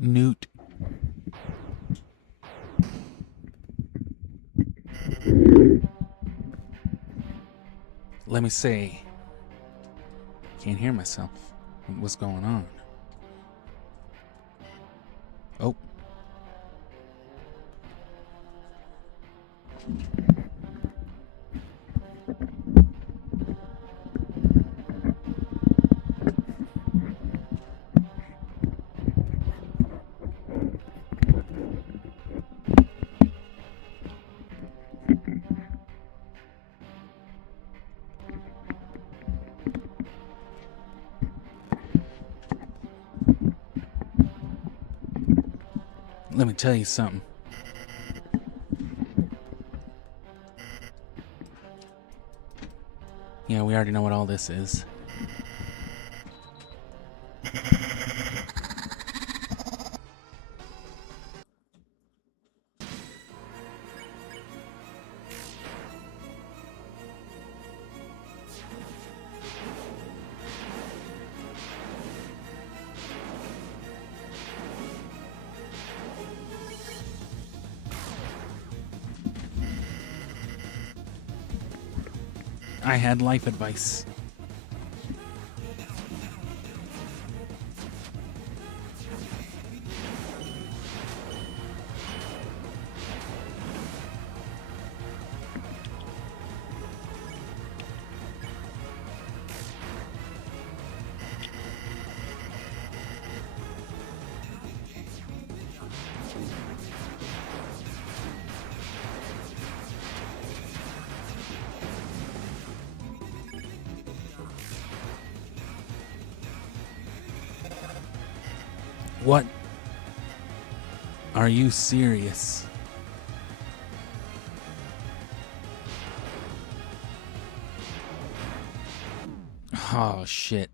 Newt. Let me see. Can't hear myself. What's going on? Oh. Let me tell you something. Yeah, we already know what all this is. I had life advice. What? Are you serious? Oh, shit.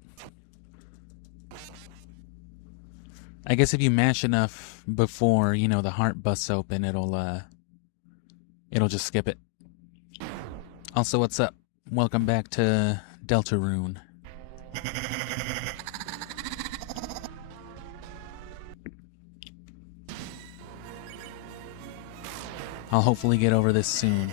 I guess if you mash enough before, you know, the heart busts open, it'll just skip it. Also, what's up? Welcome back to Deltarune. I'll hopefully get over this soon.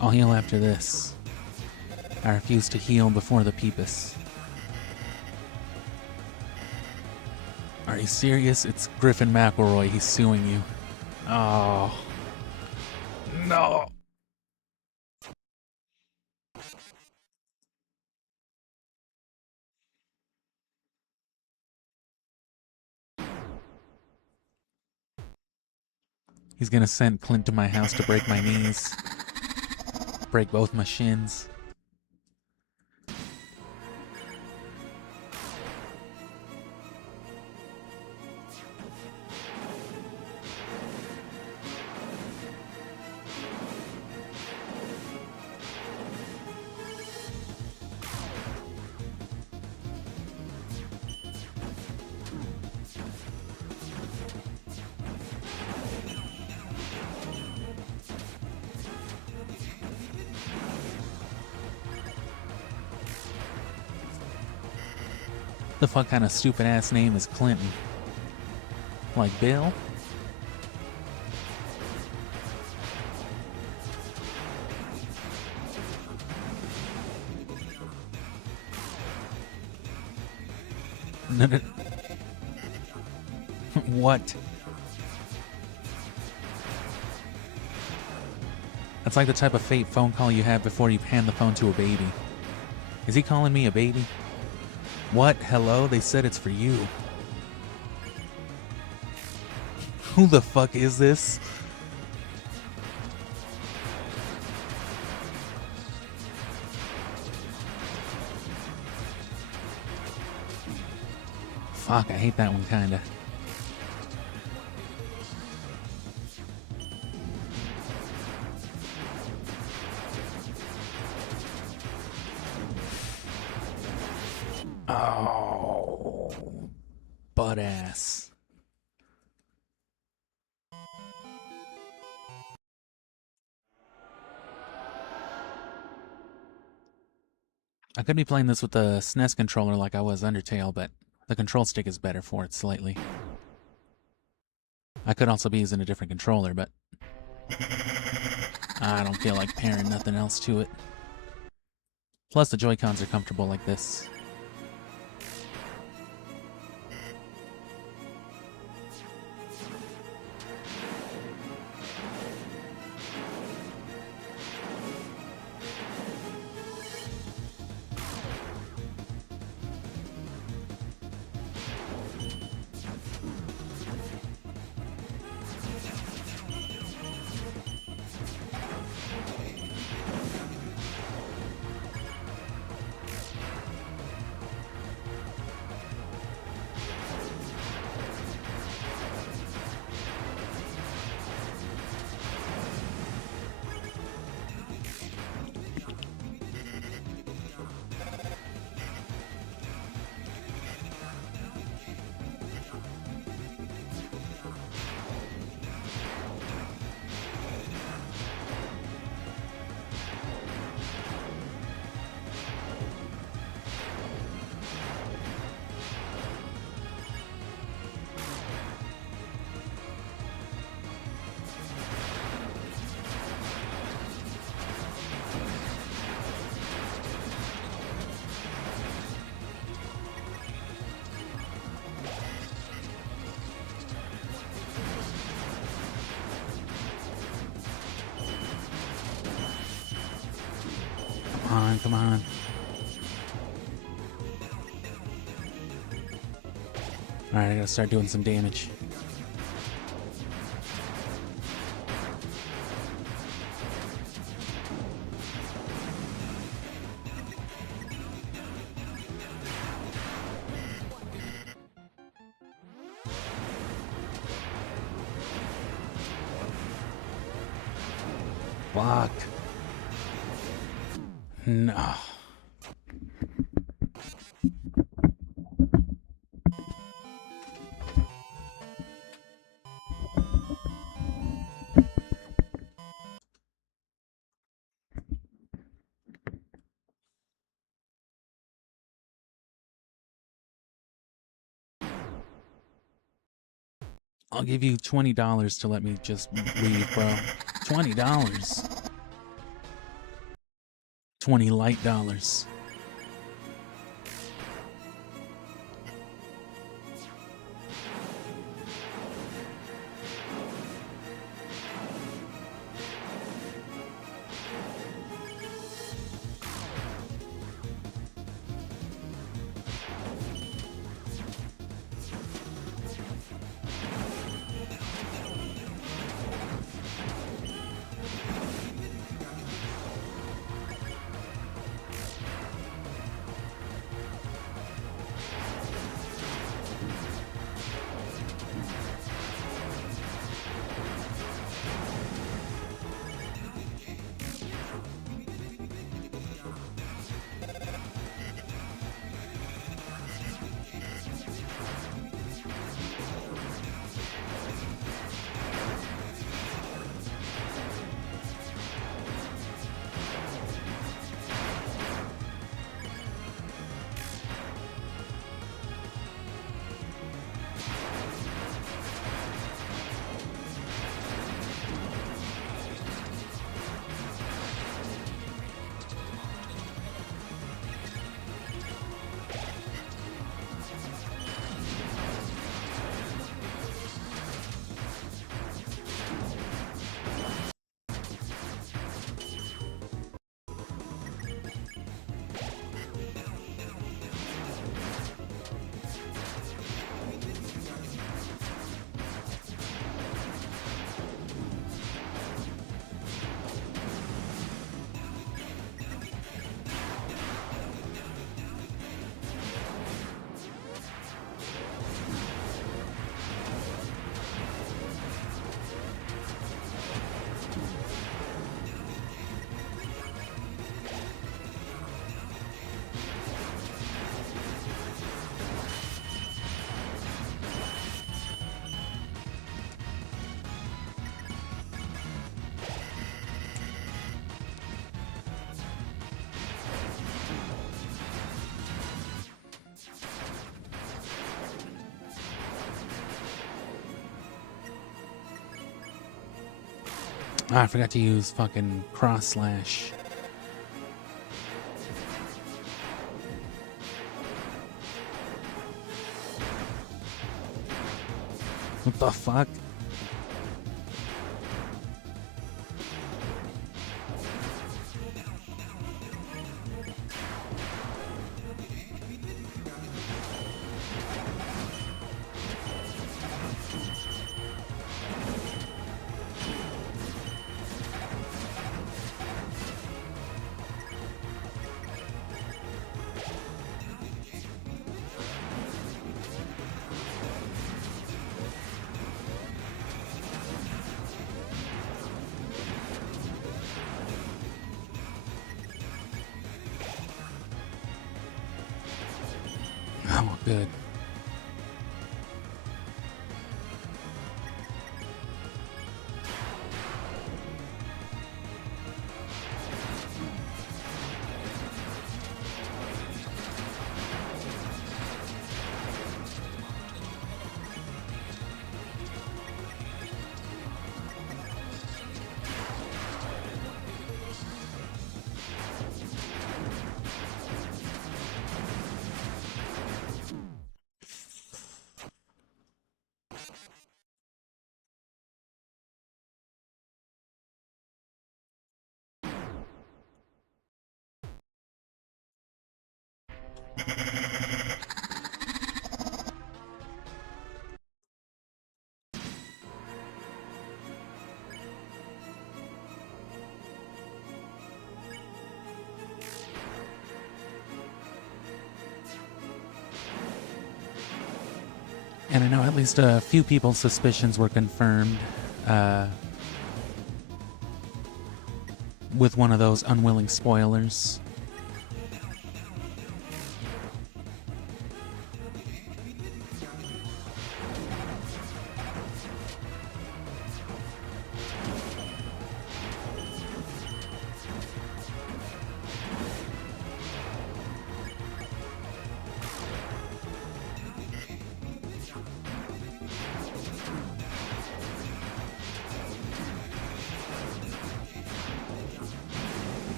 I'll heal after this. I refuse to heal before the Peepus. Are you serious? It's Griffin McElroy. He's suing you. Oh. No. He's gonna send Clint to my house to break my knees. Break both my shins. The fuck kind of stupid ass name is Clinton? Like Bill? No, no. What? That's like the type of fake phone call you have before you hand the phone to a baby. Is he calling me a baby? What? Hello? They said it's for you. Who the fuck is this? Fuck, I hate that one kinda. Oh, butt ass. I could be playing this with the SNES controller like I was Undertale, but the control stick is better for it slightly. I could also be using a different controller, but I don't feel like pairing nothing else to it. Plus, the Joy-Cons are comfortable like this. Come on, come on. Alright, I gotta start doing some damage. Fuck. No. I'll give you $20 to let me just leave, bro. $20. 20 light dollars. Ah, I forgot to use fucking cross slash. What the fuck? Oh, good. And I know at least a few people's suspicions were confirmed with one of those unwilling spoilers.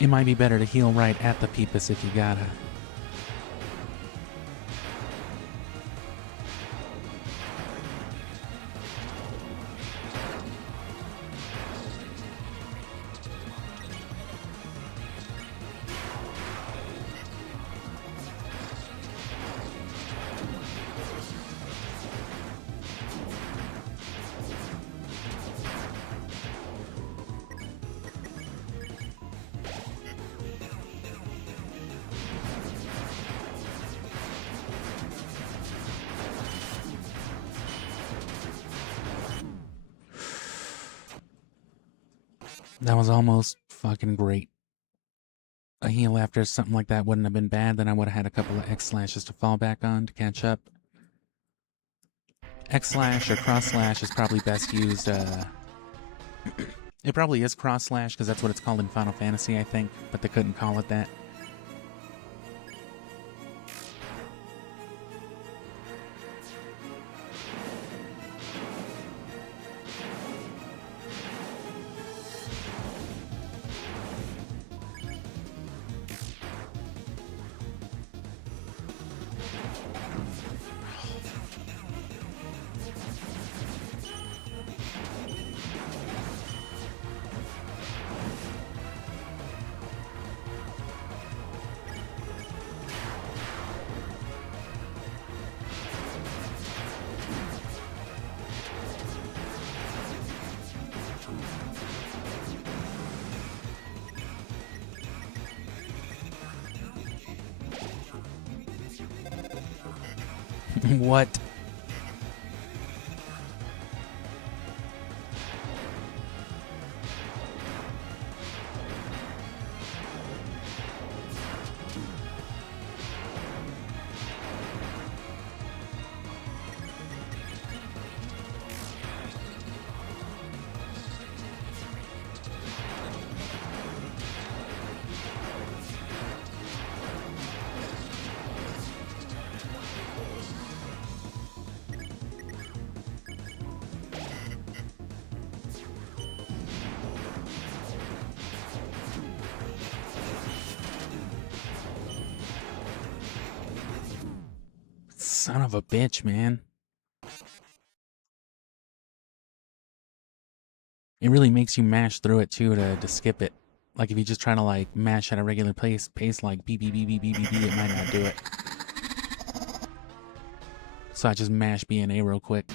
It might be better to heal right at the Peepus if you gotta. That was almost fucking great. A heal after something like that wouldn't have been bad, then I would have had a couple of X slashes to fall back on to catch up. X slash or cross slash is probably best used, it probably is cross slash because that's what it's called in Final Fantasy, I think, but they couldn't call it that. What? Son of a bitch, man. It really makes you mash through it too to skip it. Like if you just try to like mash at a regular pace like beep beep beep beep beep beep, it might not do it. So I just mash B and A real quick.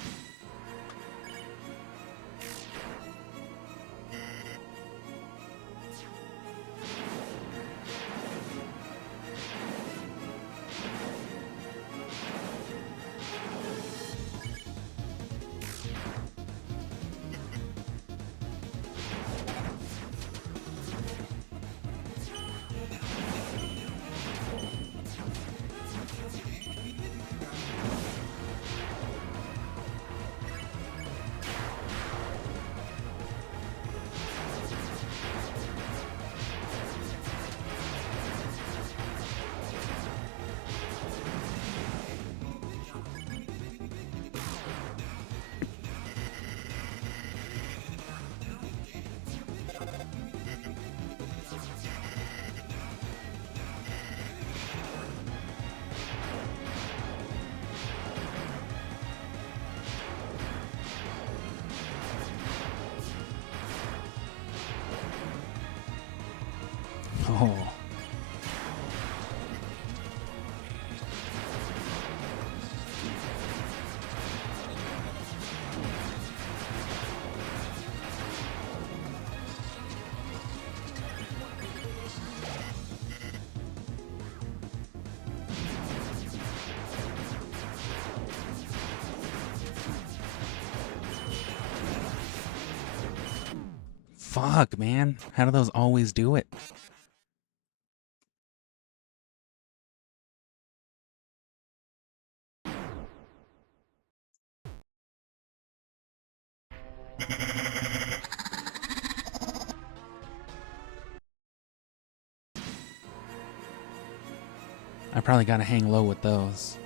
Oh. Fuck, man. How do those always do it? I probably gotta hang low with those.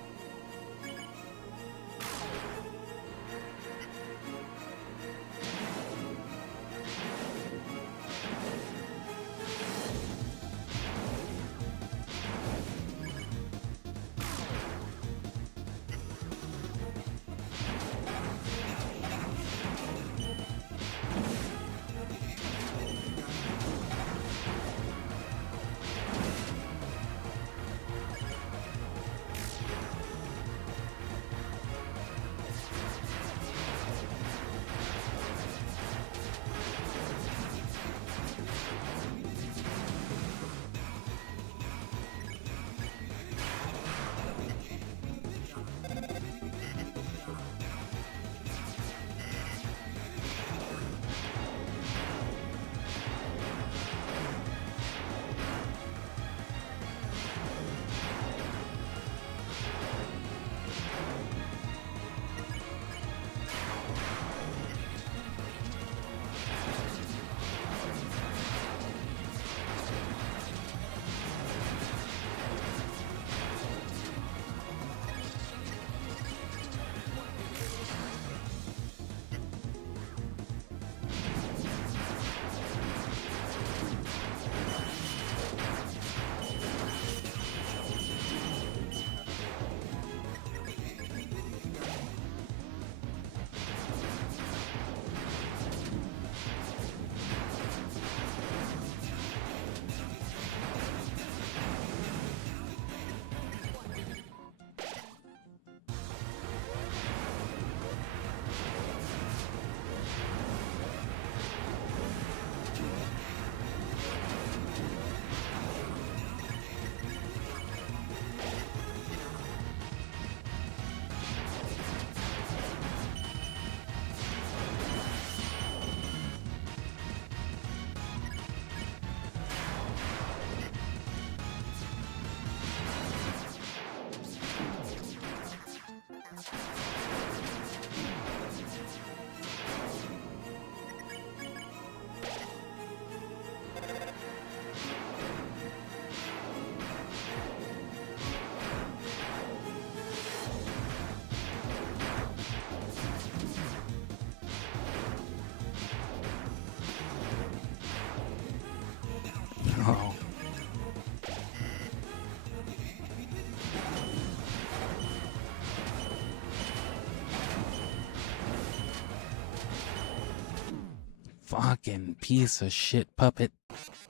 Fucking piece of shit puppet.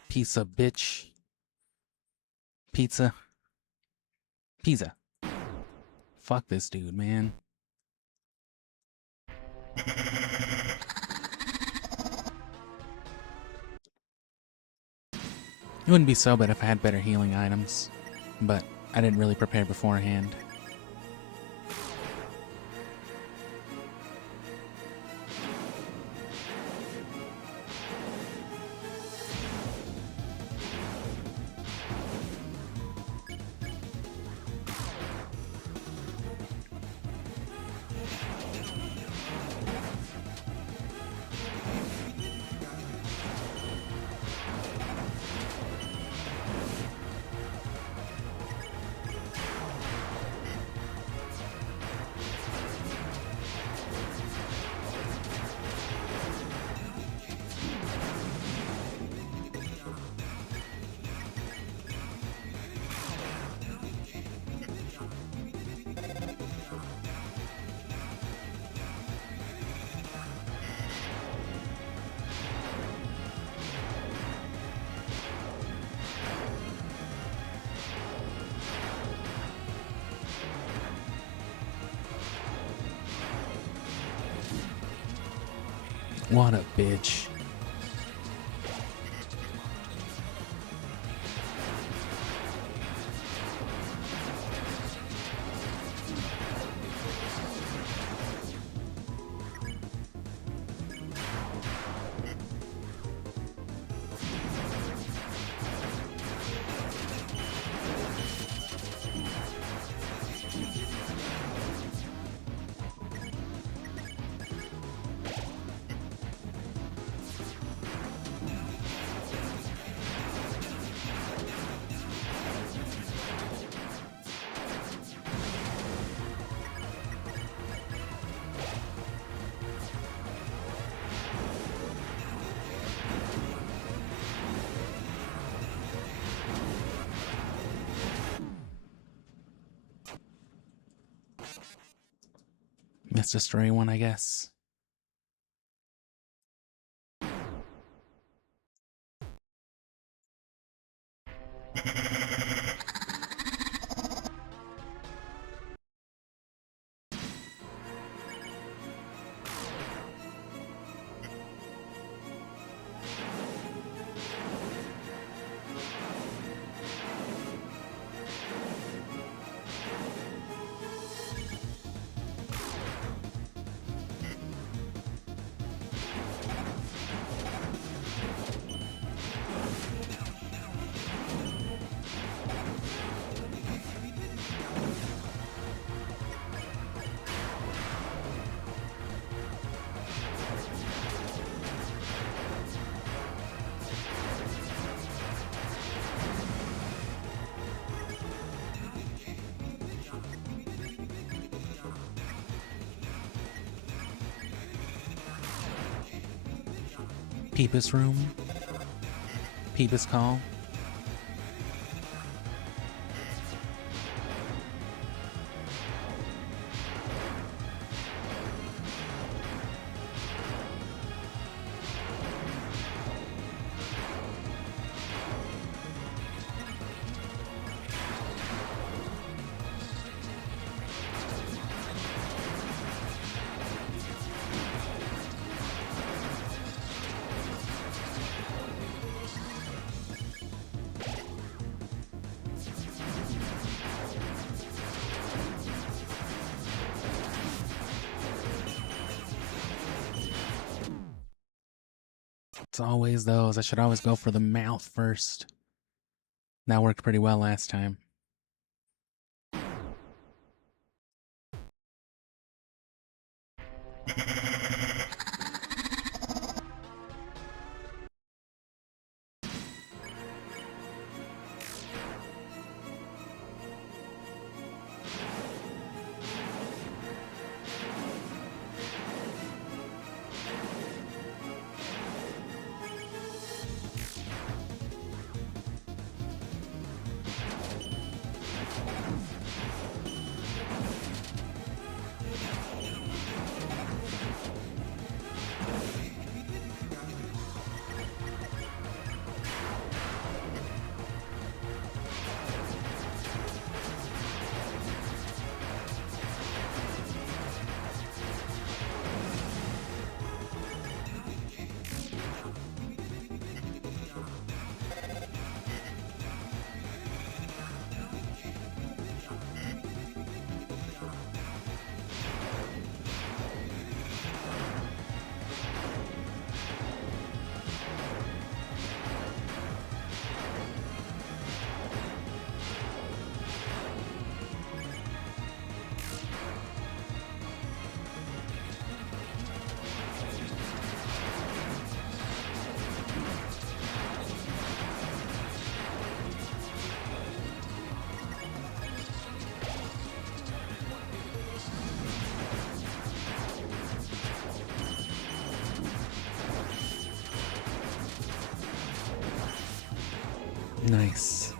Piece of bitch. Pizza. Pizza. Fuck this dude, man. It wouldn't be so bad if I had better healing items, but I didn't really prepare beforehand. What a bitch. Missed a stray one, I guess. Peepus room. Peepus call. It's always those. I should always go for the mouth first. That worked pretty well last time. Nice.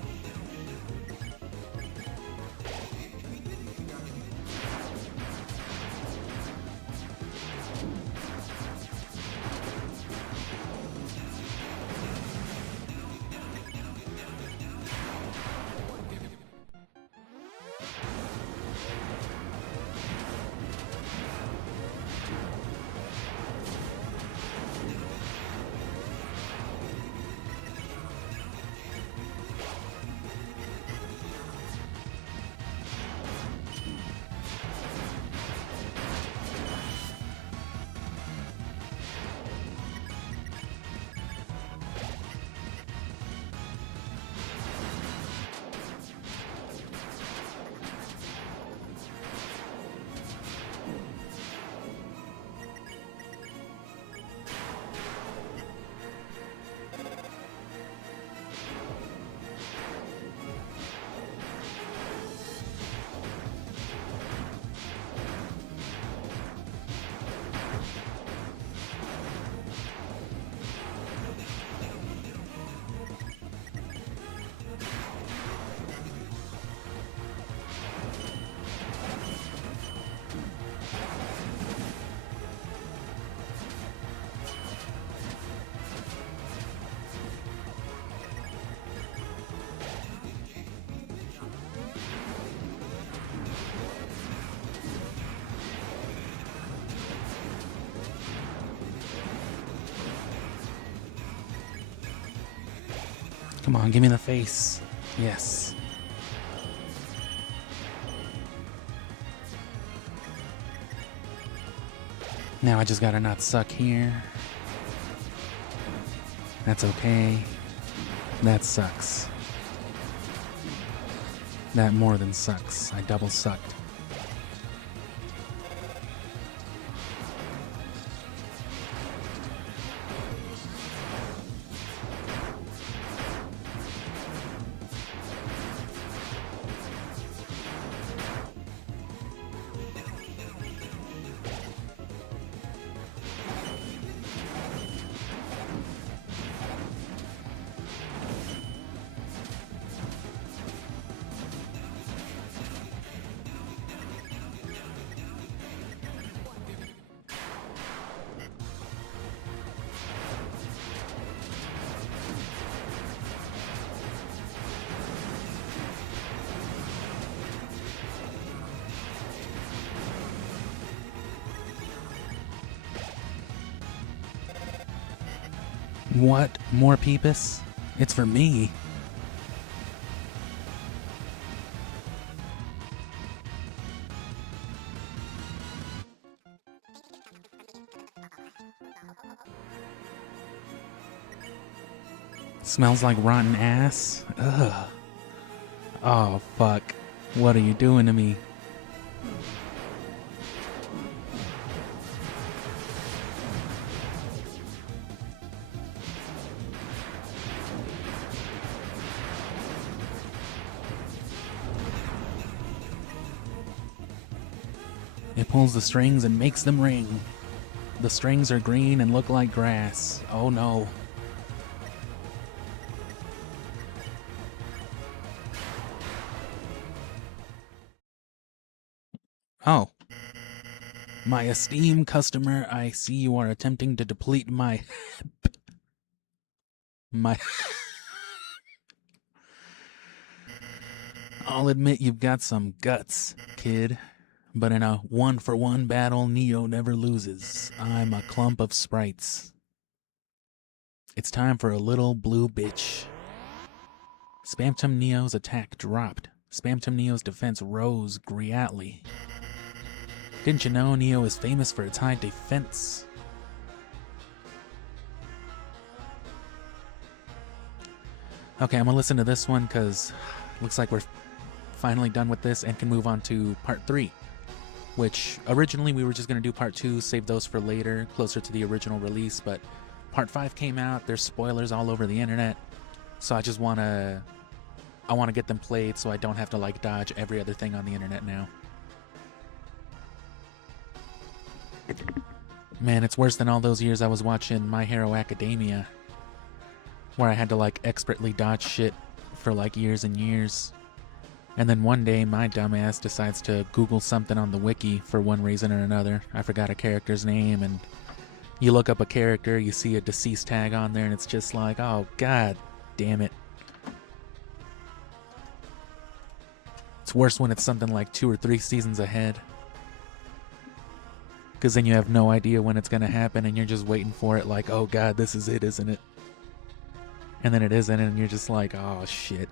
Come on, give me the face. Yes. Now I just gotta not suck here. That's okay. That sucks. That more than sucks. I double sucked. What? More Peepus? It's for me. Smells like rotten ass? Ugh. Oh, fuck. What are you doing to me? It pulls the strings and makes them ring. The strings are green and look like grass. Oh no. Oh. My esteemed customer, I see you are attempting to deplete my... I'll admit you've got some guts, kid. But in a one-for-one battle, Neo never loses. I'm a clump of sprites. It's time for a little blue bitch. Spamtum Neo's attack dropped. Spamtum Neo's defense rose greatly. Didn't you know Neo is famous for its high defense? Okay, I'm gonna listen to this one because looks like we're finally done with this and can move on to part 3. Which originally we were just going to do part 2, save those for later, closer to the original release, but part 5 came out, there's spoilers all over the internet, so I just want to get them played so I don't have to like dodge every other thing on the internet now. Man, it's worse than all those years I was watching My Hero Academia, where I had to like expertly dodge shit for like years and years. And then one day my dumbass decides to Google something on the wiki for one reason or another. I forgot a character's name, and you look up a character, you see a deceased tag on there, and it's just like, oh god damn it. It's worse when it's something like 2 or 3 seasons ahead. Because then you have no idea when it's going to happen, and you're just waiting for it like, oh god, this is it, isn't it? And then it isn't, and you're just like, oh shit.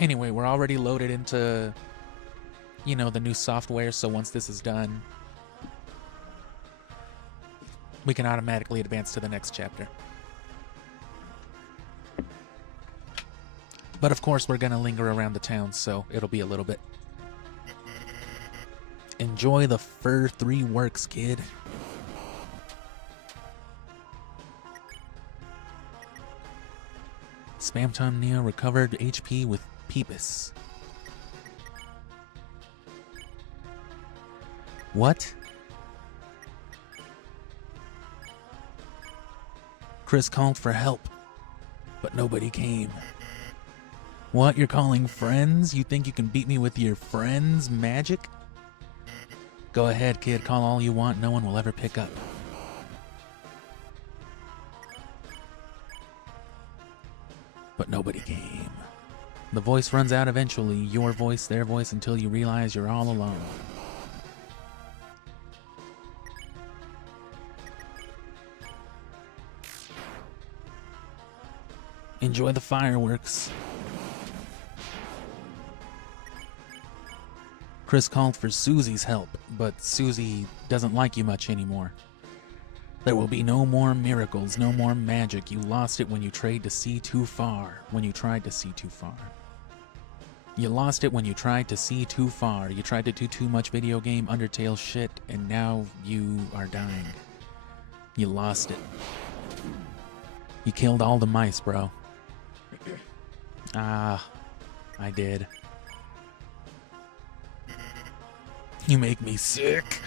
Anyway, we're already loaded into, you know, the new software, so once this is done, we can automatically advance to the next chapter. But of course, we're gonna linger around the town, so it'll be a little bit. Enjoy the Fur 3 works, kid. Spamton Neo recovered HP with Peepus. What? Chris called for help, but nobody came. What, you're calling friends? You think you can beat me with your friends' magic? Go ahead, kid, call all you want, no one will ever pick up. But nobody came. The voice runs out eventually, your voice, their voice, until you realize you're all alone. Enjoy the fireworks. Chris called for Susie's help, but Susie doesn't like you much anymore. There will be no more miracles, no more magic. You lost it when you tried to see too far. When you tried to see too far. You lost it when you tried to see too far. You tried to do too much video game Undertale shit, and now you are dying. You lost it. You killed all the mice, bro. Ah, I did. You make me sick.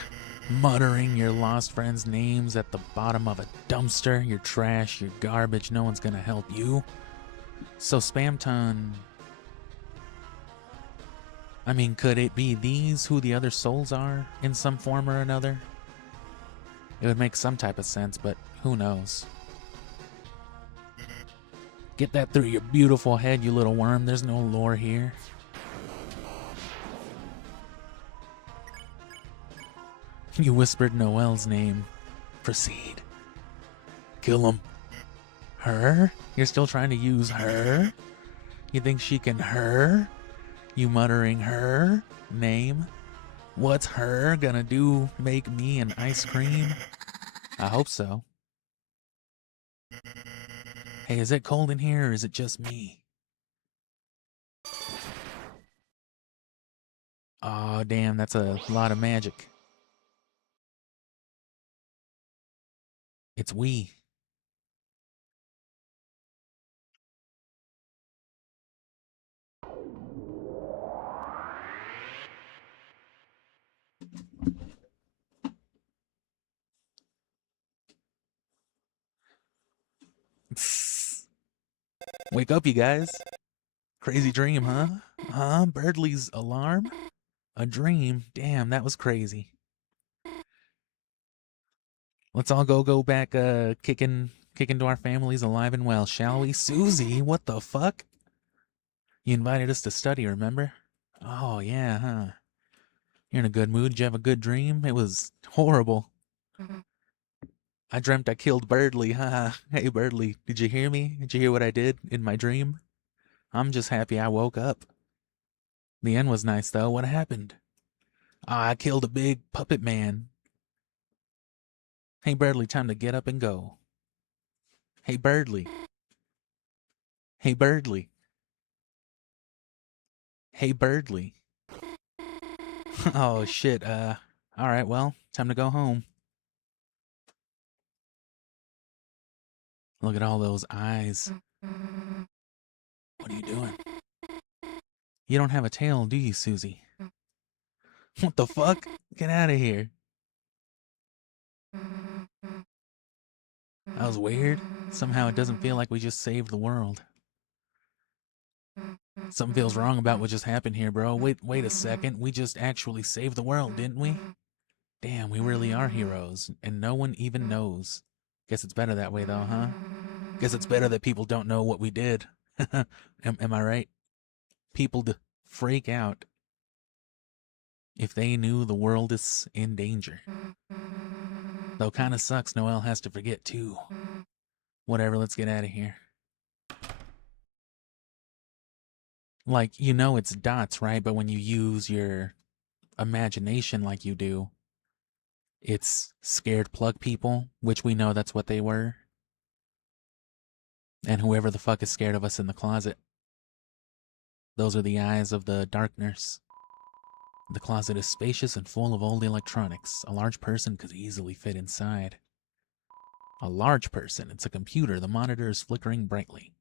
Muttering your lost friends' names at the bottom of a dumpster. You're trash, you're garbage, no one's gonna help you. So Spamton... I mean, could it be these who the other souls are in some form or another? It would make some type of sense, but who knows? Get that through your beautiful head, you little worm. There's no lore here. You whispered Noelle's name. Proceed. Kill him. Her? You're still trying to use her? You think she can her? You muttering her name? What's her gonna do? Make me an ice cream? I hope so. Hey, is it cold in here or is it just me? Oh, damn, that's a lot of magic. It's we. Wake up, you guys. Crazy dream, huh? Huh? Birdley's alarm? A dream? Damn, that was crazy. Let's all go back kicking to our families alive and well, shall we? Susie, what the fuck? You invited us to study, remember? Oh, yeah, huh? You're in a good mood? Did you have a good dream? It was horrible. I dreamt I killed Birdley, haha. Hey, Birdley, did you hear me? Did you hear what I did in my dream? I'm just happy I woke up. The end was nice, though. What happened? Ah, I killed a big puppet man. Hey, Birdley, time to get up and go. Hey, Birdley. Hey, Birdley. Hey, Birdley. Oh, shit, alright, well, time to go home. Look at all those eyes. What are you doing? You don't have a tail, do you, Susie? What the fuck? Get out of here. That was weird. Somehow it doesn't feel like we just saved the world. Something feels wrong about what just happened here, bro. Wait a second. We just actually saved the world, didn't we? Damn, we really are heroes, and no one even knows. Guess it's better that way, though, huh? Guess it's better that people don't know what we did. Am I right? People freak out if they knew the world is in danger. Though kinda sucks Noelle has to forget, too. Whatever, let's get out of here. Like, you know it's dots, right? But when you use your imagination like you do, it's scared plug people, which we know that's what they were. And whoever the fuck is scared of us in the closet. Those are the eyes of the darkness. The closet is spacious and full of old electronics. A large person could easily fit inside. A large person. It's a computer. The monitor is flickering brightly.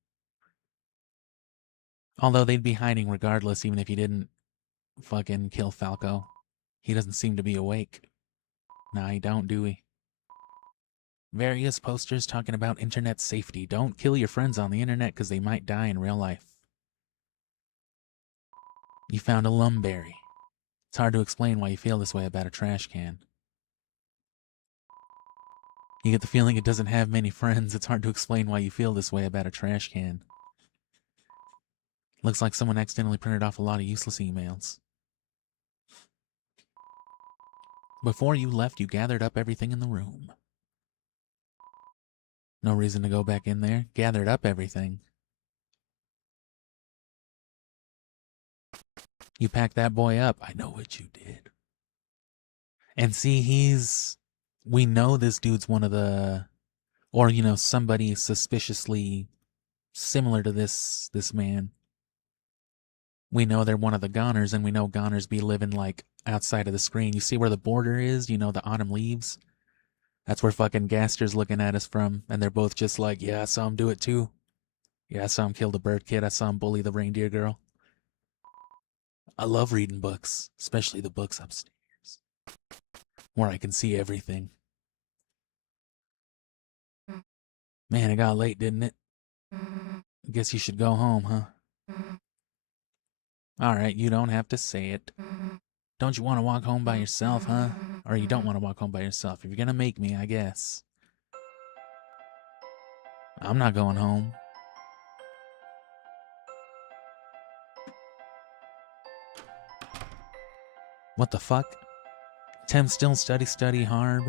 Although they'd be hiding regardless, even if you didn't fucking kill Falco. He doesn't seem to be awake. Nah, he don't, do he? Various posters talking about internet safety. Don't kill your friends on the internet because they might die in real life. You found a lumberry. It's hard to explain why you feel this way about a trash can. You get the feeling it doesn't have many friends. It's hard to explain why you feel this way about a trash can. Looks like someone accidentally printed off a lot of useless emails. Before you left, you gathered up everything in the room. No reason to go back in there. Gathered up everything. You packed that boy up. I know what you did. And see, we know this dude's one of the, or, you know, somebody suspiciously similar to this man. We know they're one of the goners, and we know goners be living, like, outside of the screen. You see where the border is? You know, the autumn leaves? That's where fucking Gaster's looking at us from, and they're both just like, yeah, I saw him do it too. Yeah, I saw him kill the bird kid. I saw him bully the reindeer girl. I love reading books, especially the books upstairs, where I can see everything. Man, it got late, didn't it? I guess you should go home, huh? Alright, you don't have to say it. Don't you want to walk home by yourself, huh? Or you don't want to walk home by yourself. If you're gonna make me, I guess. I'm not going home. What the fuck? Tim still study hard.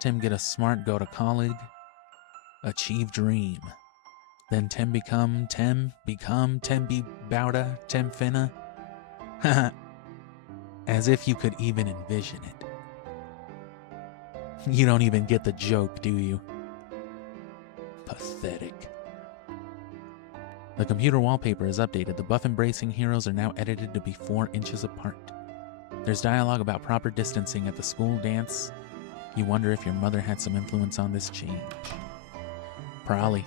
Tim get a smart, go to college. Achieve dream. Then Tim be Bowda, Tim finna. Haha. As if you could even envision it. You don't even get the joke, do you? Pathetic. The computer wallpaper is updated. The buff-embracing heroes are now edited to be 4 inches apart. There's dialogue about proper distancing at the school dance. You wonder if your mother had some influence on this change. Probably.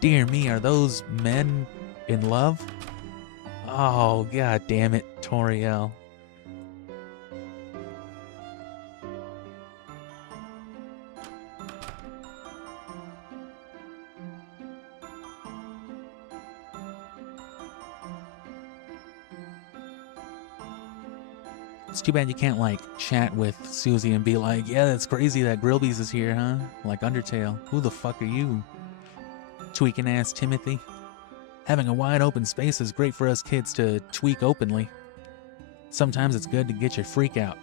Dear me, are those men in love? Oh, god damn it, Toriel. It's too bad you can't, like, chat with Susie and be like, yeah, that's crazy that Grillby's is here, huh? Like Undertale. Who the fuck are you? Tweaking ass Timothy. Having a wide open space is great for us kids to tweak openly. Sometimes it's good to get your freak out.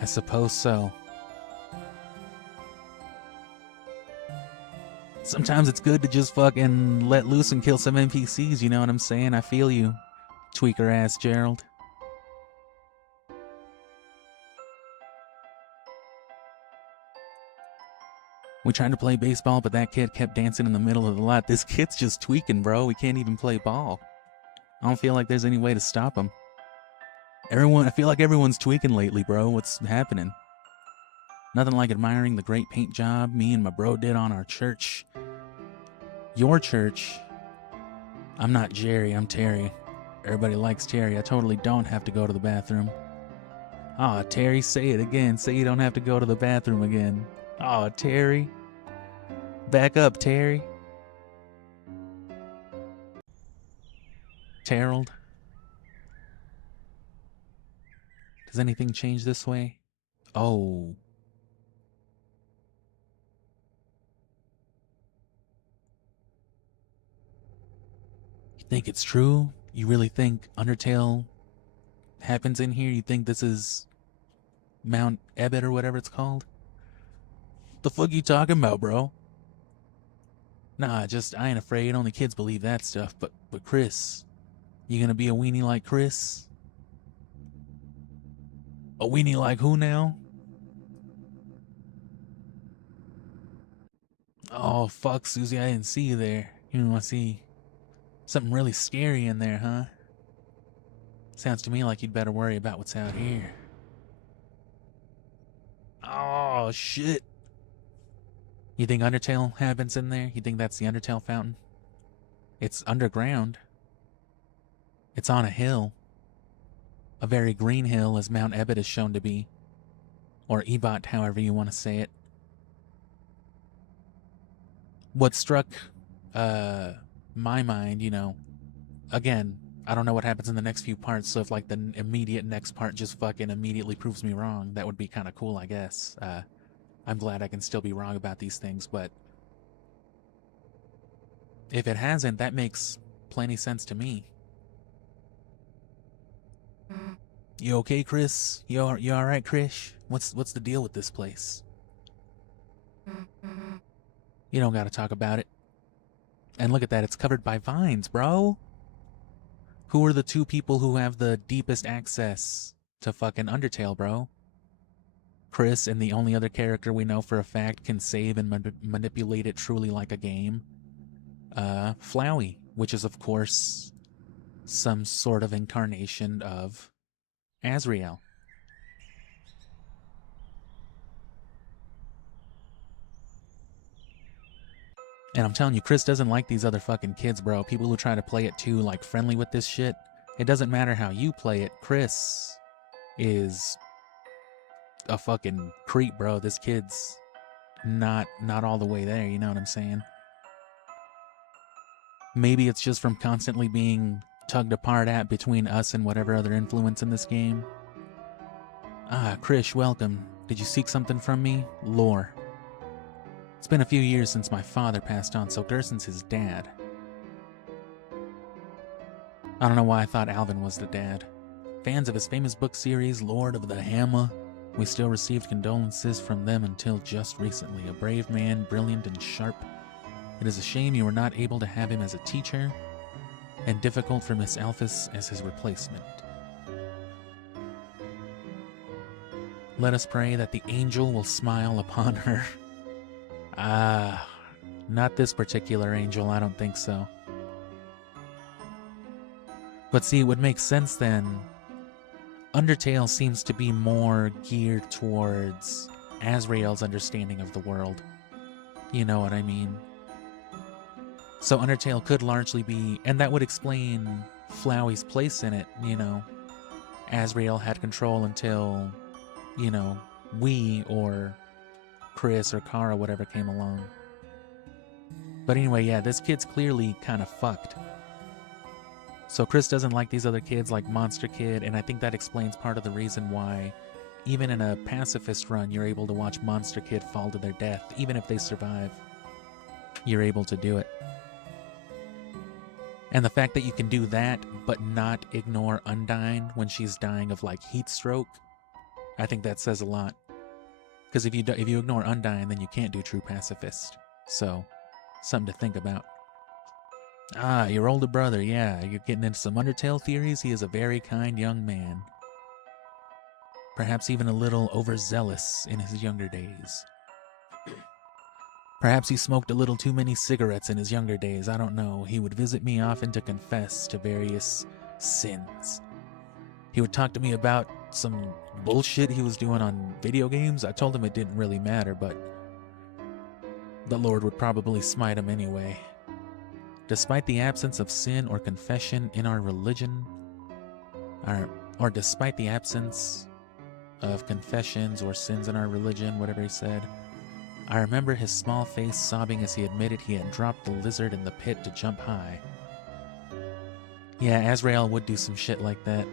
I suppose so. Sometimes it's good to just fucking let loose and kill some NPCs, you know what I'm saying? I feel you, tweaker ass Gerald. We tried to play baseball, but that kid kept dancing in the middle of the lot. This kid's just tweaking, bro. We can't even play ball. I don't feel like there's any way to stop him. I feel like everyone's tweaking lately, bro. What's happening? Nothing like admiring the great paint job me and my bro did on our church. Your church. I'm not Jerry, I'm Terry. Everybody likes Terry. I totally don't have to go to the bathroom. Aw, Terry, say it again. Say you don't have to go to the bathroom again. Aw, Terry. Back up, Terry. Terrelled. Does anything change this way? Oh. You think it's true? You really think Undertale happens in here? You think this is Mount Ebott or whatever it's called? The fuck you talking about, bro? Nah, I ain't afraid. Only kids believe that stuff. But Chris, you gonna be a weenie like Chris? A weenie like who now? Oh, fuck, Susie, I didn't see you there. You want to see something really scary in there, huh? Sounds to me like you'd better worry about what's out here. Oh, shit. You think Undertale happens in there? You think that's the Undertale fountain? It's underground. It's on a hill. A very green hill, as Mount Ebott is shown to be. Or Ebott, however you want to say it. What struck my mind, you know, again, I don't know what happens in the next few parts, so if like the immediate next part just fucking immediately proves me wrong, that would be kind of cool, I guess. I'm glad I can still be wrong about these things, but if it hasn't, that makes plenty sense to me. You okay, Chris? You alright, Krish? What's the deal with this place? You don't gotta talk about it. And look at that, it's covered by vines, bro. Who are the two people who have the deepest access to fucking Undertale, bro? Chris, and the only other character we know for a fact can save and manipulate it truly like a game. Flowey, which is of course some sort of incarnation of Azrael. And I'm telling you, Chris doesn't like these other fucking kids, bro. People who try to play it too, like, friendly with this shit. It doesn't matter how you play it. Chris is a fucking creep, bro. This kid's not all the way there, you know what I'm saying? Maybe it's just from constantly being tugged apart at between us and whatever other influence in this game. Ah, Krish, welcome. Did you seek something from me? Lore. It's been a few years since my father passed on, so Gerson's his dad. I don't know why I thought Alvin was the dad. Fans of his famous book series, Lord of the Hammer, we still received condolences from them until just recently. A brave man, brilliant and sharp. It is a shame you were not able to have him as a teacher, and difficult for Miss Alphys as his replacement. Let us pray that the angel will smile upon her. Ah, not this particular angel, I don't think so. But see, it would make sense then. Undertale seems to be more geared towards Azrael's understanding of the world. You know what I mean? So Undertale could largely be, and that would explain Flowey's place in it, you know. Azrael had control until, you know, we or Chris or Kara, whatever, came along. But anyway, yeah, this kid's clearly kind of fucked. So Chris doesn't like these other kids like Monster Kid, and I think that explains part of the reason why, even in a pacifist run, you're able to watch Monster Kid fall to their death. Even if they survive, you're able to do it. And the fact that you can do that, but not ignore Undyne when she's dying of, like, heat stroke, I think that says a lot. Because if you ignore Undyne, then you can't do true pacifist. So, something to think about. Ah, your older brother, yeah, you're getting into some Undertale theories? He is a very kind young man. Perhaps even a little overzealous in his younger days. Perhaps he smoked a little too many cigarettes in his younger days, I don't know. He would visit me often to confess to various sins. He would talk to me about some bullshit he was doing on video games. I told him it didn't really matter, but the Lord would probably smite him anyway. Despite the absence of sin or confession in our religion, or despite the absence of confessions or sins in our religion, whatever he said, I remember his small face sobbing as he admitted he had dropped the lizard in the pit to jump high. Yeah, Azrael would do some shit like that.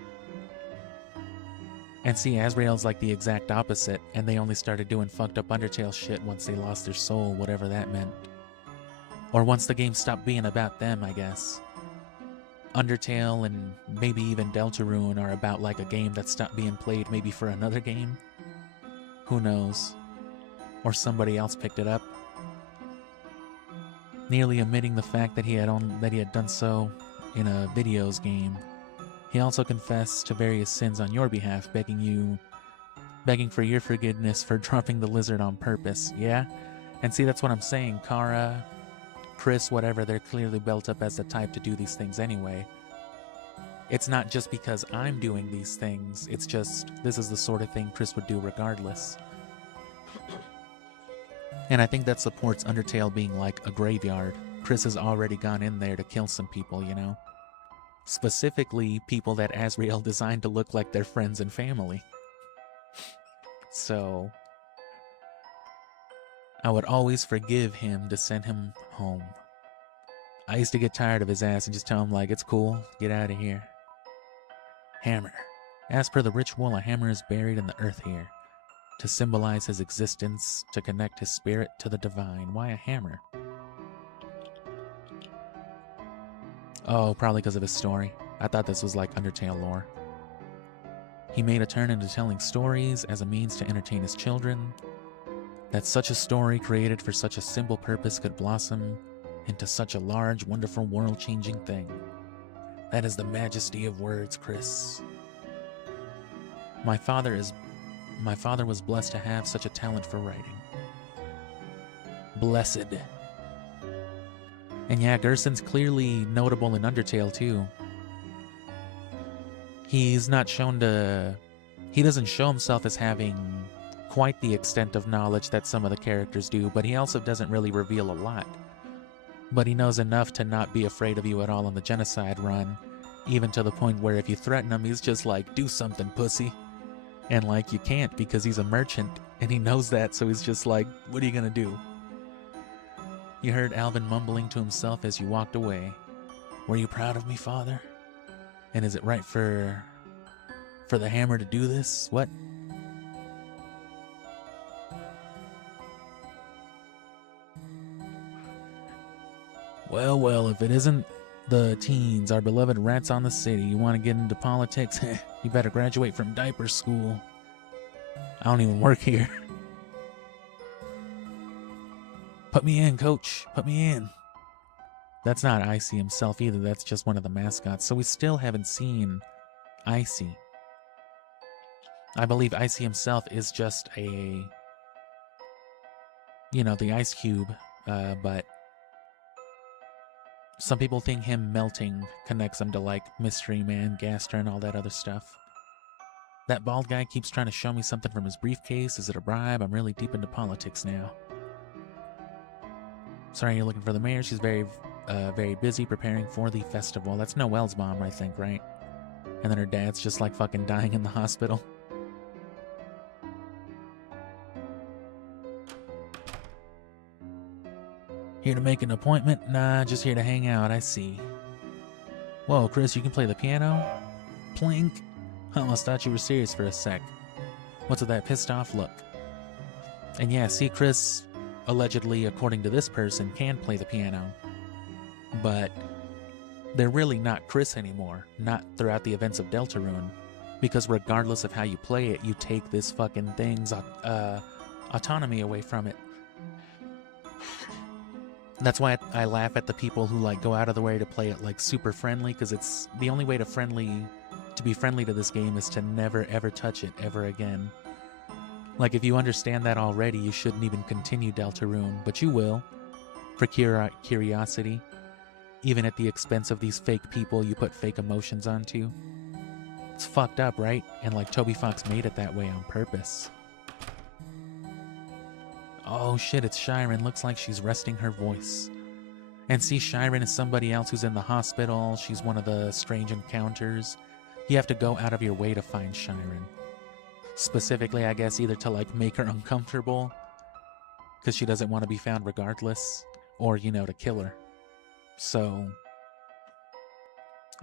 And see, Azrael's like the exact opposite, and they only started doing fucked up Undertale shit once they lost their soul, whatever that meant. Or once the game stopped being about them, I guess. Undertale and maybe even Deltarune are about like a game that stopped being played maybe for another game. Who knows? Or somebody else picked it up. Nearly omitting the fact that he had done so in a videos game. He also confessed to various sins on your behalf, begging for your forgiveness for dropping the lizard on purpose, yeah? And see, that's what I'm saying. Kara, Chris, whatever, they're clearly built up as the type to do these things anyway. It's not just because I'm doing these things, it's just, this is the sort of thing Chris would do regardless. And I think that supports Undertale being like a graveyard. Chris has already gone in there to kill some people, you know? Specifically, people that Azrael designed to look like their friends and family. So, I would always forgive him to send him home. I used to get tired of his ass and just tell him, like, it's cool, get out of here. Hammer. As per the ritual, a hammer is buried in the earth here, to symbolize his existence, to connect his spirit to the divine. Why a hammer? Oh, probably because of his story. I thought this was like Undertale lore. He made a turn into telling stories as a means to entertain his children. That such a story created for such a simple purpose could blossom into such a large, wonderful, world-changing thing. That is the majesty of words, Chris. My father was blessed to have such a talent for writing. Blessed. And yeah, Gerson's clearly notable in Undertale too. He doesn't show himself as having quite the extent of knowledge that some of the characters do, but he also doesn't really reveal a lot. But he knows enough to not be afraid of you at all on the genocide run, even to the point where if you threaten him, he's just like, do something, pussy. And like, you can't because he's a merchant, and he knows that, so he's just like, what are you gonna do? You heard Alvin mumbling to himself as you walked away. Were you proud of me, Father? And is it right for the hammer to do this? What? Well, well, if it isn't the teens, our beloved rats on the city, you want to get into politics? You better graduate from diaper school. I don't even work here. Put me in, coach. Put me in. That's not Icy himself either. That's just one of the mascots. So we still haven't seen Icy. I believe Icy himself is just the ice cube. But some people think him melting connects him to like Mystery Man, Gaster, and all that other stuff. That bald guy keeps trying to show me something from his briefcase. Is it a bribe? I'm really deep into politics now. Sorry, you're looking for the mayor. She's very busy preparing for the festival. That's Noelle's mom, I think, right? And then her dad's just like fucking dying in the hospital. Here to make an appointment? Nah, just here to hang out, I see. Whoa, Chris, you can play the piano? Plink? I almost thought you were serious for a sec. What's with that pissed off look? And yeah, see, Chris, allegedly, according to this person, can play the piano. But they're really not Chris anymore, not throughout the events of Deltarune, because regardless of how you play it, you take this fucking thing's autonomy away from it. That's why I laugh at the people who like go out of the way to play it like super friendly, because it's the only way to be friendly to this game is to never ever touch it ever again. Like, if you understand that already, you shouldn't even continue Deltarune, but you will, for curiosity, even at the expense of these fake people you put fake emotions onto. It's fucked up, right? And like Toby Fox made it that way on purpose. Oh shit, it's Shiren. Looks like she's resting her voice. And see, Shiren is somebody else who's in the hospital. She's one of the strange encounters. You have to go out of your way to find Shiren. Specifically, I guess, either to like make her uncomfortable, because she doesn't want to be found regardless, or, you know, to kill her. So,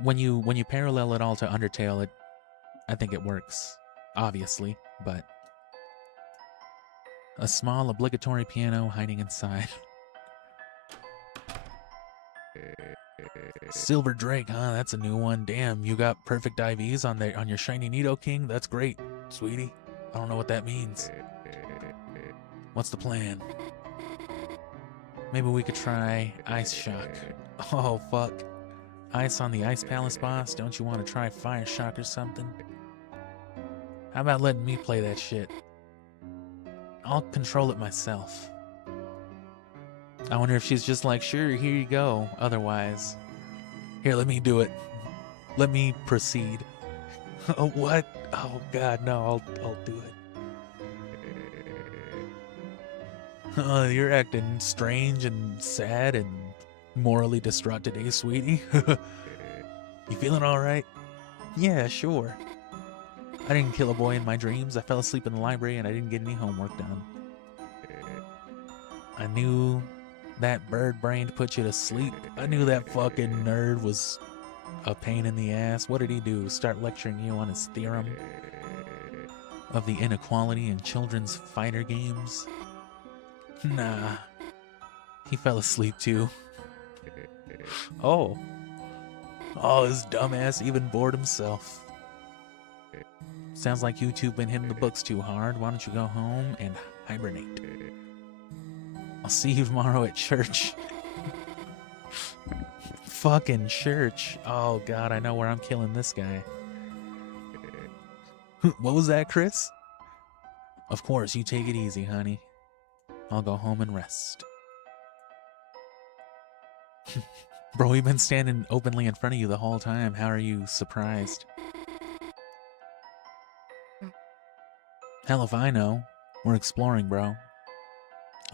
when you parallel it all to Undertale, I think it works, obviously, but a small obligatory piano hiding inside. Silver Drake, huh? That's a new one. Damn, you got perfect IVs on your shiny Nido King? That's great, sweetie. I don't know what that means. What's the plan? Maybe we could try Ice Shock. Oh, fuck. Ice on the Ice Palace boss? Don't you want to try Fire Shock or something? How about letting me play that shit? I'll control it myself. I wonder if she's just like, sure, here you go. Otherwise, here, let me do it. Let me proceed. Oh, what? Oh, God, no, I'll do it. Oh, you're acting strange and sad and morally distraught today, sweetie. You feeling all right? Yeah, sure. I didn't kill a boy in my dreams. I fell asleep in the library and I didn't get any homework done. I knew that bird brain put you to sleep. I knew that fucking nerd was a pain in the ass. What did he do? Start lecturing you on his theorem of the inequality in children's fighter games? Nah. He fell asleep too. Oh. Oh, his dumbass even bored himself. Sounds like you two been hitting the books too hard. Why don't you go home and hibernate? I'll see you tomorrow at church. Fucking church. Oh god, I know where I'm killing this guy. What was that, Chris? Of course, you take it easy, honey. I'll go home and rest. Bro, we've been standing openly in front of you the whole time. How are you surprised? Hell if I know. We're exploring, bro.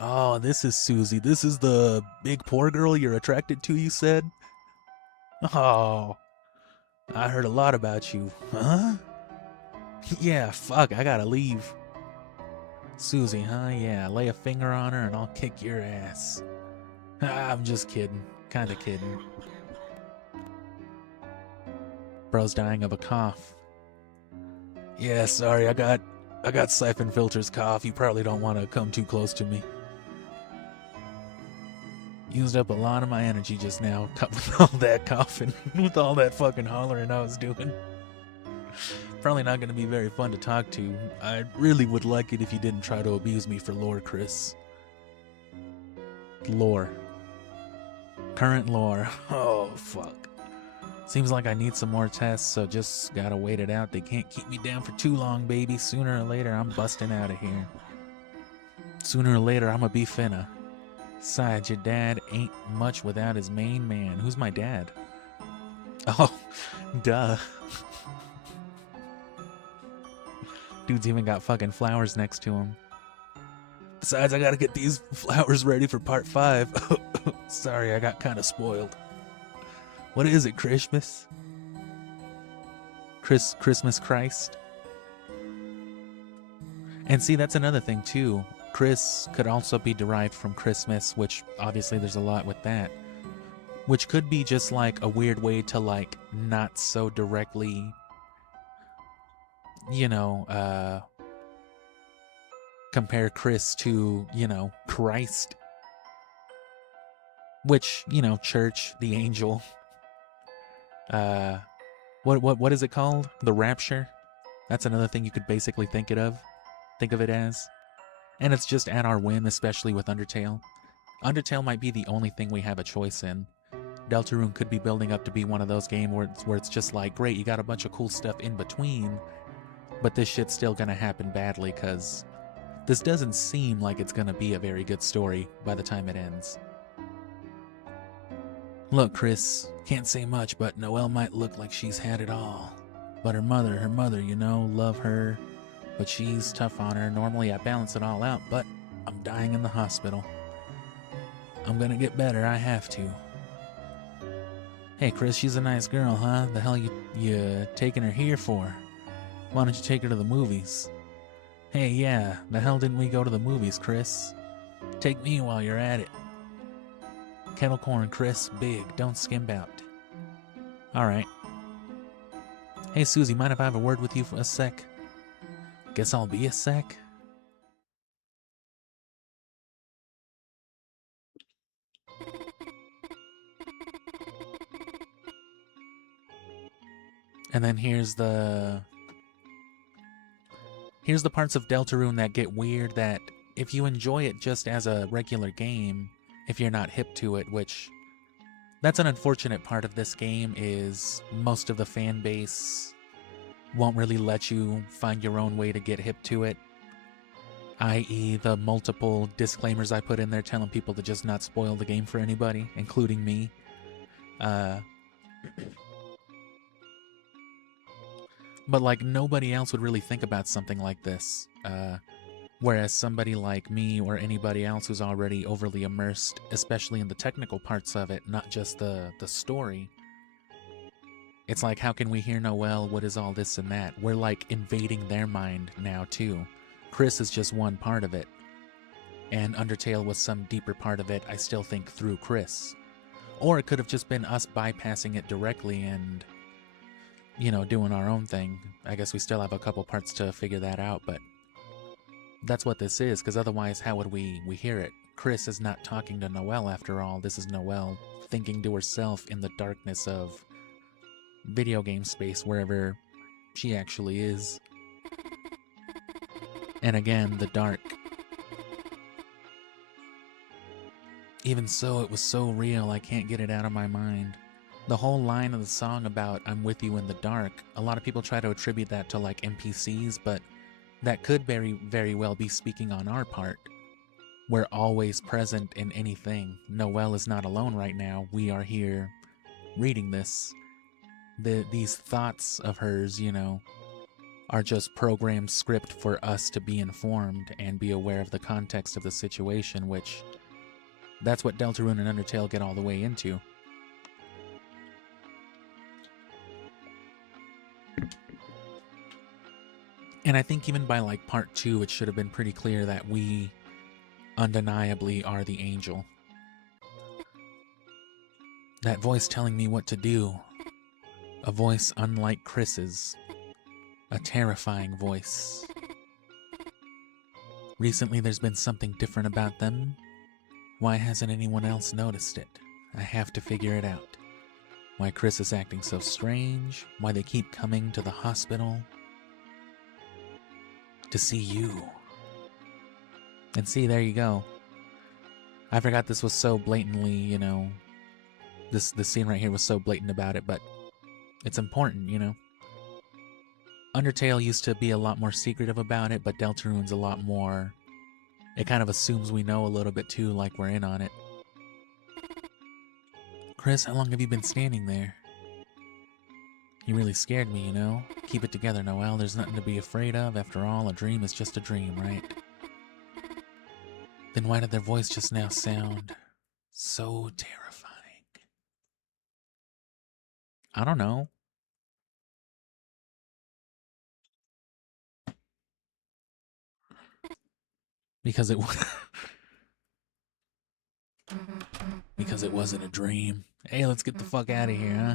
Oh, this is Susie. This is the big poor girl you're attracted to, you said? Oh, I heard a lot about you. Huh? Yeah, fuck, I gotta leave. Susie, huh? Yeah, lay a finger on her and I'll kick your ass. I'm just kidding. Kinda kidding. Bro's dying of a cough. Yeah, sorry, I got siphon filter's cough. You probably don't want to come too close to me. Used up a lot of my energy just now with all that coughing, with all that fucking hollering I was doing. Probably not going to be very fun to talk to. I really would like it if you didn't try to abuse me for lore, Chris. Lore. Current lore. Oh, fuck. Seems like I need some more tests, so just gotta wait it out. They can't keep me down for too long, baby. Sooner or later, I'm busting out of here. Sooner or later, I'ma be finna. Besides, your dad ain't much without his main man. Who's my dad? Oh, duh. Dude's even got fucking flowers next to him. Besides, I gotta get these flowers ready for part 5. Sorry, I got kinda spoiled. What is it, Christmas? Christmas Christ? And see, that's another thing too. Chris could also be derived from Christmas, which obviously there's a lot with that. Which could be just like a weird way to like not so directly, you know, compare Chris to, you know, Christ. Which, you know, church, the angel. What is it called? The rapture? That's another thing you could basically think of it as. And it's just at our whim, especially with Undertale. Undertale might be the only thing we have a choice in. Deltarune could be building up to be one of those games where it's just like, great, you got a bunch of cool stuff in between, but this shit's still gonna happen badly, because this doesn't seem like it's gonna be a very good story by the time it ends. Look, Chris, can't say much, but Noelle might look like she's had it all. But her mother, you know, love her, but she's tough on her. Normally I balance it all out, but I'm dying in the hospital. I'm gonna get better, I have to. Hey Chris, she's a nice girl, huh? The hell you taking her here for? Why don't you take her to the movies? Hey, yeah, the hell didn't we go to the movies, Chris? Take me while you're at it. Kettle corn, Chris, big, don't skimp out. Alright. Hey Susie, mind if I have a word with you for a sec? Guess I'll be a sec? And then here's the parts of Deltarune that get weird that if you enjoy it just as a regular game, if you're not hip to it, which that's an unfortunate part of this game, is most of the fan base won't really let you find your own way to get hip to it, i.e. the multiple disclaimers I put in there telling people to just not spoil the game for anybody, including me. But like nobody else would really think about something like this. Whereas somebody like me or anybody else who's already overly immersed, especially in the technical parts of it, not just the story, it's like, how can we hear Noelle? What is all this and that? We're like invading their mind now too. Chris is just one part of it. And Undertale was some deeper part of it, I still think, through Chris. Or it could have just been us bypassing it directly and, you know, doing our own thing. I guess we still have a couple parts to figure that out, but that's what this is, because otherwise how would we hear it? Chris is not talking to Noelle after all. This is Noelle thinking to herself in the darkness of video game space, wherever she actually is. And again, the dark. Even so, it was so real, I can't get it out of my mind. The whole line of the song about I'm with you in the dark, a lot of people try to attribute that to like NPCs, but that could very, very well be speaking on our part. We're always present in anything. Noelle is not alone right now. We are here reading this. These thoughts of hers, you know, are just programmed script for us to be informed and be aware of the context of the situation, which that's what Deltarune and Undertale get all the way into. And I think even by like part 2, it should have been pretty clear that we undeniably are the angel. That voice telling me what to do. A voice unlike Chris's. A terrifying voice. Recently there's been something different about them. Why hasn't anyone else noticed it? I have to figure it out. Why Chris is acting so strange. Why they keep coming to the hospital. To see you. And see, there you go. I forgot this was so blatantly, you know, this scene right here was so blatant about it, but it's important, you know. Undertale used to be a lot more secretive about it, but Deltarune's a lot more, it kind of assumes we know a little bit too, like we're in on it. Chris, how long have you been standing there? You really scared me, you know? Keep it together, Noelle. There's nothing to be afraid of. After all, a dream is just a dream, right? Then why did their voice just now sound so terrifying? I don't know. Because it because it wasn't a dream. Hey, let's get the fuck out of here, huh?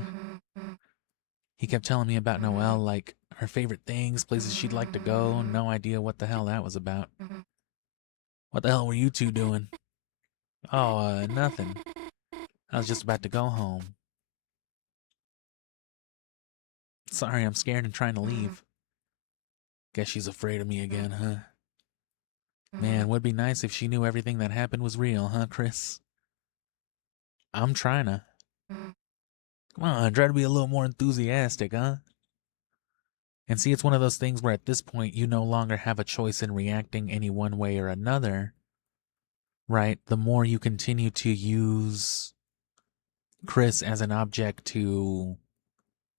He kept telling me about Noelle, like her favorite things, places she'd like to go. No idea what the hell that was about. What the hell were you two doing? Oh, nothing. I was just about to go home. Sorry, I'm scared and trying to leave. Guess she's afraid of me again, huh? Man, would be nice if she knew everything that happened was real, huh, Chris? I'm trying to. Come on, try to be a little more enthusiastic, huh? And see, it's one of those things where at this point you no longer have a choice in reacting any one way or another, right? The more you continue to use Chris as an object to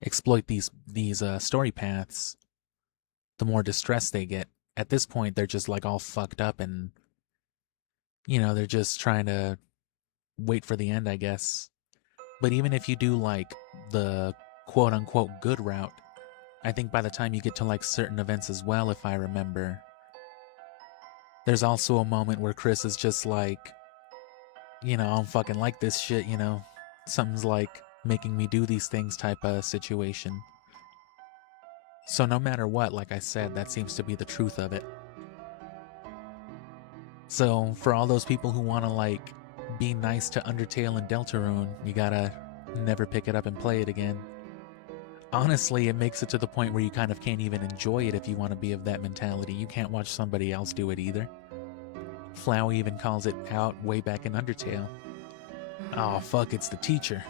exploit these story paths, the more distressed they get. At this point, they're just like all fucked up, and they're just trying to wait for the end, I guess. But even if you do like the quote unquote good route, I think by the time you get to like certain events as well, if I remember, there's also a moment where Chris is just like, I don't fucking like this shit, something's like making me do these things type of situation. So no matter what, like I said, that seems to be the truth of it. So for all those people who want to like be nice to Undertale and Deltarune, you gotta never pick it up and play it again. Honestly, it makes it to the point where you kind of can't even enjoy it if you want to be of that mentality. You can't watch somebody else do it either. Flowey even calls it out way back in Undertale. Oh fuck, it's the teacher.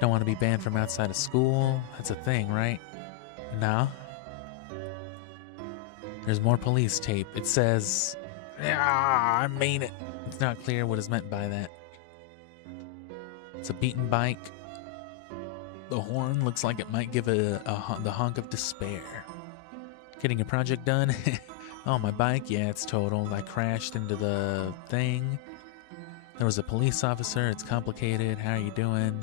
Don't want to be banned from outside of school. That's a thing, right? No. There's more police tape. It says, I mean it. It's not clear what is meant by that. It's a beaten bike. The horn looks like it might give the honk of despair. Getting a project done? Oh, my bike? Yeah, it's totaled. I crashed into the thing. There was a police officer. It's complicated. How are you doing?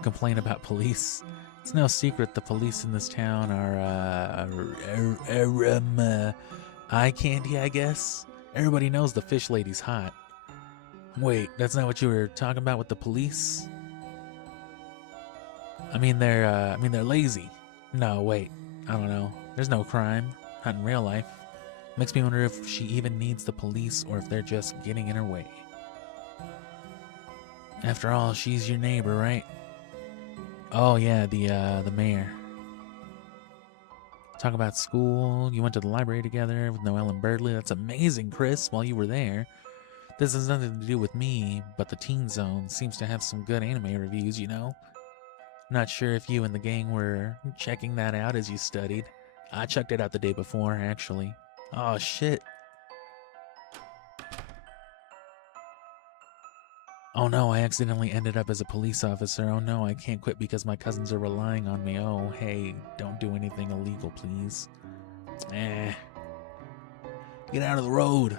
Complain about police. It's no secret the police in this town are, eye candy, I guess? Everybody knows the fish lady's hot. Wait, that's not what you were talking about with the police? I mean, they're lazy. No, wait. I don't know. There's no crime. Not in real life. Makes me wonder if she even needs the police or if they're just getting in her way. After all, she's your neighbor, right? Oh yeah, the mayor. Talk about school. You went to the library together with Noelle and Birdley. That's amazing, Chris, while you were there. This has nothing to do with me, but the Teen Zone seems to have some good anime reviews, Not sure if you and the gang were checking that out as you studied. I checked it out the day before, actually. Oh, shit. Oh no, I accidentally ended up as a police officer. Oh no, I can't quit because my cousins are relying on me. Oh, hey, don't do anything illegal, please. Get out of the road.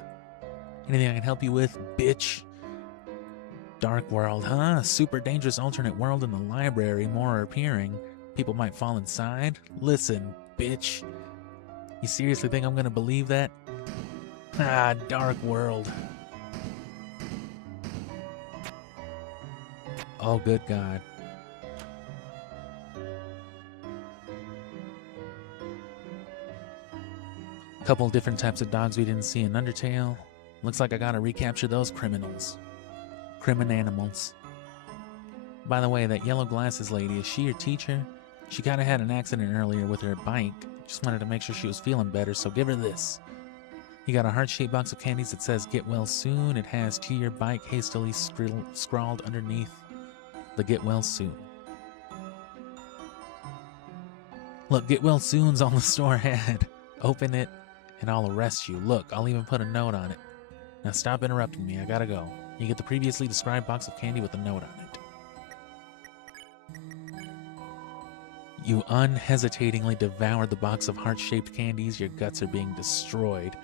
Anything I can help you with, bitch? Dark world, huh? Super dangerous alternate world in the library. More are appearing. People might fall inside. Listen, bitch. You seriously think I'm gonna believe that? Ah, dark world. Oh, good God. Couple different types of dogs we didn't see in Undertale. Looks like I gotta recapture those criminals. Crimin-animals. By the way, that yellow glasses lady, is she your teacher? She kinda had an accident earlier with her bike. Just wanted to make sure she was feeling better, so give her this. You got a heart-shaped box of candies that says get well soon. It has to your bike hastily scrawled underneath the get well soon. Look, get well soon's on the store ad. Open it and I'll arrest you. Look, I'll even put a note on it. Now stop interrupting me, I gotta go. You get the previously described box of candy with a note on it. You unhesitatingly devoured the box of heart-shaped candies. Your guts are being destroyed.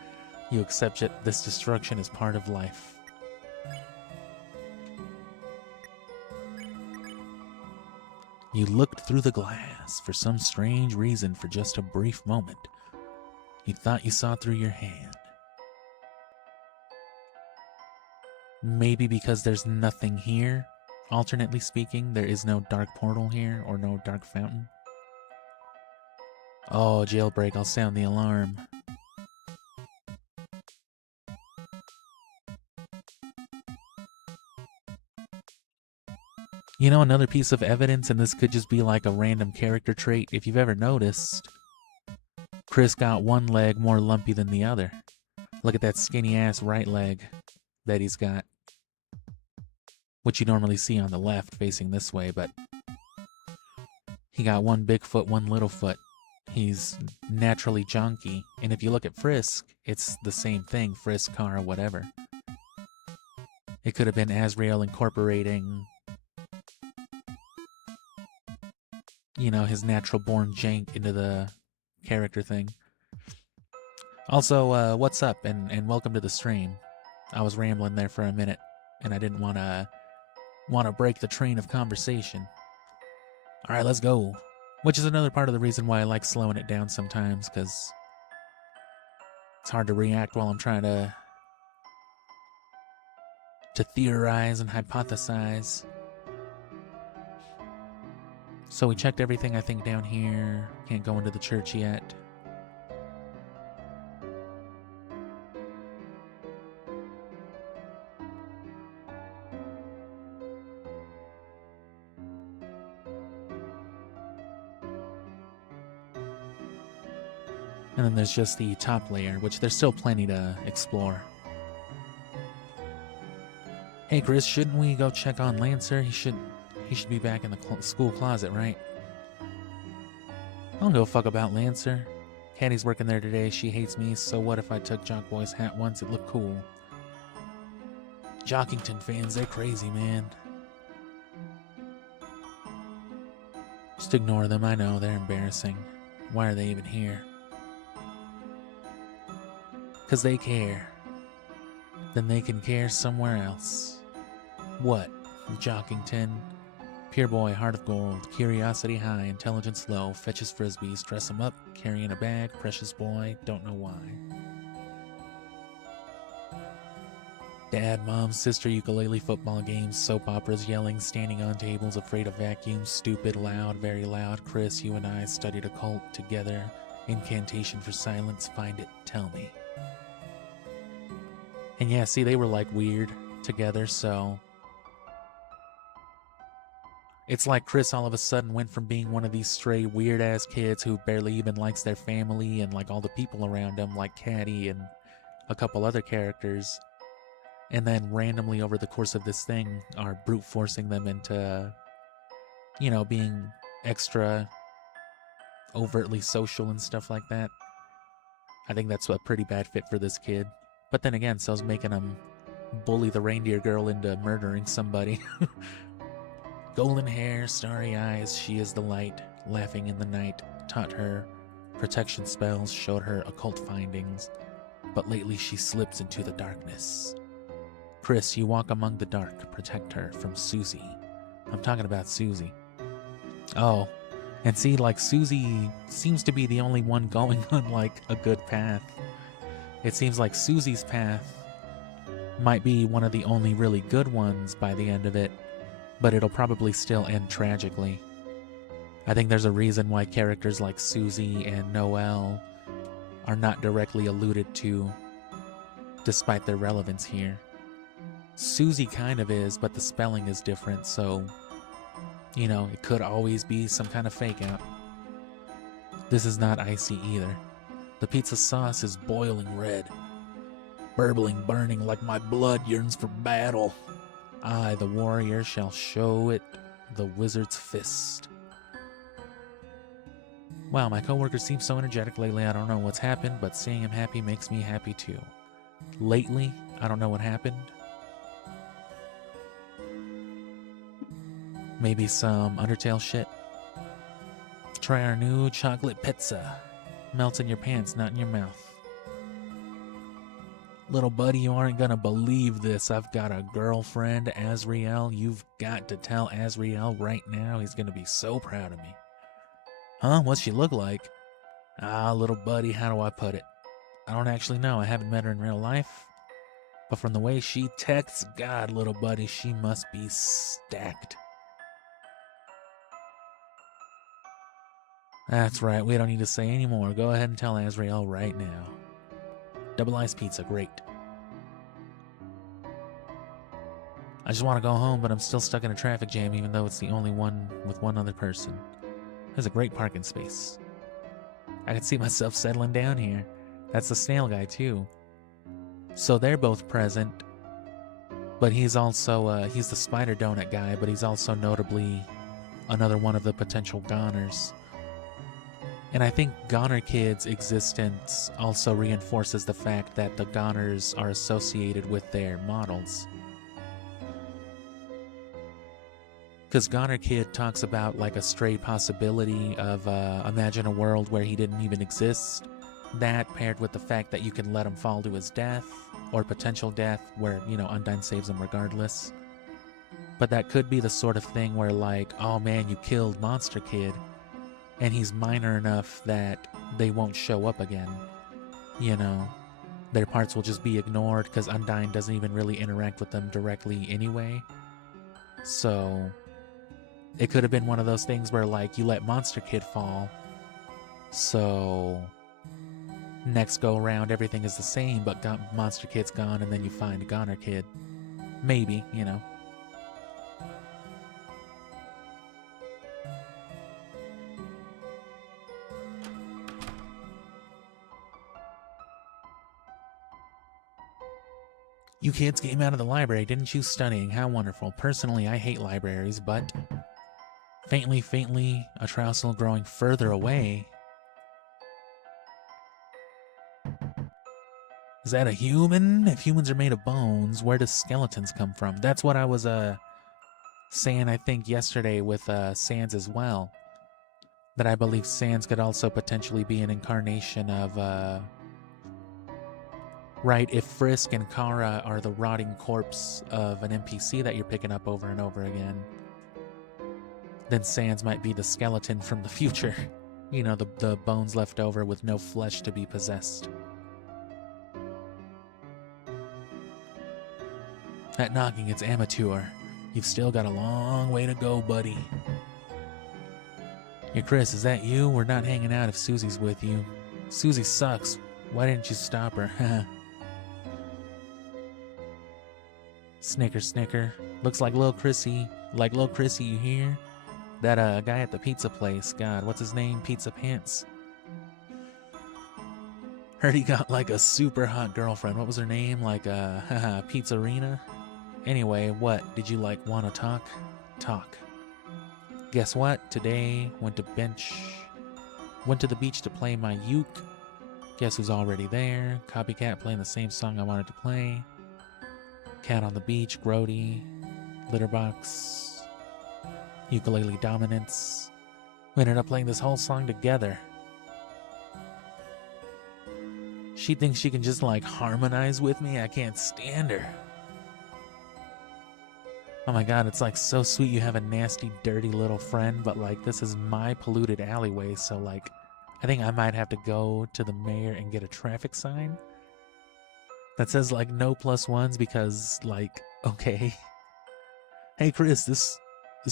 You accept it. This destruction is part of life. You looked through the glass for some strange reason for just a brief moment. You thought you saw through your hand. Maybe because there's nothing here. Alternately speaking, there is no dark portal here or no dark fountain. Oh, jailbreak, I'll sound the alarm. You know, another piece of evidence, and this could just be like a random character trait, if you've ever noticed, Chris got one leg more lumpy than the other. Look at that skinny ass right leg that he's got, which you normally see on the left facing this way, but he got one big foot, one little foot. He's naturally junky, and if you look at Frisk, it's the same thing, Frisk, Kara, whatever. It could have been Azrael incorporating you know, his natural born jank into the character thing. Also, what's up and welcome to the stream. I was rambling there for a minute and I didn't want to break the train of conversation. All right, let's go. Which is another part of the reason why I like slowing it down sometimes, because it's hard to react while I'm trying to theorize and hypothesize. So we checked everything, I think, down here. Can't go into the church yet. And then there's just the top layer, which there's still plenty to explore. Hey Chris, shouldn't we go check on Lancer? He should be back in the school closet, right? I don't give a fuck about Lancer. Caddy's working there today. She hates me, so what if I took Jock Boy's hat once? It looked cool. Jockington fans, they're crazy, man. Just ignore them, I know, they're embarrassing. Why are they even here? 'Cause they care. Then they can care somewhere else. What? Jockington. Pure boy, heart of gold, curiosity high, intelligence low, fetches frisbees, dress him up, carrying a bag, precious boy, don't know why. Dad, mom, sister, ukulele, football games, soap operas, yelling, standing on tables, afraid of vacuums, stupid, loud, very loud. Chris, you and I studied occult together. Incantation for silence, find it, tell me. And yeah, see, they were like weird together, so it's like Chris all of a sudden went from being one of these stray weird-ass kids who barely even likes their family and like all the people around him, like Caddy and a couple other characters, and then randomly over the course of this thing are brute forcing them into, you know, being extra overtly social and stuff like that. I think that's a pretty bad fit for this kid. But then again, so's making him bully the reindeer girl into murdering somebody. Golden hair, starry eyes, she is the light, laughing in the night, taught her protection spells, showed her occult findings, but lately she slips into the darkness. Chris, you walk among the dark, protect her from Susie. I'm talking about Susie. Oh, and see, like, Susie seems to be the only one going on, like, a good path. It seems like Susie's path might be one of the only really good ones by the end of it, but it'll probably still end tragically. I think there's a reason why characters like Susie and Noelle are not directly alluded to, despite their relevance here. Susie kind of is, but the spelling is different, so, you know, it could always be some kind of fake out. This is not icy either. The pizza sauce is boiling red, burbling, burning like my blood yearns for battle. I, the warrior, shall show it the wizard's fist. Wow, my coworker seems so energetic lately. I don't know what's happened, but seeing him happy makes me happy too. Lately, I don't know what happened. Maybe some Undertale shit. Try our new chocolate pizza. Melts in your pants, not in your mouth. Little buddy, you aren't gonna believe this. I've got a girlfriend, Azriel. You've got to tell Azriel right now. He's gonna be so proud of me. Huh? What's she look like? Ah, little buddy, how do I put it? I don't actually know. I haven't met her in real life. But from the way she texts, God, little buddy, she must be stacked. That's right, we don't need to say any more. Go ahead and tell Azrael right now. Double ice pizza, great. I just want to go home, but I'm still stuck in a traffic jam even though it's the only one with one other person. There's a great parking space. I can see myself settling down here. That's the snail guy too. So they're both present, but he's also, he's the spider donut guy, but he's also notably another one of the potential goners. And I think Goner Kid's existence also reinforces the fact that the Goners are associated with their models. Because Goner Kid talks about like a stray possibility of imagine a world where he didn't even exist. That paired with the fact that you can let him fall to his death or potential death where, you know, Undyne saves him regardless. But that could be the sort of thing where like, oh man, you killed Monster Kid and he's minor enough that they won't show up again. You know, their parts will just be ignored because Undyne doesn't even really interact with them directly anyway. So it could have been one of those things where like you let Monster Kid fall, so next go around everything is the same, but Monster Kid's gone and then you find Goner Kid. Maybe, you know. You kids came out of the library, didn't you? Studying, how wonderful. Personally, I hate libraries, but faintly, a troussel growing further away. Is that a human? If humans are made of bones, where does skeletons come from? That's what I was saying, I think, yesterday with Sans as well. That I believe Sans could also potentially be an incarnation of right, if Frisk and Kara are the rotting corpse of an NPC that you're picking up over and over again, then Sans might be the skeleton from the future. You know, the bones left over with no flesh to be possessed. That knocking, it's amateur. You've still got a long way to go, buddy. Hey, Chris, is that you? We're not hanging out if Susie's with you. Susie sucks. Why didn't you stop her? Snicker, snicker. Looks like Lil Chrissy. Like Lil Chrissy, you hear? That guy at the pizza place. God, what's his name? Pizza Pants. Heard he got like a super hot girlfriend. What was her name? Like Pizzarina? Anyway, what? Did you like want to talk? Talk. Guess what? Today went to the beach to play my uke. Guess who's already there? Copycat playing the same song I wanted to play. Cat on the beach, Grody, Litterbox, ukulele dominance. We ended up playing this whole song together. She thinks she can just like harmonize with me. I can't stand her. Oh my god, it's like so sweet you have a nasty, dirty little friend, but like this is my polluted alleyway, so like I think I might have to go to the mayor and get a traffic sign that says like no +1s because like, okay. Hey Chris, this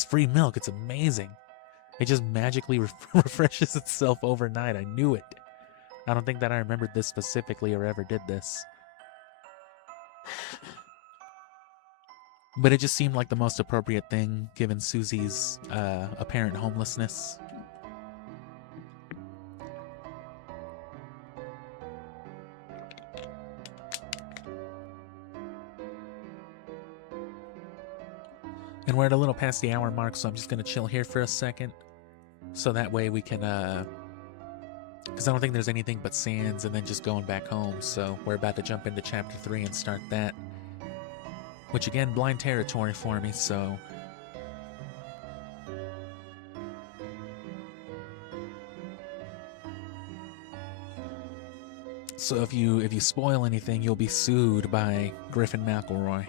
free milk, it's amazing. It just magically refreshes itself overnight. I knew it. I don't think that I remembered this specifically or ever did this. But it just seemed like the most appropriate thing given Susie's apparent homelessness. And we're at a little past the hour mark, so I'm just going to chill here for a second. So that way we can, because I don't think there's anything but Sans and then just going back home. So we're about to jump into chapter 3 and start that. Which again, blind territory for me, so... So if you spoil anything, you'll be sued by Griffin McElroy.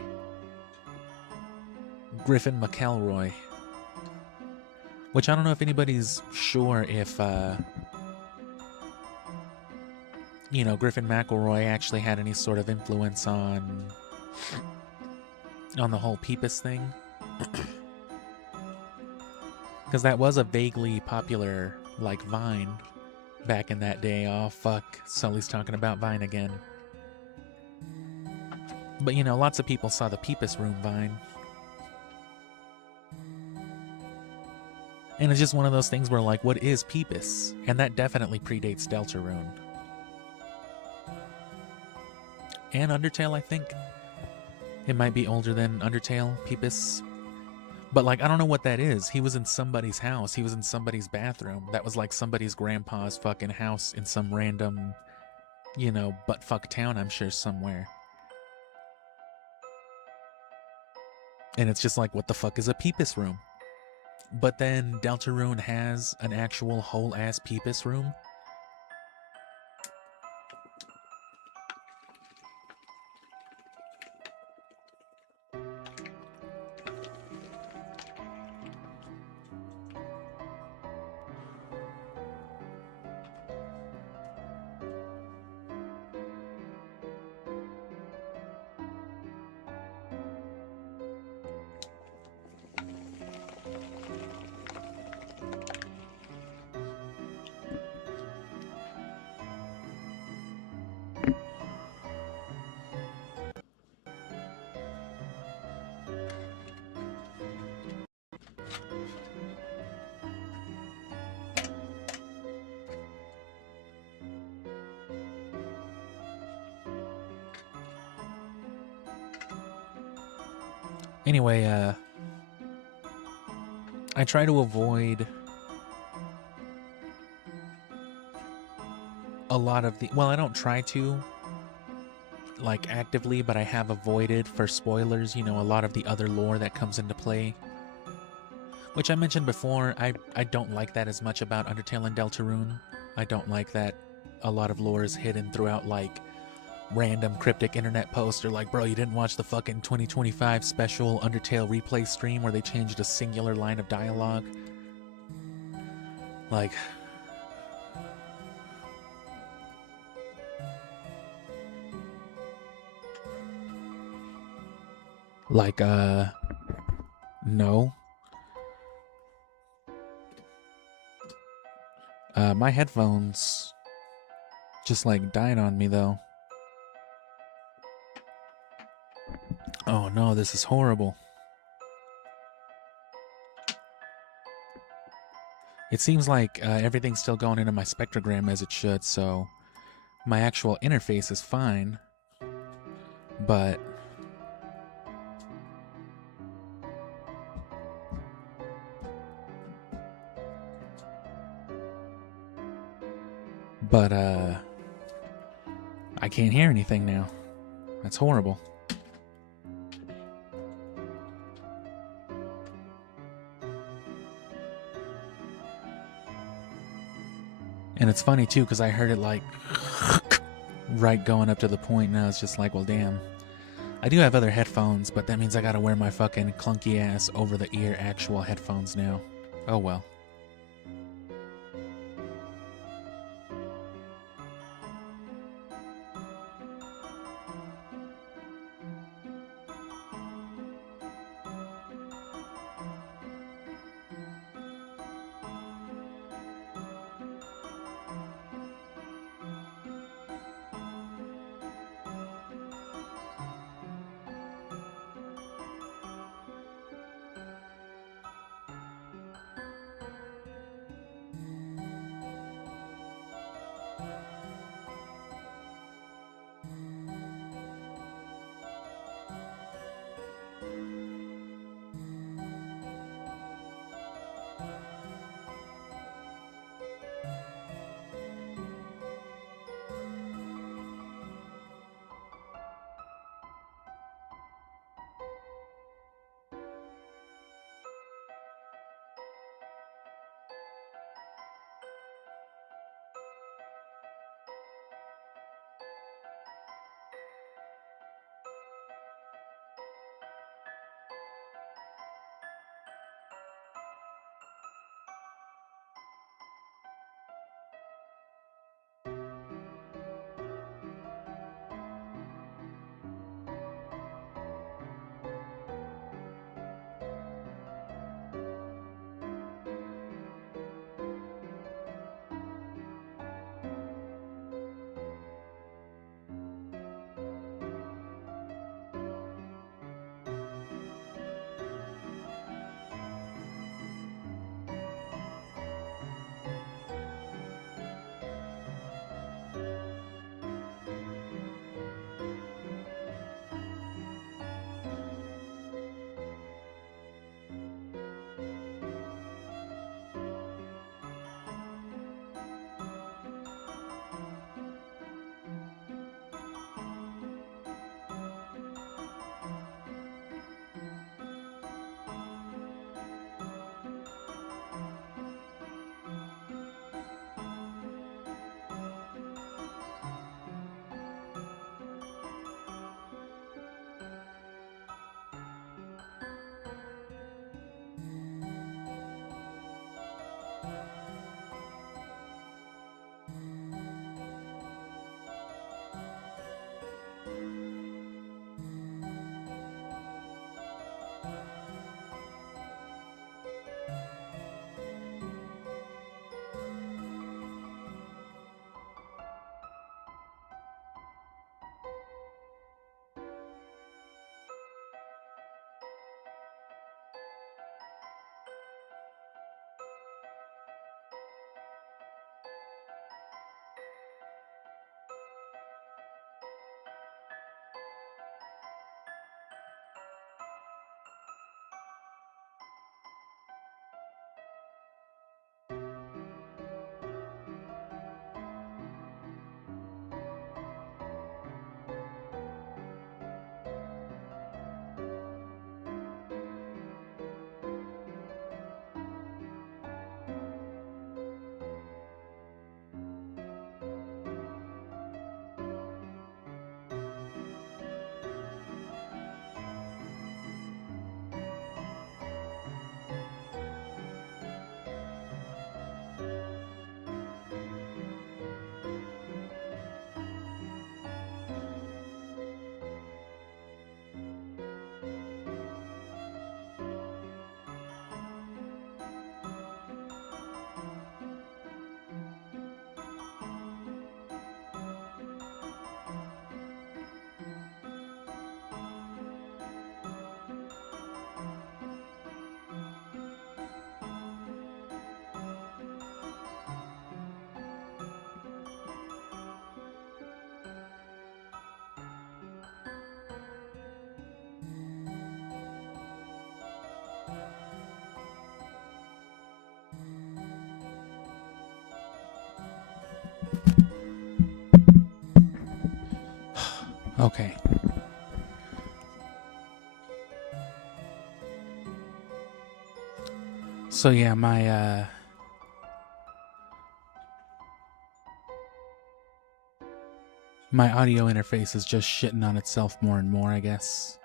Griffin McElroy. Which I don't know if anybody's sure if, you know, Griffin McElroy actually had any sort of influence on the whole Peepus thing. Because that was a vaguely popular, like, Vine back in that day. Oh, fuck. Sully's talking about Vine again. But, you know, lots of people saw the Peepus Room Vine. And it's just one of those things where, like, what is Peepus? And that definitely predates Deltarune. And Undertale, I think. It might be older than Undertale, Peepus. But, like, I don't know what that is. He was in somebody's house. He was in somebody's bathroom. That was, like, somebody's grandpa's fucking house in some random, you know, buttfuck town, I'm sure, somewhere. And it's just like, what the fuck is a Peepus room? But then Deltarune has an actual whole ass Peepus room. Anyway, I try to avoid a lot of the... Well, I don't try to, like, actively, but I have avoided, for spoilers, you know, a lot of the other lore that comes into play. Which I mentioned before, I don't like that as much about Undertale and Deltarune. I don't like that a lot of lore is hidden throughout, like, random cryptic internet posts, or like, bro, you didn't watch the fucking 2025 special Undertale replay stream where they changed a singular line of dialogue? Like... no. My headphones just, like, died on me, though. Oh no, this is horrible. It seems like everything's still going into my spectrogram as it should, so my actual interface is fine, but... I can't hear anything now. That's horrible. And it's funny too, because I heard it like right going up to the point, and I was just like, well, damn. I do have other headphones, but that means I gotta wear my fucking clunky ass over the ear actual headphones now. Oh well. Okay. So yeah, my audio interface is just shitting on itself more and more, I guess.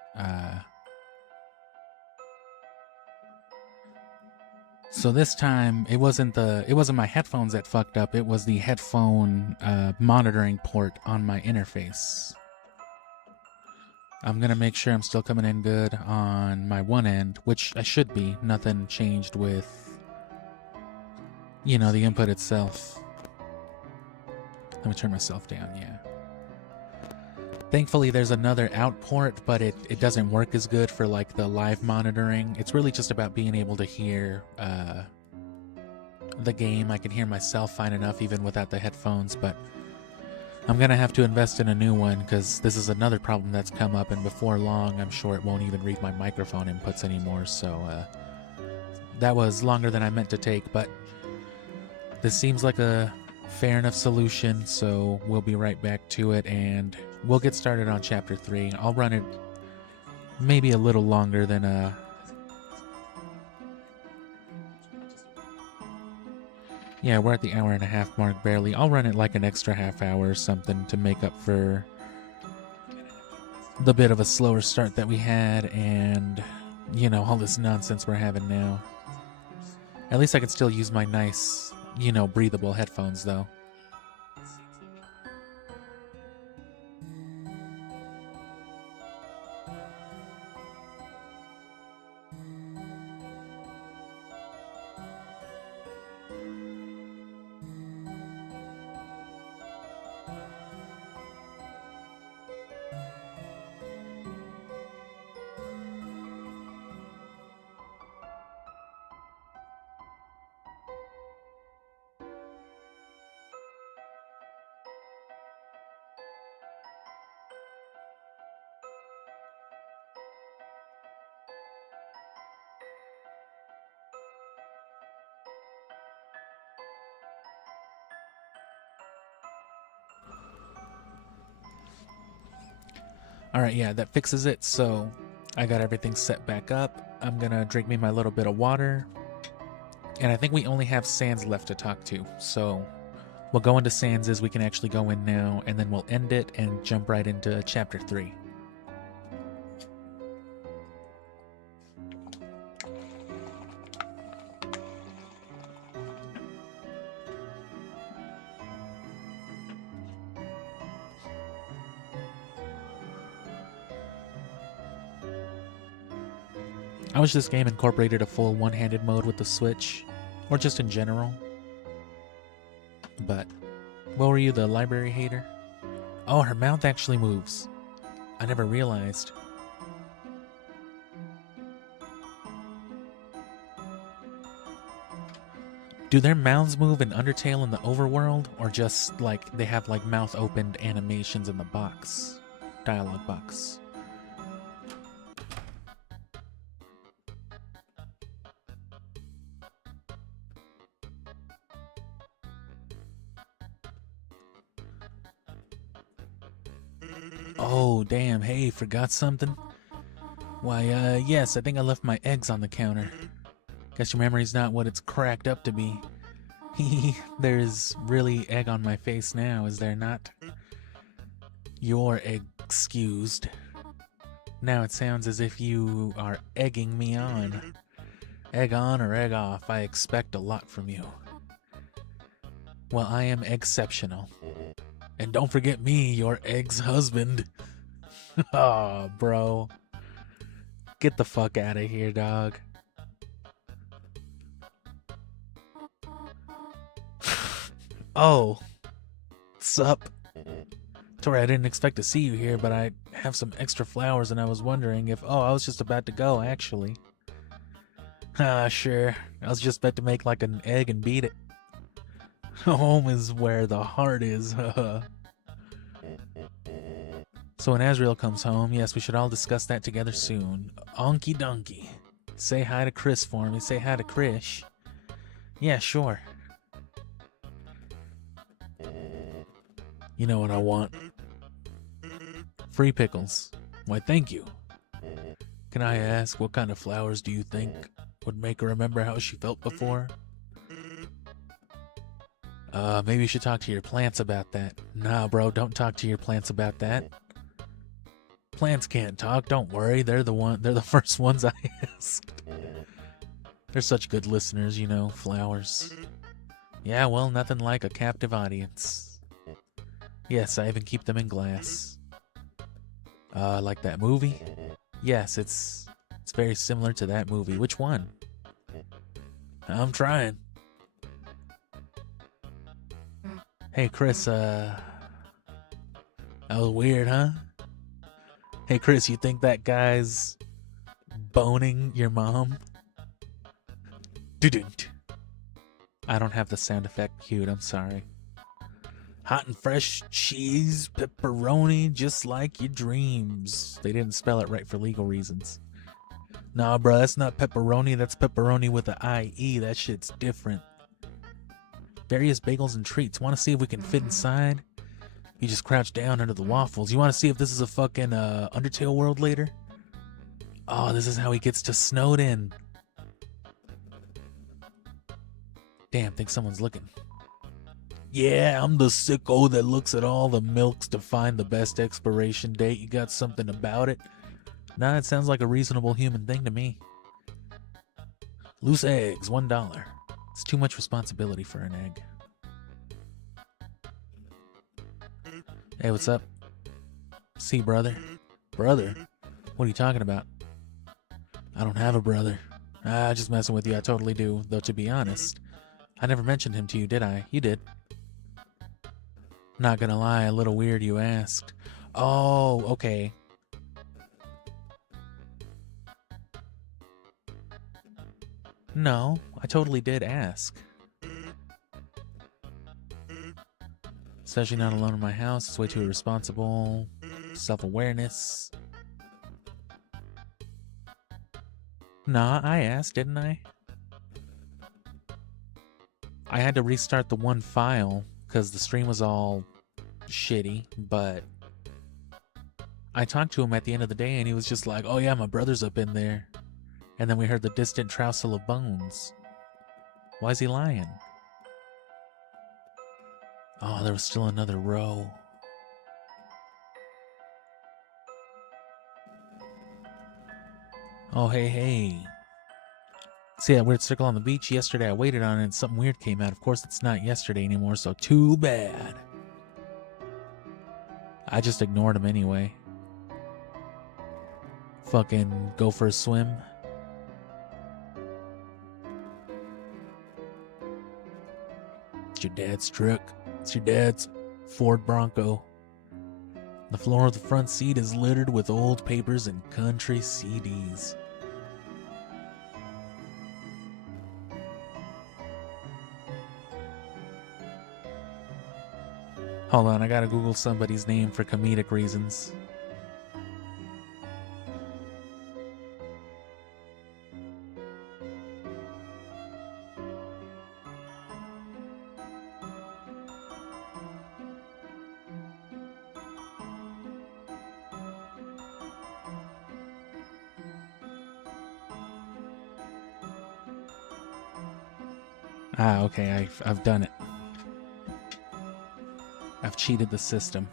So this time it wasn't my headphones that fucked up, it was the headphone monitoring port on my interface. I'm gonna make sure I'm still coming in good on my one end, which I should be. Nothing changed with, you know, the input itself. Let me turn myself down, yeah. Thankfully there's another out port, but it doesn't work as good for like the live monitoring. It's really just about being able to hear the game. I can hear myself fine enough even without the headphones, but I'm gonna have to invest in a new one because this is another problem that's come up, and before long I'm sure it won't even read my microphone inputs anymore. So that was longer than I meant to take, but this seems like a fair enough solution, so we'll be right back to it and we'll get started on chapter 3. I'll run it maybe a little longer than yeah, we're at the hour and a half mark barely. I'll run it like an extra half hour or something to make up for the bit of a slower start that we had and, you know, all this nonsense we're having now. At least I can still use my nice, you know, breathable headphones though. Alright, yeah, that fixes it, so I got everything set back up. I'm gonna drink me my little bit of water. And I think we only have Sans left to talk to, so we'll go into Sans as we can actually go in now, and then we'll end it and jump right into chapter 3. I wish this game incorporated a full one-handed mode with the Switch, or just in general. But, what were you, the library hater? Oh, her mouth actually moves. I never realized. Do their mouths move in Undertale in the overworld, or just, like, they have, like, mouth-opened animations in the box? Dialogue box. Oh, damn, hey, forgot something? Why, yes, I think I left my eggs on the counter. Guess your memory's not what it's cracked up to be. Hehe, there's really egg on my face now, is there not? You're excused. Now it sounds as if you are egging me on. Egg on or egg off, I expect a lot from you. Well, I am exceptional. And don't forget me, your egg's husband. Aw, bro. Get the fuck out of here, dog. Oh. Sup? Tori, I didn't expect to see you here, but I have some extra flowers and I was wondering if... Oh, I was just about to go, actually. Ah, sure. I was just about to make like an egg and beat it. Home is where the heart is, So when Azrael comes home, yes, we should all discuss that together soon. Onky donkey. Say hi to Chris for me. Say hi to Krish. Yeah, sure. You know what I want. Free pickles. Why, thank you. Can I ask, what kind of flowers do you think would make her remember how she felt before? Maybe you should talk to your plants about that. Nah, bro, don't talk to your plants about that. Plants can't talk, don't worry. They're the first ones I asked. They're such good listeners, you know, flowers. Yeah, well, nothing like a captive audience. Yes, I even keep them in glass. Like that movie? Yes, it's very similar to that movie. Which one? I'm trying. Hey, Chris, that was weird, huh? Hey, Chris, you think that guy's boning your mom? Doo-doo-doo. I don't have the sound effect queued, I'm sorry. Hot and fresh cheese, pepperoni, just like your dreams. They didn't spell it right for legal reasons. Nah, bro, that's not pepperoni, that's pepperoni with an I-E. That shit's different. Various bagels and treats. Want to see if we can fit inside? You just crouch down under the waffles. You want to see if this is a fucking Undertale world later? Oh, this is how he gets to Snowden. Damn, think someone's looking. Yeah, I'm the sicko that looks at all the milks to find the best expiration date. You got something about it? Nah, it sounds like a reasonable human thing to me. Loose eggs, $1. It's too much responsibility for an egg. Hey, what's up? See, brother? Brother? What are you talking about? I don't have a brother. Just messing with you, I totally do. Though to be honest, I never mentioned him to you, did I? You did. Not gonna lie, a little weird you asked. Oh, okay. No, I totally did ask. Especially not alone in my house. It's way too irresponsible. Self-awareness. Nah, I asked, didn't I? I had to restart the one file because the stream was all shitty, but I talked to him at the end of the day and he was just like, oh yeah, my brother's up in there. And then we heard the distant trousle of bones. Why is he lying? Oh, there was still another row. Oh, hey. See that weird circle on the beach? Yesterday I waited on it and something weird came out. Of course, it's not yesterday anymore, so too bad. I just ignored him anyway. Fucking go for a swim. It's your dad's truck. It's your dad's Ford Bronco. The floor of the front seat is littered with old papers and country CDs. Hold on, I gotta Google somebody's name for comedic reasons. Ah, okay, I've done it. I've cheated the system.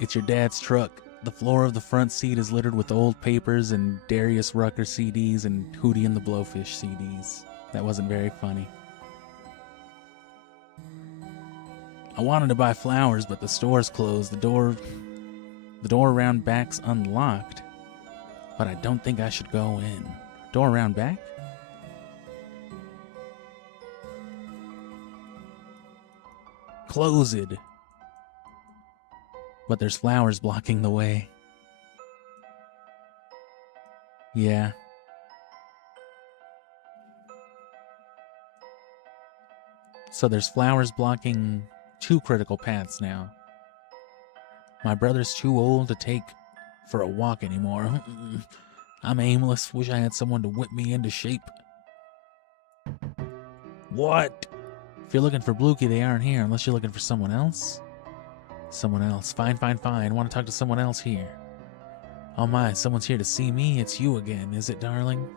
It's your dad's truck. The floor of the front seat is littered with old papers and Darius Rucker CDs and Hootie and the Blowfish CDs. That wasn't very funny. I wanted to buy flowers, but the store's closed. The door around back's unlocked. But I don't think I should go in. Door around back? Close it. But there's flowers blocking the way. Yeah. So there's flowers blocking 2 critical paths now. My brother's too old to take for a walk anymore. I'm aimless. Wish I had someone to whip me into shape. What? If you're looking for Blukey, they aren't here unless you're looking for someone else. Someone else. Fine, fine, fine. I want to talk to someone else here. Oh my, someone's here to see me? It's you again, is it, darling?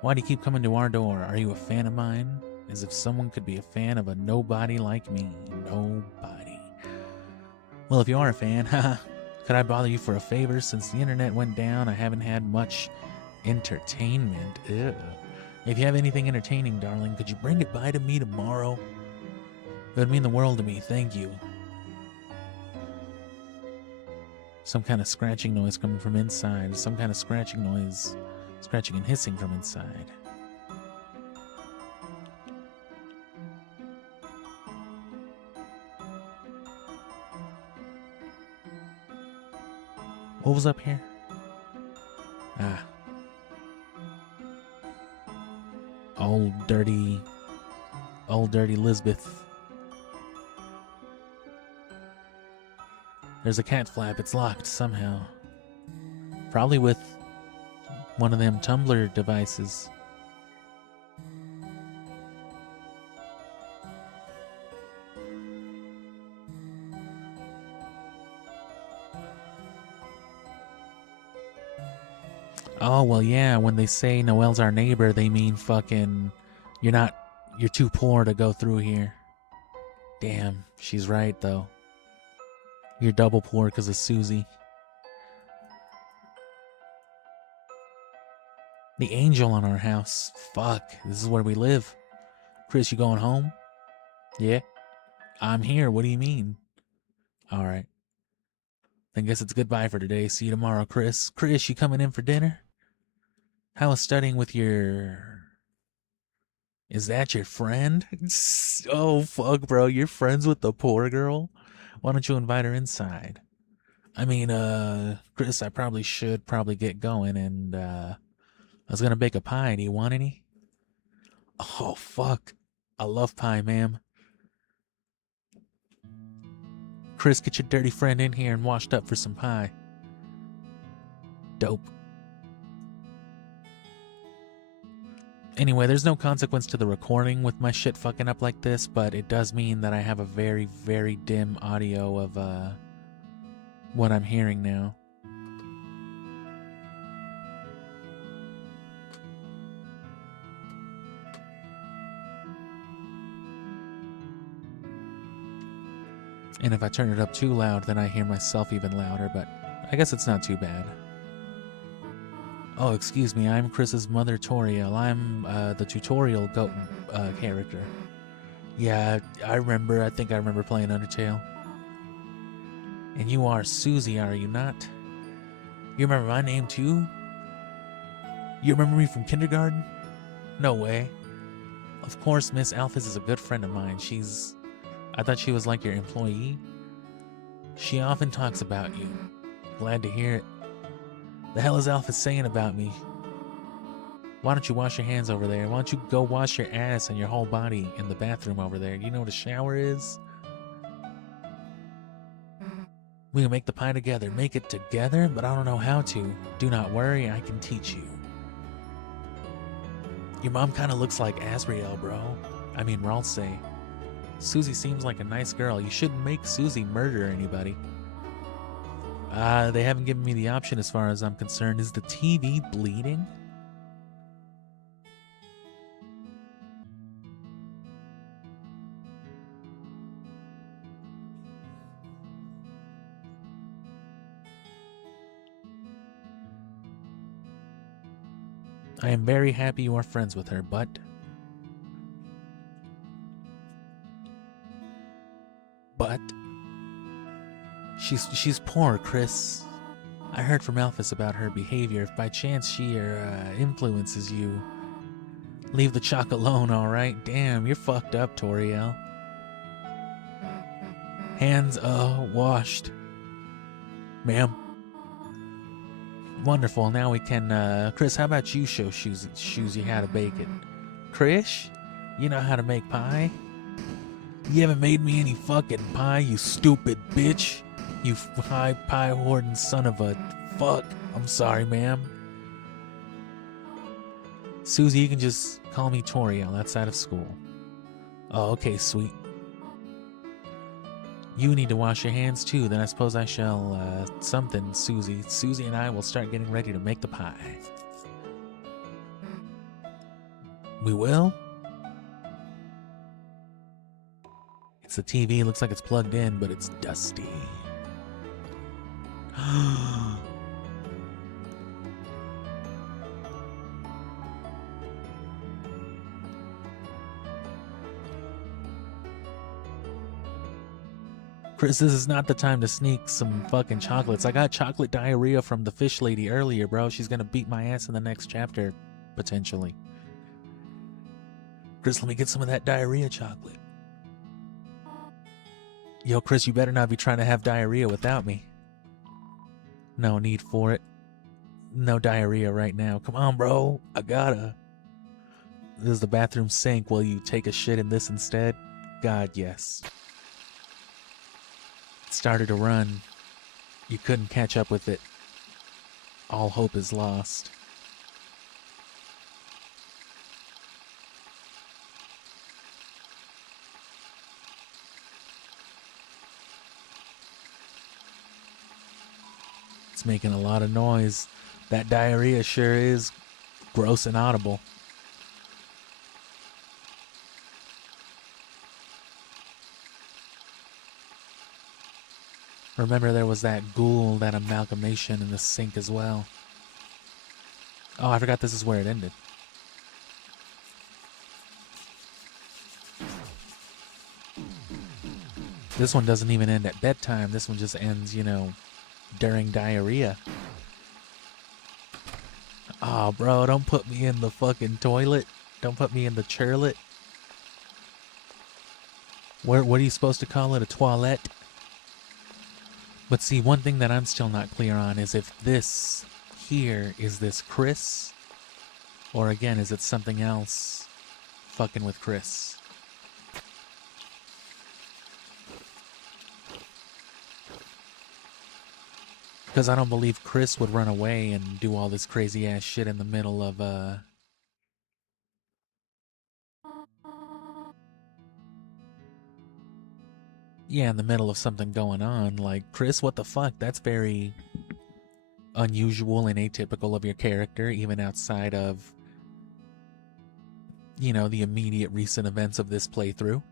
Why do you keep coming to our door? Are you a fan of mine? As if someone could be a fan of a nobody like me. Nobody. Well, if you are a fan, haha, could I bother you for a favor? Since the internet went down, I haven't had much entertainment. Ew. If you have anything entertaining, darling, could you bring it by to me tomorrow? It would mean the world to me, thank you. Some kind of scratching noise coming from inside. Some kind of scratching noise. Scratching and hissing from inside. What was up here? Ah. Old dirty Lisbeth. There's a cat flap. It's locked somehow. Probably with one of them tumbler devices. Oh, well, yeah, when they say Noel's our neighbor, they mean fucking you're too poor to go through here. Damn, she's right, though. You're double poor because of Susie. The angel on our house. Fuck, this is where we live. Chris, you going home? Yeah. I'm here, what do you mean? Alright. Then guess it's goodbye for today. See you tomorrow, Chris. Chris, you coming in for dinner? How was studying with your... Is that your friend? Oh, fuck, bro. You're friends with the poor girl? Why don't you invite her inside? I mean, Chris, I probably should get going, and, I was gonna bake a pie. Do you want any? Oh, fuck. I love pie, ma'am. Chris, get your dirty friend in here and washed up for some pie. Dope. Anyway, there's no consequence to the recording with my shit fucking up like this, but it does mean that I have a very, very dim audio of, what I'm hearing now. And if I turn it up too loud, then I hear myself even louder, but I guess it's not too bad. Oh, excuse me, I'm Chris's mother, Toriel. I'm, the tutorial goat, character. Yeah, I think I remember playing Undertale. And you are Susie, are you not? You remember my name, too? You remember me from kindergarten? No way. Of course, Miss Alphys is a good friend of mine. I thought she was like your employee. She often talks about you. Glad to hear it. The hell is Alphys saying about me? Why don't you wash your hands over there? Why don't you go wash your ass and your whole body in the bathroom over there? You know what a shower is? We can make the pie together. Make it together? But I don't know how to. Do not worry, I can teach you. Your mom kind of looks like Asriel, bro. I mean, Ralse. Susie seems like a nice girl. You shouldn't make Susie murder anybody. They haven't given me the option as far as I'm concerned. Is the TV bleeding? I am very happy you are friends with her, but... She's poor, Chris. I heard from Alphys about her behavior. If by chance she influences you, leave the chalk alone, alright? Damn, you're fucked up, Toriel. Hands, washed. Ma'am. Wonderful, now we can, Chris, how about you show Susie how to bake it? Chris, you know how to make pie? You haven't made me any fucking pie, you stupid bitch. You high pie hoarding son of a fuck. I'm sorry, ma'am. Susie, you can just call me Toriel outside of school. Oh, okay, sweet. You need to wash your hands too. Then I suppose I shall, something, Susie. Susie and I will start getting ready to make the pie. We will? It's the TV. Looks like it's plugged in, but it's dusty. Chris, this is not the time to sneak some fucking chocolates. I got chocolate diarrhea from the fish lady earlier, bro. She's gonna beat my ass in the next chapter, potentially. Chris, let me get some of that diarrhea chocolate. Yo, Chris, you better not be trying to have diarrhea without me. No need for it. No diarrhea right now. Come on, bro. I gotta. This is the bathroom sink. Will you take a shit in this instead? God, yes. It started to run. You couldn't catch up with it. All hope is lost. It's making a lot of noise. That diarrhea sure is gross and audible. Remember, there was that ghoul, that amalgamation in the sink as well. Oh, I forgot this is where it ended. This one doesn't even end at bedtime. This one just ends, you know, during diarrhea. Oh, bro, don't put me in the fucking toilet. Don't put me in the churlet. What are you supposed to call it? A toilette? But see, one thing that I'm still not clear on is if this here is this Chris, or again, is it something else fucking with Chris? Because I don't believe Chris would run away and do all this crazy ass shit in the middle of, yeah, in the middle of something going on. Like, Chris, what the fuck? That's very unusual and atypical of your character, even outside of, you know, the immediate recent events of this playthrough.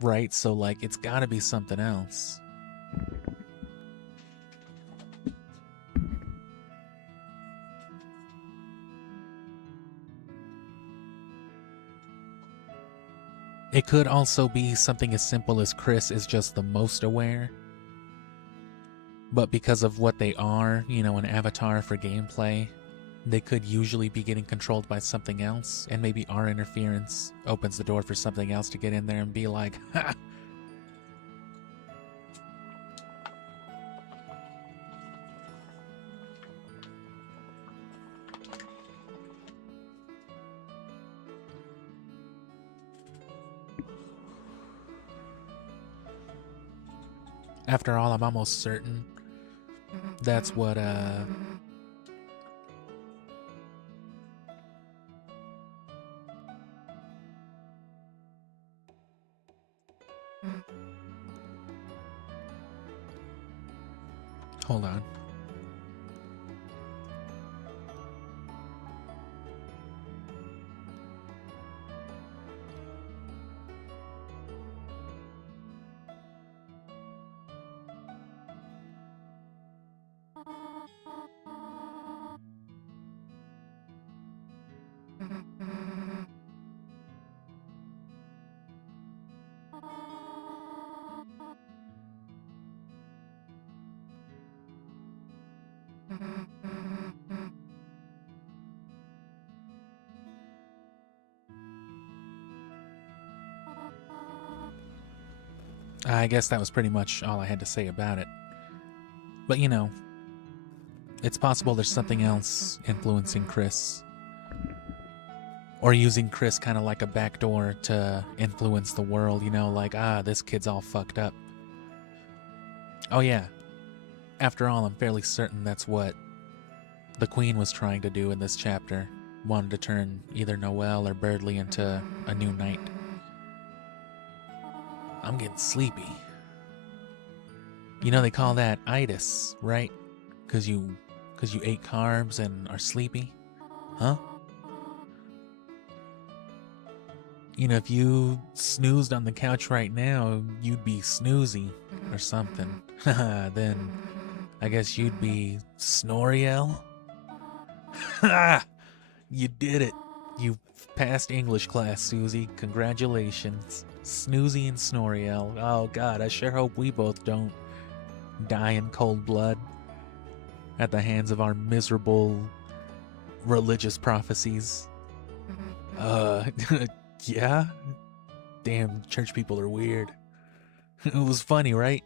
Right? So, like, it's gotta be something else. It could also be something as simple as Chris is just the most aware. But because of what they are, you know, an avatar for gameplay, they could usually be getting controlled by something else, and maybe our interference opens the door for something else to get in there and be like, ha! After all, I'm almost certain that's what, hold on. I guess that was pretty much all I had to say about it. But you know, it's possible there's something else influencing Chris. Or using Chris kind of like a backdoor to influence the world, you know, like, this kid's all fucked up. Oh yeah, after all, I'm fairly certain that's what the Queen was trying to do in this chapter. Wanted to turn either Noelle or Birdley into a new knight. I'm getting sleepy. You know they call that itis, right? Cause you ate carbs and are sleepy? Huh? You know, if you snoozed on the couch right now, you'd be snoozy or something. Then I guess you'd be Snoriel? Ha! You did it. You passed English class, Susie. Congratulations. Snoozy and Snoriel. Oh god, I sure hope we both don't die in cold blood at the hands of our miserable religious prophecies. Yeah? Damn, church people are weird. It was funny, right?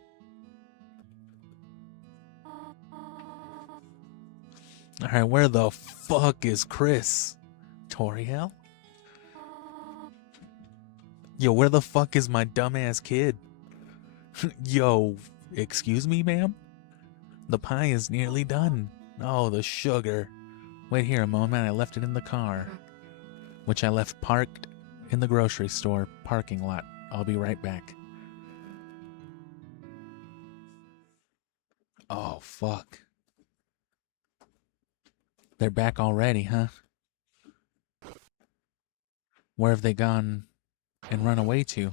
Alright, where the fuck is Chris? Toriel? Yo, where the fuck is my dumbass kid? Yo, excuse me, ma'am? The pie is nearly done. Oh, the sugar. Wait here a moment, I left it in the car. Which I left parked in the grocery store parking lot. I'll be right back. Oh, fuck. They're back already, huh? Where have they gone and run away to?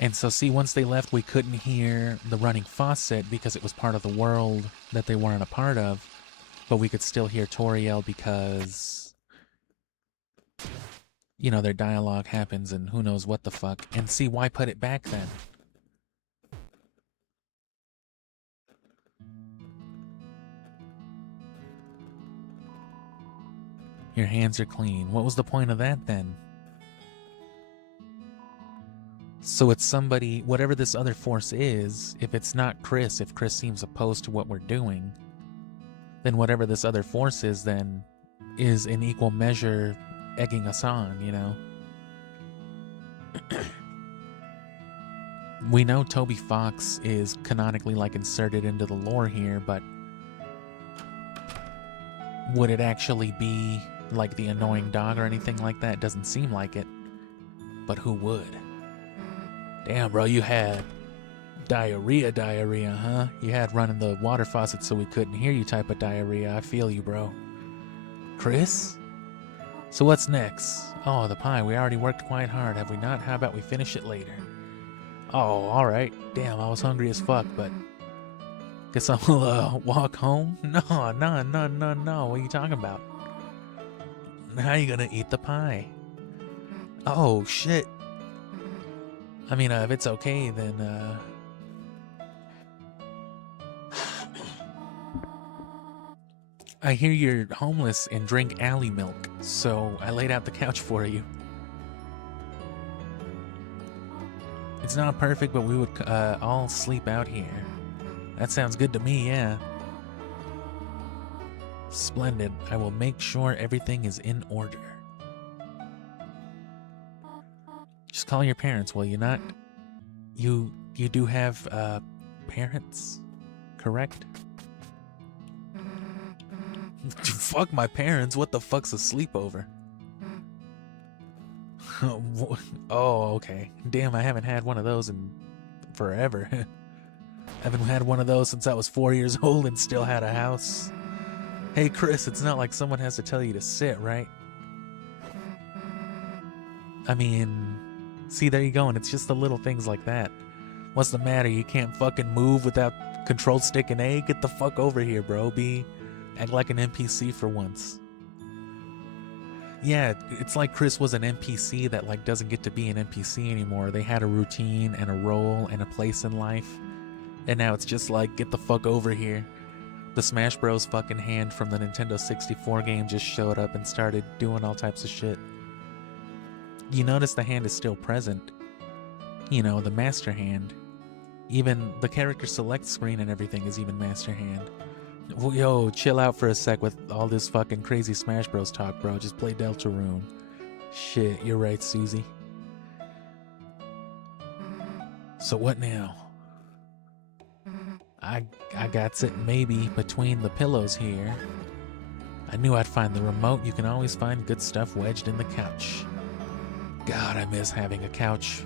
And so, see, once they left, we couldn't hear the running faucet because it was part of the world that they weren't a part of. But we could still hear Toriel because, you know, their dialogue happens and who knows what the fuck. And see, why put it back then? Your hands are clean. What was the point of that then? So it's somebody, whatever this other force is, if it's not Chris, if Chris seems opposed to what we're doing, then whatever this other force is then is in equal measure egging us on, you know? We know Toby Fox is canonically like inserted into the lore here, but would it actually be like the annoying dog or anything like that? Doesn't seem like it, but who would? Damn, bro, you had diarrhea, huh? You had running the water faucet so we couldn't hear you type of diarrhea. I feel you, bro. Chris? So what's next? Oh, the pie. We already worked quite hard, have we not? How about we finish it later? Oh, alright. Damn, I was hungry as fuck, but guess I'll walk home? No. What are you talking about? How are you gonna eat the pie? Oh, shit. I mean, if it's okay, then, I hear you're homeless and drink alley milk, so I laid out the couch for you. It's not perfect, but we would all sleep out here. That sounds good to me, yeah. Splendid. I will make sure everything is in order. Just call your parents, will you not? You do have, parents, correct? Fuck my parents, what the fuck's a sleepover? Oh, okay. Damn, I haven't had one of those in forever. I haven't had one of those since I was 4 years old and still had a house. Hey Chris, it's not like someone has to tell you to sit, right? I mean, see, there you go, and it's just the little things like that. What's the matter? You can't fucking move without control stick and A? Get the fuck over here, bro. Act like an NPC for once. Yeah, it's like Chris was an NPC that like doesn't get to be an NPC anymore. They had a routine and a role and a place in life. And now it's just like, get the fuck over here. The Smash Bros fucking hand from the Nintendo 64 game just showed up and started doing all types of shit. You notice the hand is still present. You know, the master hand. Even the character select screen and everything is even master hand. Yo, chill out for a sec with all this fucking crazy Smash Bros talk, bro. Just play Deltarune. Shit, you're right, Susie. So what now? I got it maybe between the pillows here. I knew I'd find the remote. You can always find good stuff wedged in the couch. God, I miss having a couch.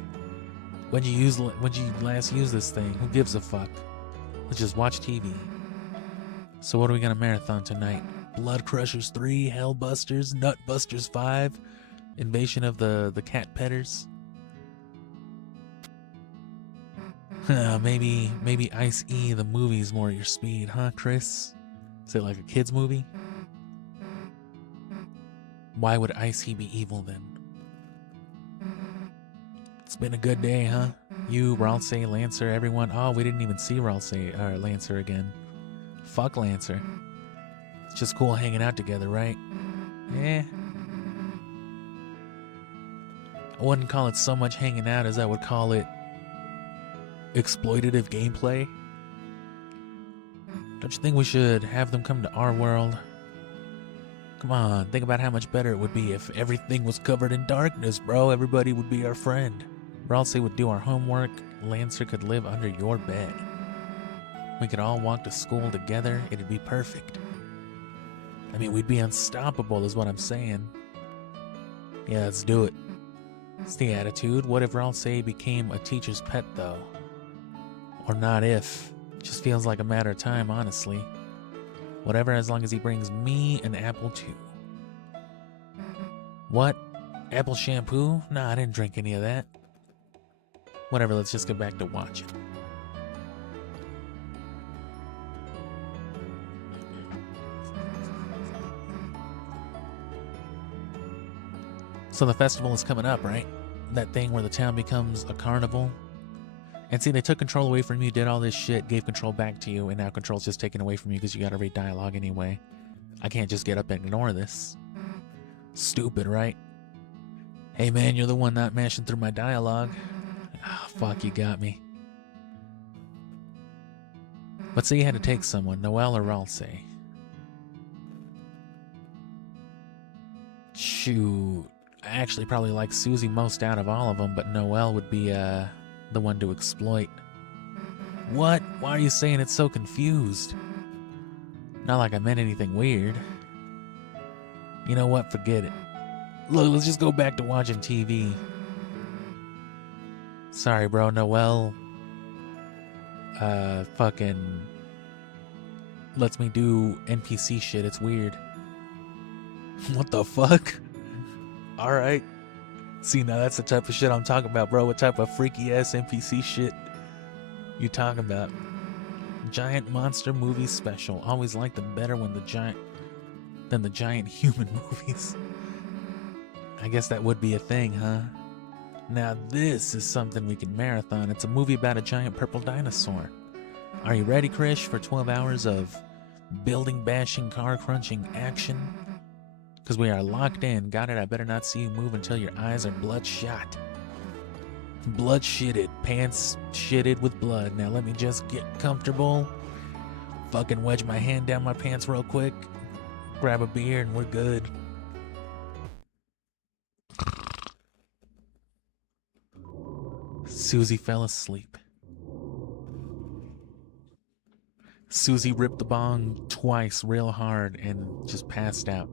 When'd you last use this thing? Who gives a fuck? Let's just watch TV. So what are we gonna marathon tonight? Blood Crushers 3, Hellbusters, Nutbusters 5, Invasion of the Cat Petters. Maybe Ice E the movie's more your speed, huh, Chris? Is it like a kid's movie? Why would Ice E be evil then? It's been a good day, huh? You, Ralsei, Lancer, everyone. Oh, we didn't even see Ralsei or Lancer again. Fuck Lancer. It's just cool hanging out together, right? Eh. I wouldn't call it so much hanging out as I would call it exploitative gameplay. Don't you think we should have them come to our world? Come on, think about how much better it would be if everything was covered in darkness, bro. Everybody would be our friend. Ralsei would do our homework. Lancer could live under your bed. We could all walk to school together. It'd be perfect. I mean, we'd be unstoppable is what I'm saying. Yeah, let's do it. It's the attitude. What if Ralsei became a teacher's pet, though? Or not if. Just feels like a matter of time, honestly. Whatever, as long as he brings me an apple too. What? Apple shampoo? Nah, I didn't drink any of that. Whatever, let's just get back to watching. So the festival is coming up, right? That thing where the town becomes a carnival. And see, they took control away from you, did all this shit, gave control back to you, and now control's just taken away from you because you gotta read dialogue anyway. I can't just get up and ignore this. Stupid, right? Hey man, you're the one not mashing through my dialogue. Ah, fuck, you got me. But say you had to take someone, Noelle or Ralsei. Shoot. I actually probably like Susie most out of all of them, but Noelle would be, the one to exploit. What? Why are you saying it's so confused? Not like I meant anything weird. You know what? Forget it. Look, let's just go back to watching TV. Sorry, bro. Noelle, fucking lets me do NPC shit. It's weird. What the fuck? Alright. See, now that's the type of shit I'm talking about, bro. What type of freaky ass NPC shit you talking about? Giant monster movie special. Always like them better when the giant human movies. I guess that would be a thing, huh? Now this is something we can marathon. It's a movie about a giant purple dinosaur. Are you ready, Krish, for 12 hours of building bashing, car crunching action? Because we are locked in. Got it, I better not see you move until your eyes are bloodshot. Blood shitted. Pants shitted with blood. Now let me just get comfortable. Fucking wedge my hand down my pants real quick. Grab a beer and we're good. Susie fell asleep. Susie ripped the bong twice real hard and just passed out.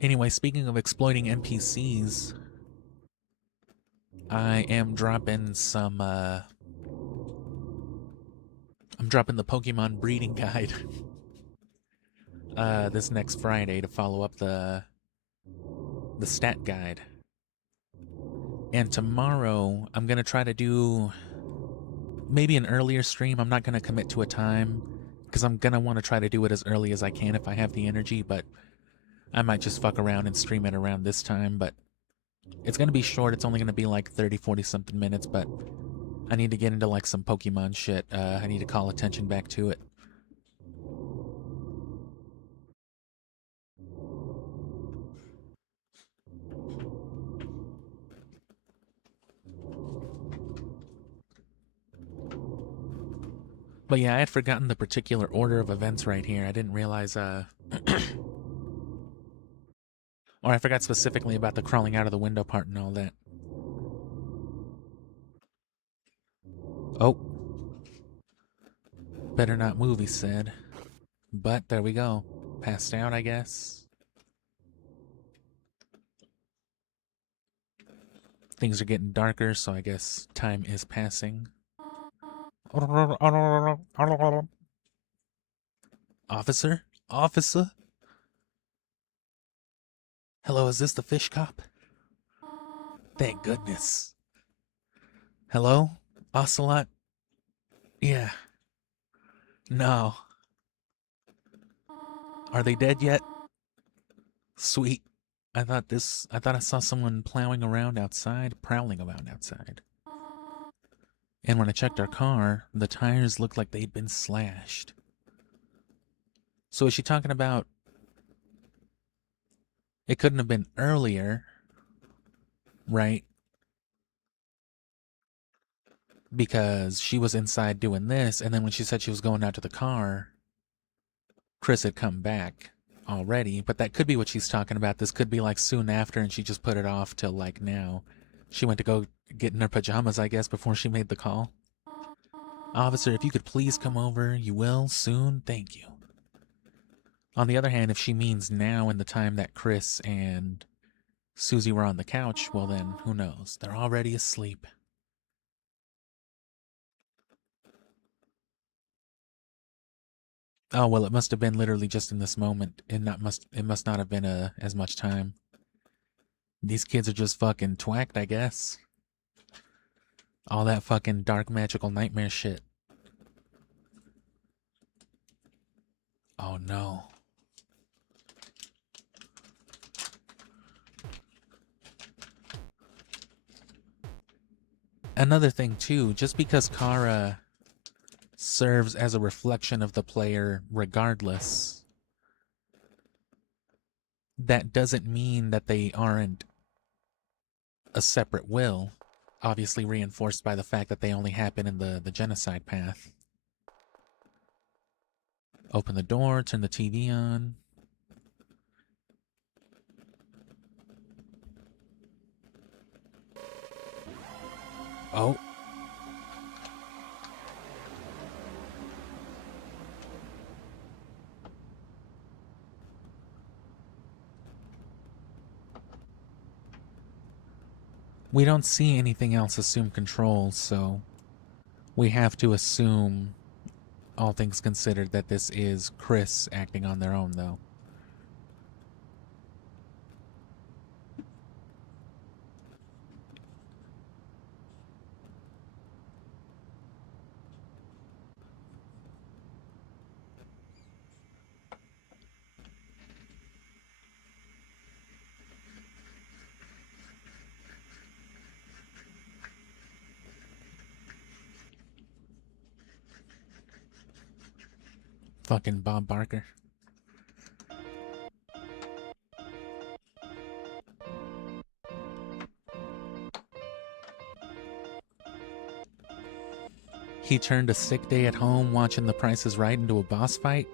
Anyway, speaking of exploiting NPCs, I am dropping some, I'm dropping the Pokemon breeding guide, this next Friday to follow up the stat guide. And tomorrow, I'm gonna try to do maybe an earlier stream. I'm not gonna commit to a time, because I'm gonna want to try to do it as early as I can if I have the energy, but I might just fuck around and stream it around this time, but it's going to be short. It's only going to be like 30, 40 something minutes, but I need to get into like some Pokemon shit. I need to call attention back to it. But yeah, I had forgotten the particular order of events right here. I didn't realize, or I forgot specifically about the crawling out of the window part and all that. Oh. Better not move, he said. But there we go. Passed out, I guess. Things are getting darker, so I guess time is passing. Officer? Officer? Hello, is this the fish cop? Thank goodness. Hello? Ocelot? Yeah. No. Are they dead yet? Sweet. I thought I saw someone prowling around outside. And when I checked our car, the tires looked like they'd been slashed. So is she talking about it couldn't have been earlier, right? Because she was inside doing this, and then when she said she was going out to the car, Chris had come back already. But that could be what she's talking about. This could be like soon after, and she just put it off till like now. She went to go get in her pajamas, I guess, before she made the call. Officer, if you could please come over, you will soon. Thank you. On the other hand, if she means now in the time that Chris and Susie were on the couch, well then, who knows? They're already asleep. Oh, well, it must have been literally just in this moment. It must not have been as much time. These kids are just fucking twacked, I guess. All that fucking dark magical nightmare shit. Oh no. Another thing too, just because Kara serves as a reflection of the player regardless, that doesn't mean that they aren't a separate will, obviously reinforced by the fact that they only happen in the genocide path. Open the door, turn the TV on. Oh. We don't see anything else assume control, so we have to assume, all things considered, that this is Chris acting on their own, though. Fucking Bob Barker. He turned a sick day at home watching The Price is Right into a boss fight?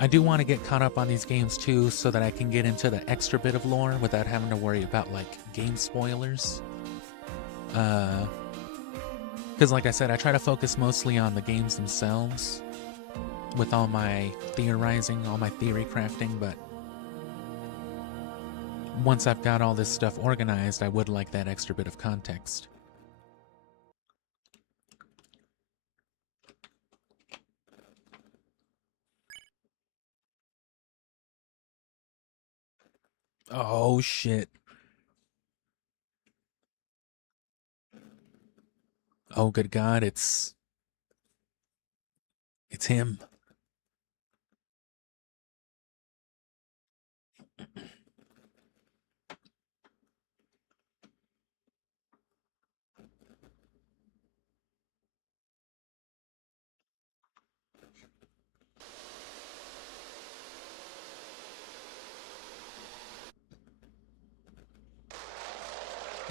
I do want to get caught up on these games too, so that I can get into the extra bit of lore without having to worry about like game spoilers. Because like I said, I try to focus mostly on the games themselves with all my theorizing, all my theory crafting, but once I've got all this stuff organized, I would like that extra bit of context. Oh shit. Oh good God, it's him.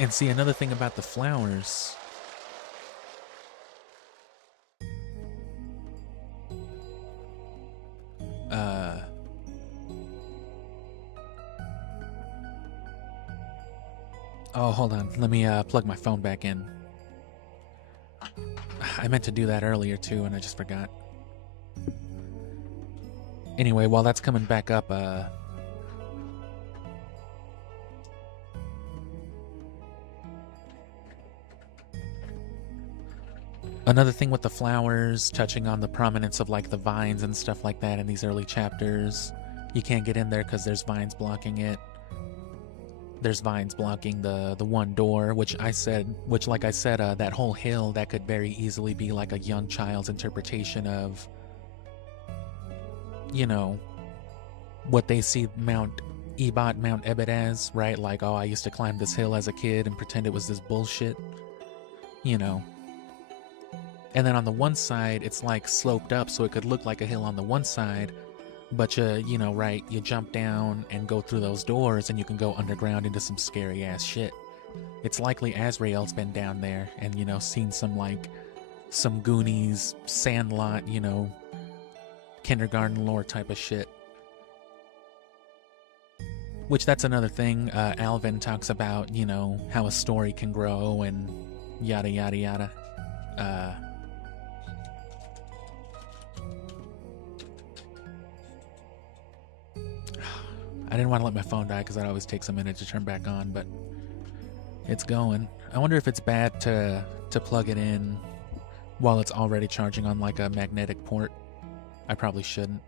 And see, another thing about the flowers. Oh, hold on. Let me plug my phone back in. I meant to do that earlier too, and I just forgot. Anyway, while that's coming back up, another thing with the flowers, touching on the prominence of like the vines and stuff like that in these early chapters. You can't get in there because there's vines blocking it. There's vines blocking the one door, which like I said, that whole hill, that could very easily be like a young child's interpretation of, you know, what they see Mount Ebott as, right? Like, oh, I used to climb this hill as a kid and pretend it was this bullshit, you know. And then on the one side, it's like sloped up, so it could look like a hill on the one side, but you know, right, you jump down and go through those doors and you can go underground into some scary ass shit. It's likely Azrael's been down there and, you know, seen some Goonies, Sandlot, you know, kindergarten lore type of shit. Which, that's another thing. Alvin talks about, you know, how a story can grow and yada yada yada. I didn't want to let my phone die because that always takes a minute to turn back on, but it's going. I wonder if it's bad to plug it in while it's already charging on like a magnetic port. I probably shouldn't.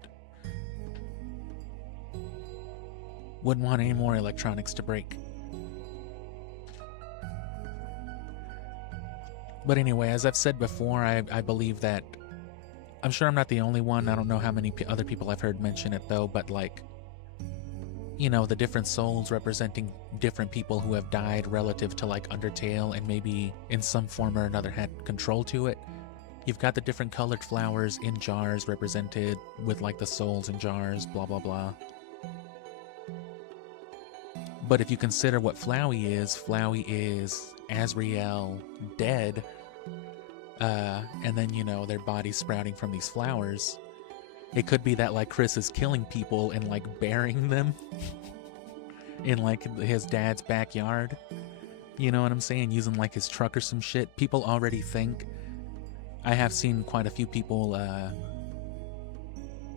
Wouldn't want any more electronics to break. But anyway, as I've said before, I believe that... I'm sure I'm not the only one. I don't know how many other people I've heard mention it though, but like... you know, the different souls representing different people who have died relative to like Undertale and maybe in some form or another had control to it. You've got the different colored flowers in jars represented with like the souls in jars, blah blah blah. But if you consider what Flowey is Azrael dead, and then, you know, their bodies sprouting from these flowers. It could be that like Chris is killing people and like burying them in like his dad's backyard. You know what I'm saying? Using like his truck or some shit. People already think. I have seen quite a few people,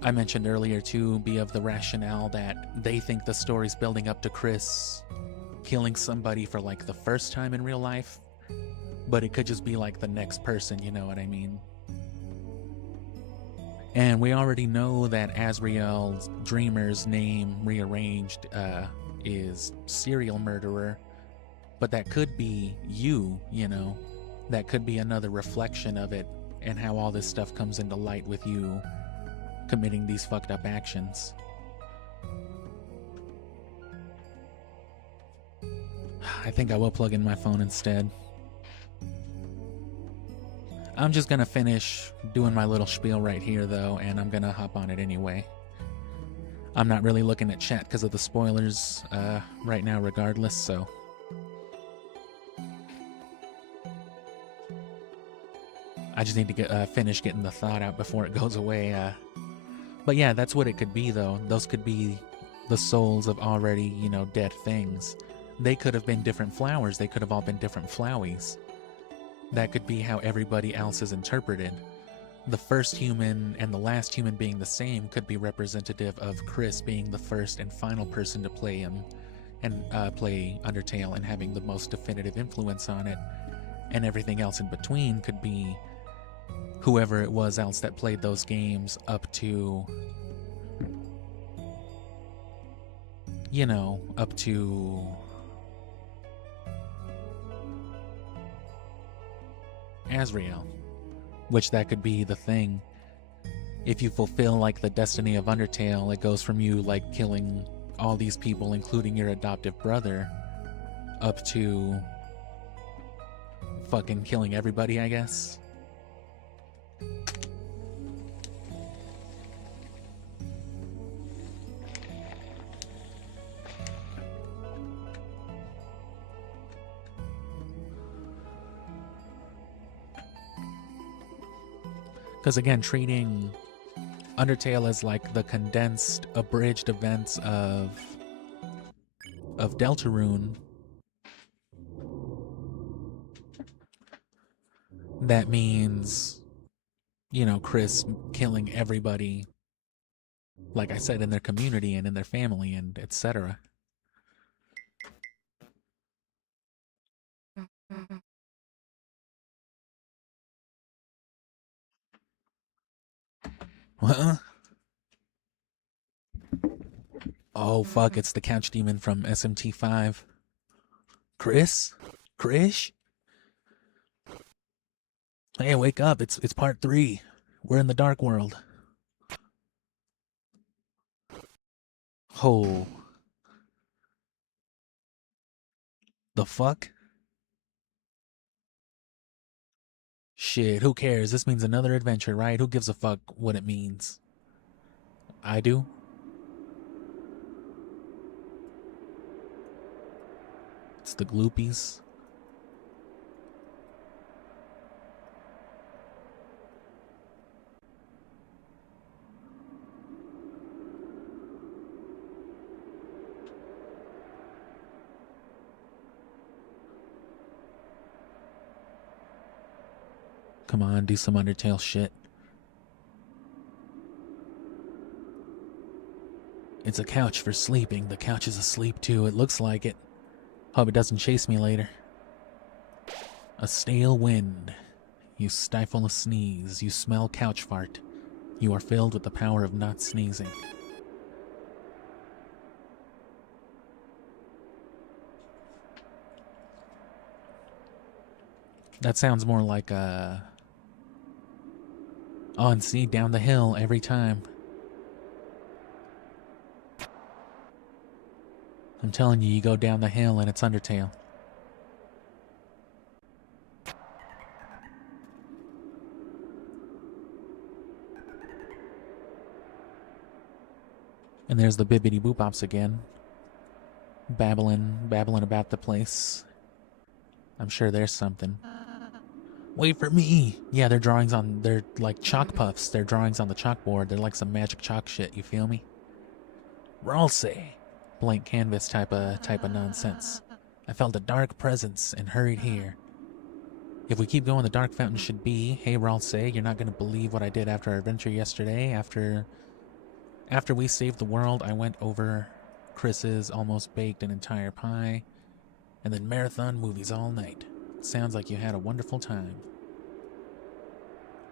I mentioned earlier too, be of the rationale that they think the story's building up to Chris killing somebody for like the first time in real life. But it could just be like the next person, you know what I mean? And we already know that Azrael's Dreamer's name rearranged is serial murderer, but that could be you know, that could be another reflection of it and how all this stuff comes into light with you committing these fucked up actions. I think I will plug in my phone instead. I'm just gonna finish doing my little spiel right here though, and I'm gonna hop on it anyway. I'm not really looking at chat because of the spoilers right now regardless, so... I just need to finish getting the thought out before it goes away. But yeah, that's what it could be though. Those could be the souls of already, you know, dead things. They could have been different flowers. They could have all been different flowies. That could be how everybody else is interpreted. The first human and the last human being the same could be representative of Chris being the first and final person to play him and play Undertale and having the most definitive influence on it. And everything else in between could be whoever it was else that played those games up to, you know, up to Azrael, which that could be the thing. If you fulfill like the destiny of Undertale, it goes from you like killing all these people, including your adoptive brother, up to fucking killing everybody, I guess. Because again, treating Undertale as like the condensed, abridged events of Deltarune, that means, you know, Chris killing everybody, like I said, in their community and in their family and etc. Huh? Oh fuck, it's the couch demon from SMT5. Chris? Krish? Hey, wake up, it's part 3. We're in the dark world. Oh. The fuck? Shit, who cares? This means another adventure, right? Who gives a fuck what it means? I do. It's the gloopies. Come on, do some Undertale shit. It's a couch for sleeping. The couch is asleep too. It looks like it. Hope it doesn't chase me later. A stale wind. You stifle a sneeze. You smell couch fart. You are filled with the power of not sneezing. That sounds more like a... Oh, and see, down the hill every time. I'm telling you, you go down the hill and it's Undertale. And there's the bibbity boop-ops again. Babbling about the place. I'm sure there's something. Wait for me! Yeah, they're drawings on... They're like chalk puffs. They're drawings on the chalkboard. They're like some magic chalk shit, you feel me? Ralsei. Blank canvas type of nonsense. I felt a dark presence and hurried here. If we keep going, the dark fountain should be... Hey, Ralsei, you're not gonna believe what I did after our adventure yesterday. After we saved the world, I went over Chris's, almost baked an entire pie, and then marathon movies all night. Sounds like you had a wonderful time.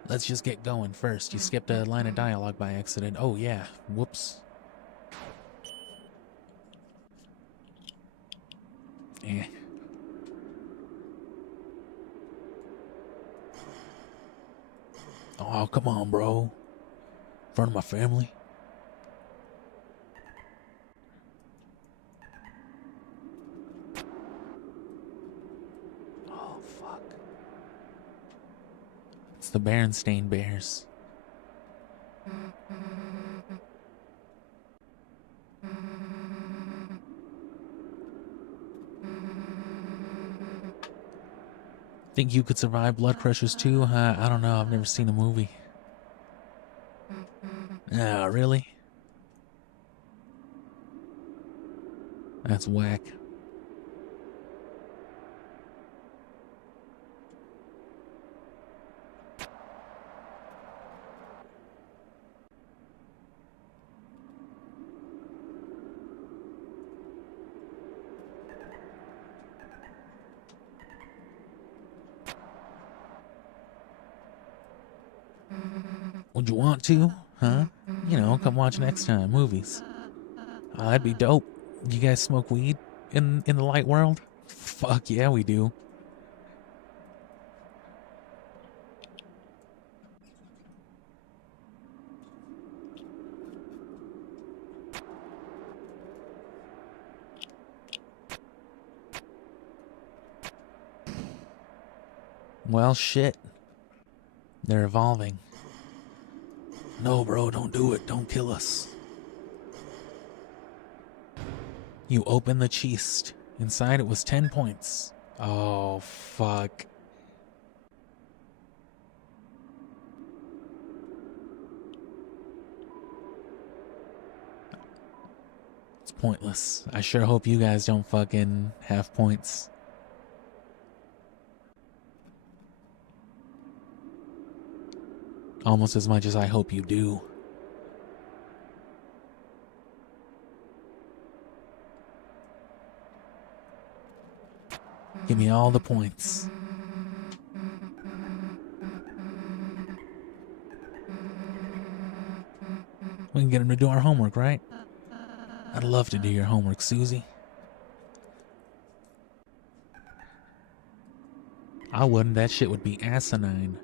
Let's just get going first. You skipped a line of dialogue by accident. Oh yeah, whoops. Eh. Oh, come on, bro. In front of my family. Oh, fuck. It's the Berenstain Bears. Think you could survive blood pressures too? I don't know. I've never seen the movie. Ah, really? That's whack. Would you want to? Huh? You know, come watch next time. Movies. That'd be dope. You guys smoke weed in the light world? Fuck yeah, we do. Well, shit. They're evolving. No, bro, don't do it. Don't kill us. You open the chest. Inside it was 10 points. Oh, fuck. pointless. I sure hope you guys don't fucking have points. Almost as much as I hope you do. Give me all the points. We can get him to do our homework, right? I'd love to do your homework, Susie. I wouldn't. That shit would be asinine.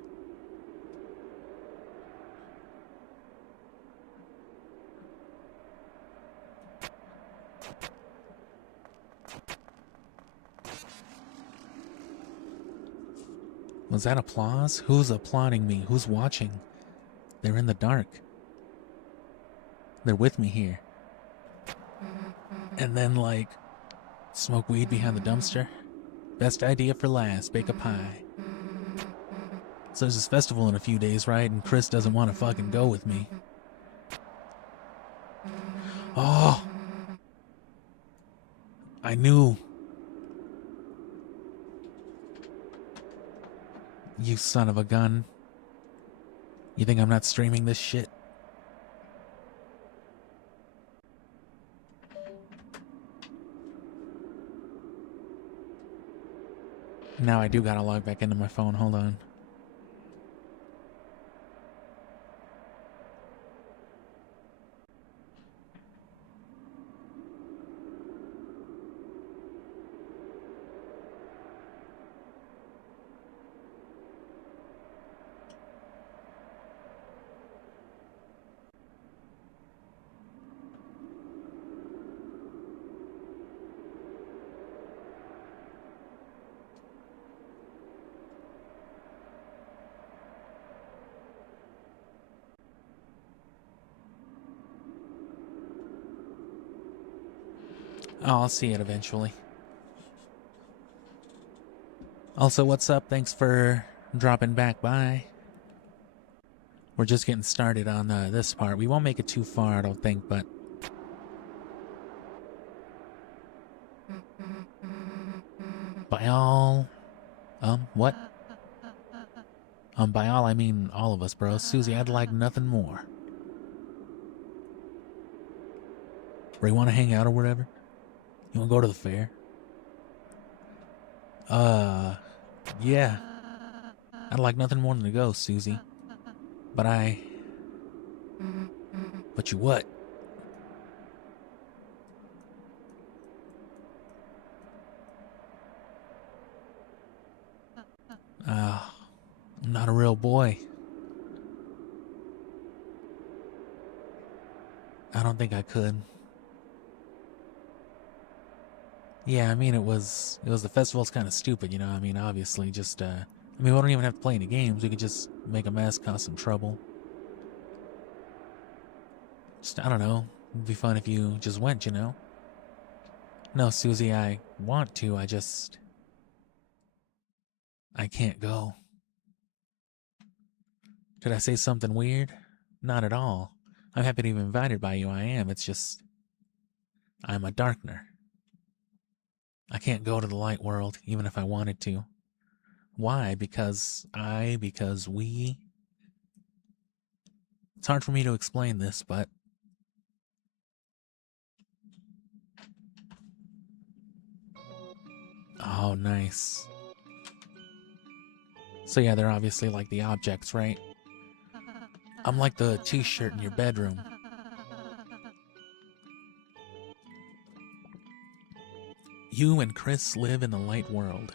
Was that applause? Who's applauding me? Who's watching? They're in the dark. They're with me here. And then, like, smoke weed behind the dumpster. Best idea for last. Bake a pie. So there's this festival in a few days, right? And Chris doesn't want to fucking go with me. Oh! I knew. You son of a gun. You think I'm not streaming this shit? Now I do gotta log back into my phone. Hold on. Oh, I'll see it eventually. Also, what's up? Thanks for dropping back by. We're just getting started on this part. We won't make it too far, I don't think, but... By all... what? By all, I mean all of us, bro. Susie, I'd like nothing more. Or you want to hang out or whatever? You want to go to the fair? Yeah. I'd like nothing more than to go, Susie. But you what? I'm not a real boy. I don't think I could. Yeah, I mean, it was the festival's kind of stupid, you know. I mean, obviously, just I mean, we don't even have to play any games. We could just make a mess, cause some trouble. Just, I don't know. It'd be fun if you just went, you know. No, Susie, I want to. I can't go. Did I say something weird? Not at all. I'm happy to be invited by you. I am. It's just I'm a darkner. I can't go to the light world, even if I wanted to. Why? Because we... It's hard for me to explain this, but... Oh, nice. So yeah, they're obviously like the objects, right? I'm like the t-shirt in your bedroom. You and Chris live in the light world.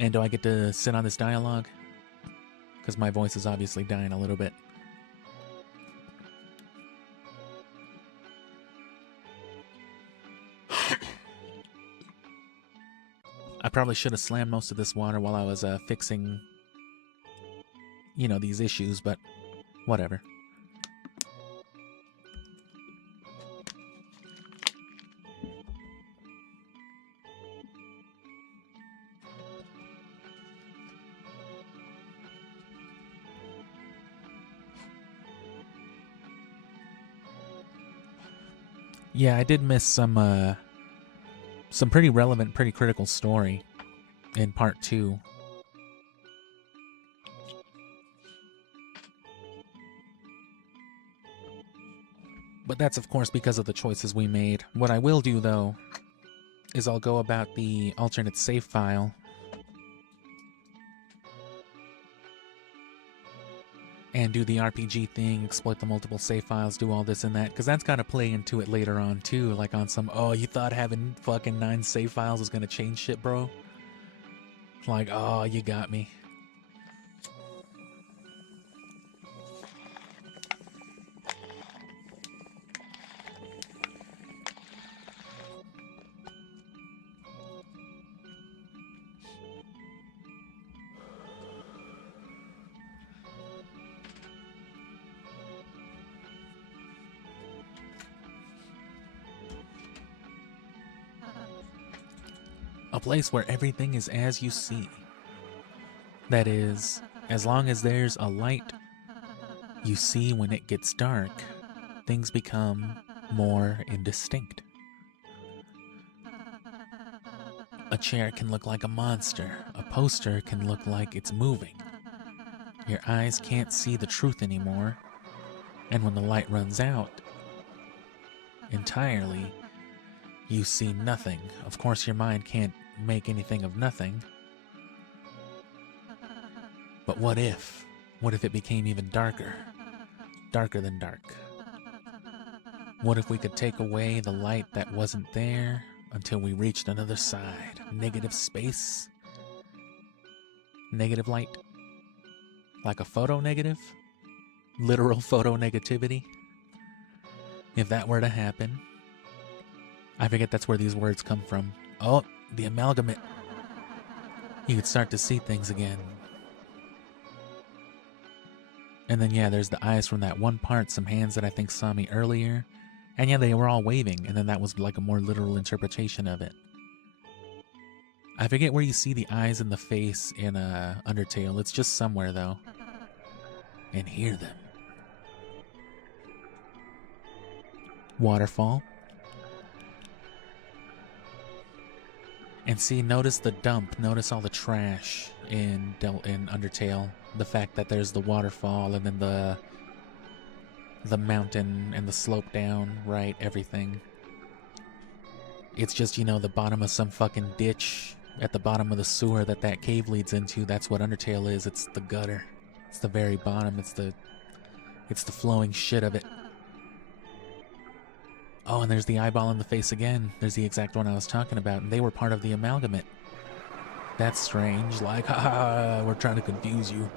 And do I get to sit on this dialogue? Because my voice is obviously dying a little bit. I probably should have slammed most of this water while I was fixing, you know, these issues, but whatever. Yeah, I did miss some pretty relevant, pretty critical story in part 2. But that's, of course, because of the choices we made. What I will do, though, is I'll go about the alternate save file and do the RPG thing, exploit the multiple save files, do all this and that, because that's got to play into it later on, too. Like on some, oh, you thought having fucking 9 save files was going to change shit, bro? Like, oh, you got me. A place where everything is as you see. That is, as long as there's a light, you see when it gets dark, things become more indistinct. A chair can look like a monster. A poster can look like it's moving. Your eyes can't see the truth anymore. And when the light runs out entirely, you see nothing. Of course, your mind can't make anything of nothing. But what if? What if it became even darker? Darker than dark. What if we could take away the light that wasn't there until we reached another side? Negative space? Negative light? Like a photo negative? Literal photo negativity? If that were to happen, I forget that's where these words come from. Oh, the amalgamate. You could start to see things again. And then, yeah, there's the eyes from that one part, some hands that I think saw me earlier. And yeah, they were all waving, and then that was like a more literal interpretation of it. I forget where you see the eyes and the face in Undertale. It's just somewhere, though. And hear them. Waterfall. And see, notice the dump. Notice all the trash in Undertale. The fact that there's the waterfall and then the mountain and the slope down, right? Everything. It's just, you know, the bottom of some fucking ditch at the bottom of the sewer that cave leads into. That's what Undertale is. It's the gutter. It's the very bottom. It's the flowing shit of it. Oh, and there's the eyeball in the face again. There's the exact one I was talking about, and they were part of the amalgamate. That's strange. Like, haha, we're trying to confuse you.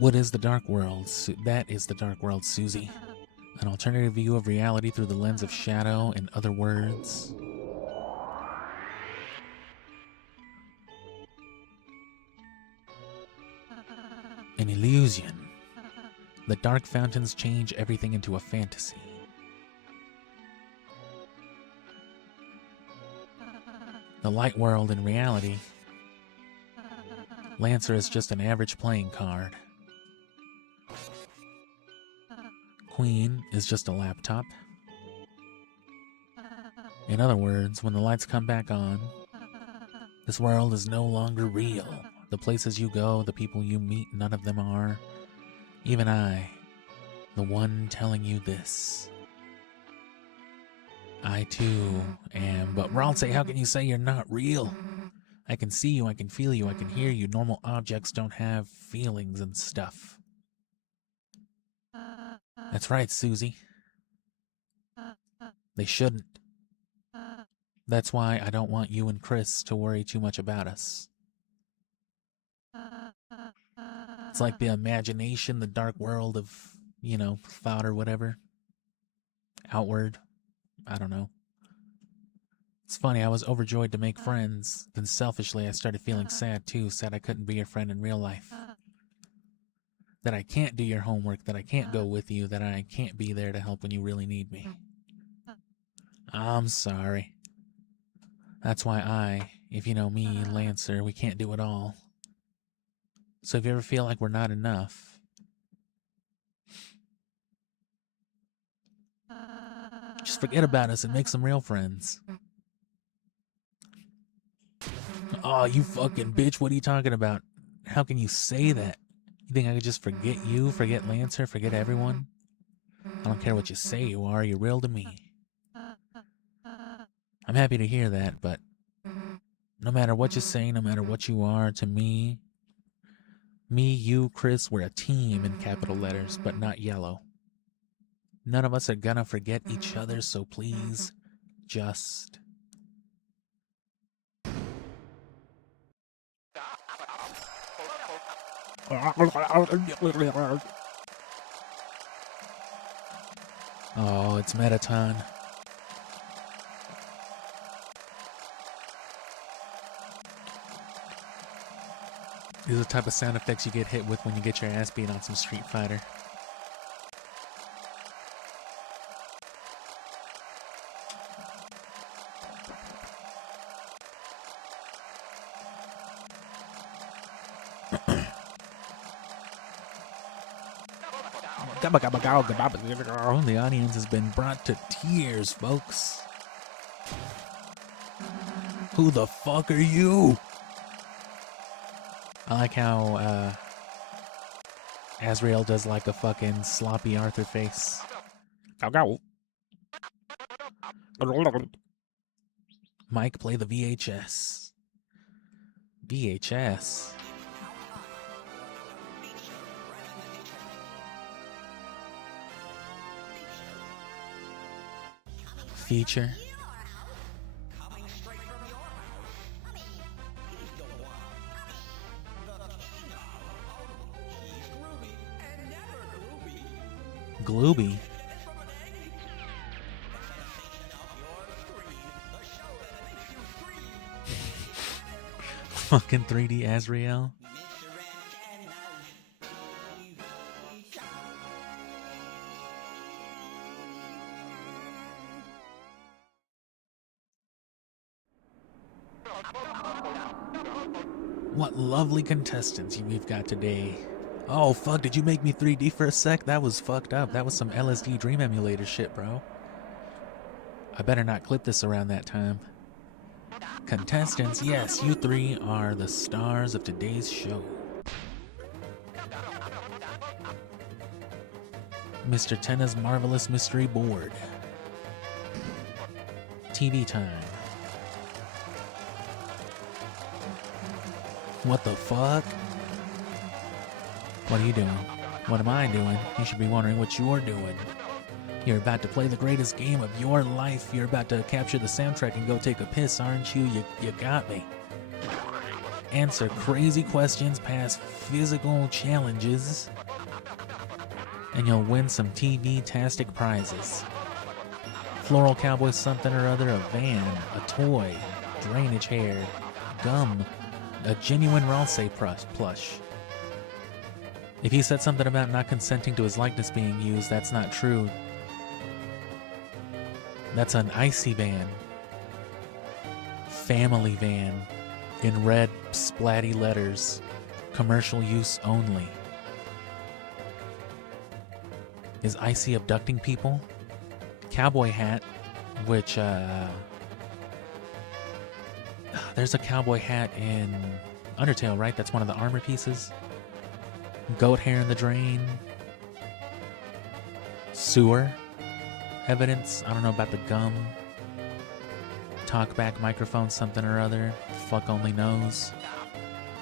What is the Dark World? That is the Dark World, Susie. An alternative view of reality through the lens of shadow, in other words. An illusion. The dark fountains change everything into a fantasy. The light world in reality. Lancer is just an average playing card. Queen is just a laptop. In other words, when the lights come back on, this world is no longer real. The places you go, the people you meet, none of them are. Even I, the one telling you this. I too am, but Ralsei, how can you say you're not real? I can see you, I can feel you, I can hear you. Normal objects don't have feelings and stuff. That's right, Susie. They shouldn't. That's why I don't want you and Chris to worry too much about us. It's like the imagination, the dark world of, you know, thought or whatever. Outward. I don't know. It's funny, I was overjoyed to make friends. Then selfishly I started feeling sad too, sad I couldn't be your friend in real life. That I can't do your homework, that I can't go with you, that I can't be there to help when you really need me. I'm sorry. That's why if you know me, Lancer, we can't do it all. So if you ever feel like we're not enough, just forget about us and make some real friends. Oh, you fucking bitch, what are you talking about? How can you say that? You think I could just forget you, forget Lancer, forget everyone? I don't care what you say you are, you're real to me. I'm happy to hear that, but no matter what you say, no matter what you are, to me, you, Chris, we're a team in capital letters, but not yellow. None of us are gonna forget each other, so please, just... Oh, it's Metaton. These are the type of sound effects you get hit with when you get your ass beat on some Street Fighter. The audience has been brought to tears, folks. Who the fuck are you? I like how Azrael does like a fucking sloppy Arthur face. Mike, play the VHS. VHS. Feature. Glooby. Fucking 3D Azrael. What lovely contestants we've got today. Oh fuck, did you make me 3D for a sec? That was fucked up. That was some LSD Dream Emulator shit, bro. I better not clip this around that time. Contestants, yes, you three are the stars of today's show. Mr. Tenna's Marvelous Mystery Board. TV time. What the fuck? What are you doing? What am I doing? You should be wondering what you're doing. You're about to play the greatest game of your life. You're about to capture the soundtrack and go take a piss, aren't you? You got me. Answer crazy questions, pass physical challenges, and you'll win some TV-tastic prizes. Floral cowboy something or other, a van, a toy, drainage hair, gum, a genuine Ralsei plush. If he said something about not consenting to his likeness being used, that's not true. That's an icy van. Family van. In red, splatty letters. Commercial use only. Is Icy abducting people? Cowboy hat, which, there's a cowboy hat in Undertale, right? That's one of the armor pieces. Goat hair in the drain. Sewer evidence. I don't know about the gum. Talkback microphone something or other. Fuck only knows.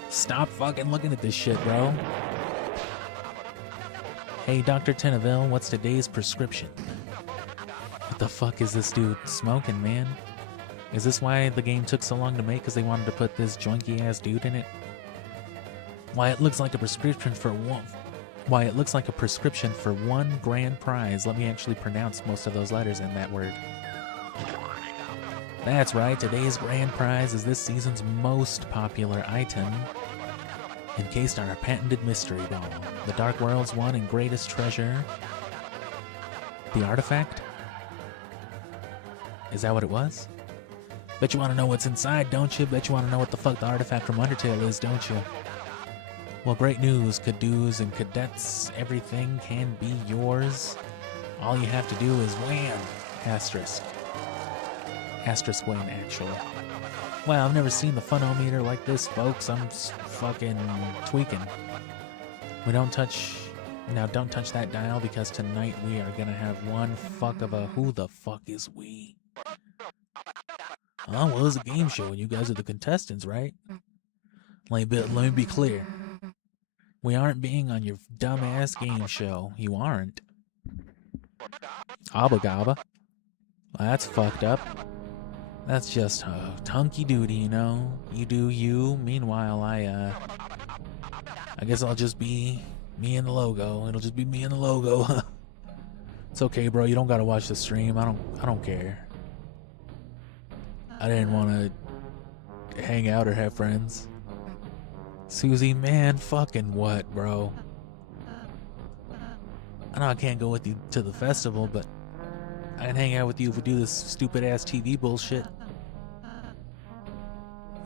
Stop fucking looking at this shit, bro. Hey, Dr. Tenneville, what's today's prescription? What the fuck is this dude smoking, man? Is this why the game took so long to make? Because they wanted to put this junky-ass dude in it? Why it looks like a prescription for one... Why it looks like a prescription for one grand prize. Let me actually pronounce most of those letters in that word. That's right, today's grand prize is this season's most popular item. Encased our patented mystery ball. The Dark World's one and greatest treasure. The artifact? Is that what it was? Bet you want to know what's inside, don't you? Bet you want to know what the fuck the artifact from Undertale is, don't you? Well, great news, Cadoos and Cadets. Everything can be yours. All you have to do is wham! Asterisk. Asterisk win, actually. Wow, I've never seen the funometer like this, folks. I'm fucking tweaking. We don't touch... Now, don't touch that dial, because tonight we are gonna have one fuck of a who the fuck is we? Oh, well, it's a game show, and you guys are the contestants, right? Let me be clear. We aren't being on your dumbass game show. You aren't. Abba Gabba. Well, that's fucked up. That's just hunky doody, you know. You do you. Meanwhile, I guess I'll just be me and the logo. It'll just be me and the logo. It's okay, bro. You don't gotta watch the stream. I don't care. I didn't want to hang out or have friends. Susie, man, fucking what, bro? I know I can't go with you to the festival, but I can hang out with you if we do this stupid-ass TV bullshit.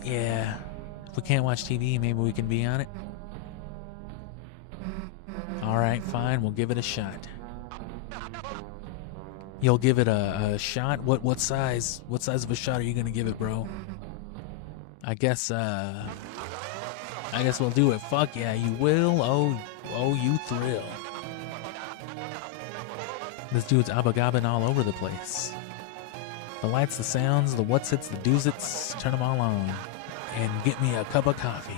Yeah. If we can't watch TV, maybe we can be on it. Alright, fine. We'll give it a shot. You'll give it a shot? What size? What size of a shot are you gonna give it, bro? I guess we'll do it. Fuck yeah, you will? Oh, you thrill. This dude's abagabbing all over the place. The lights, the sounds, the what's its, the do's its, turn them all on. And get me a cup of coffee.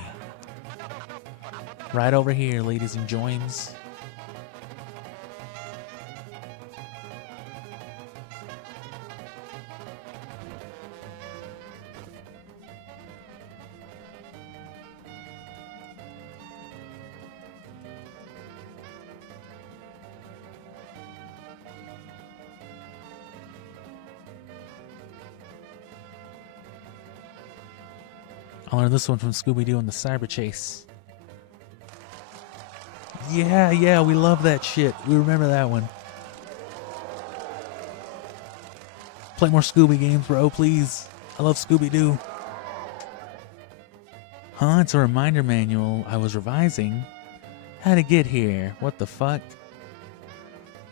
Right over here, ladies and joins. I learned this one from Scooby-Doo and the Cyber Chase. Yeah, we love that shit. We remember that one. Play more Scooby games, bro, please. I love Scooby-Doo. Huh? It's a reminder manual I was revising. How'd it get here? What the fuck?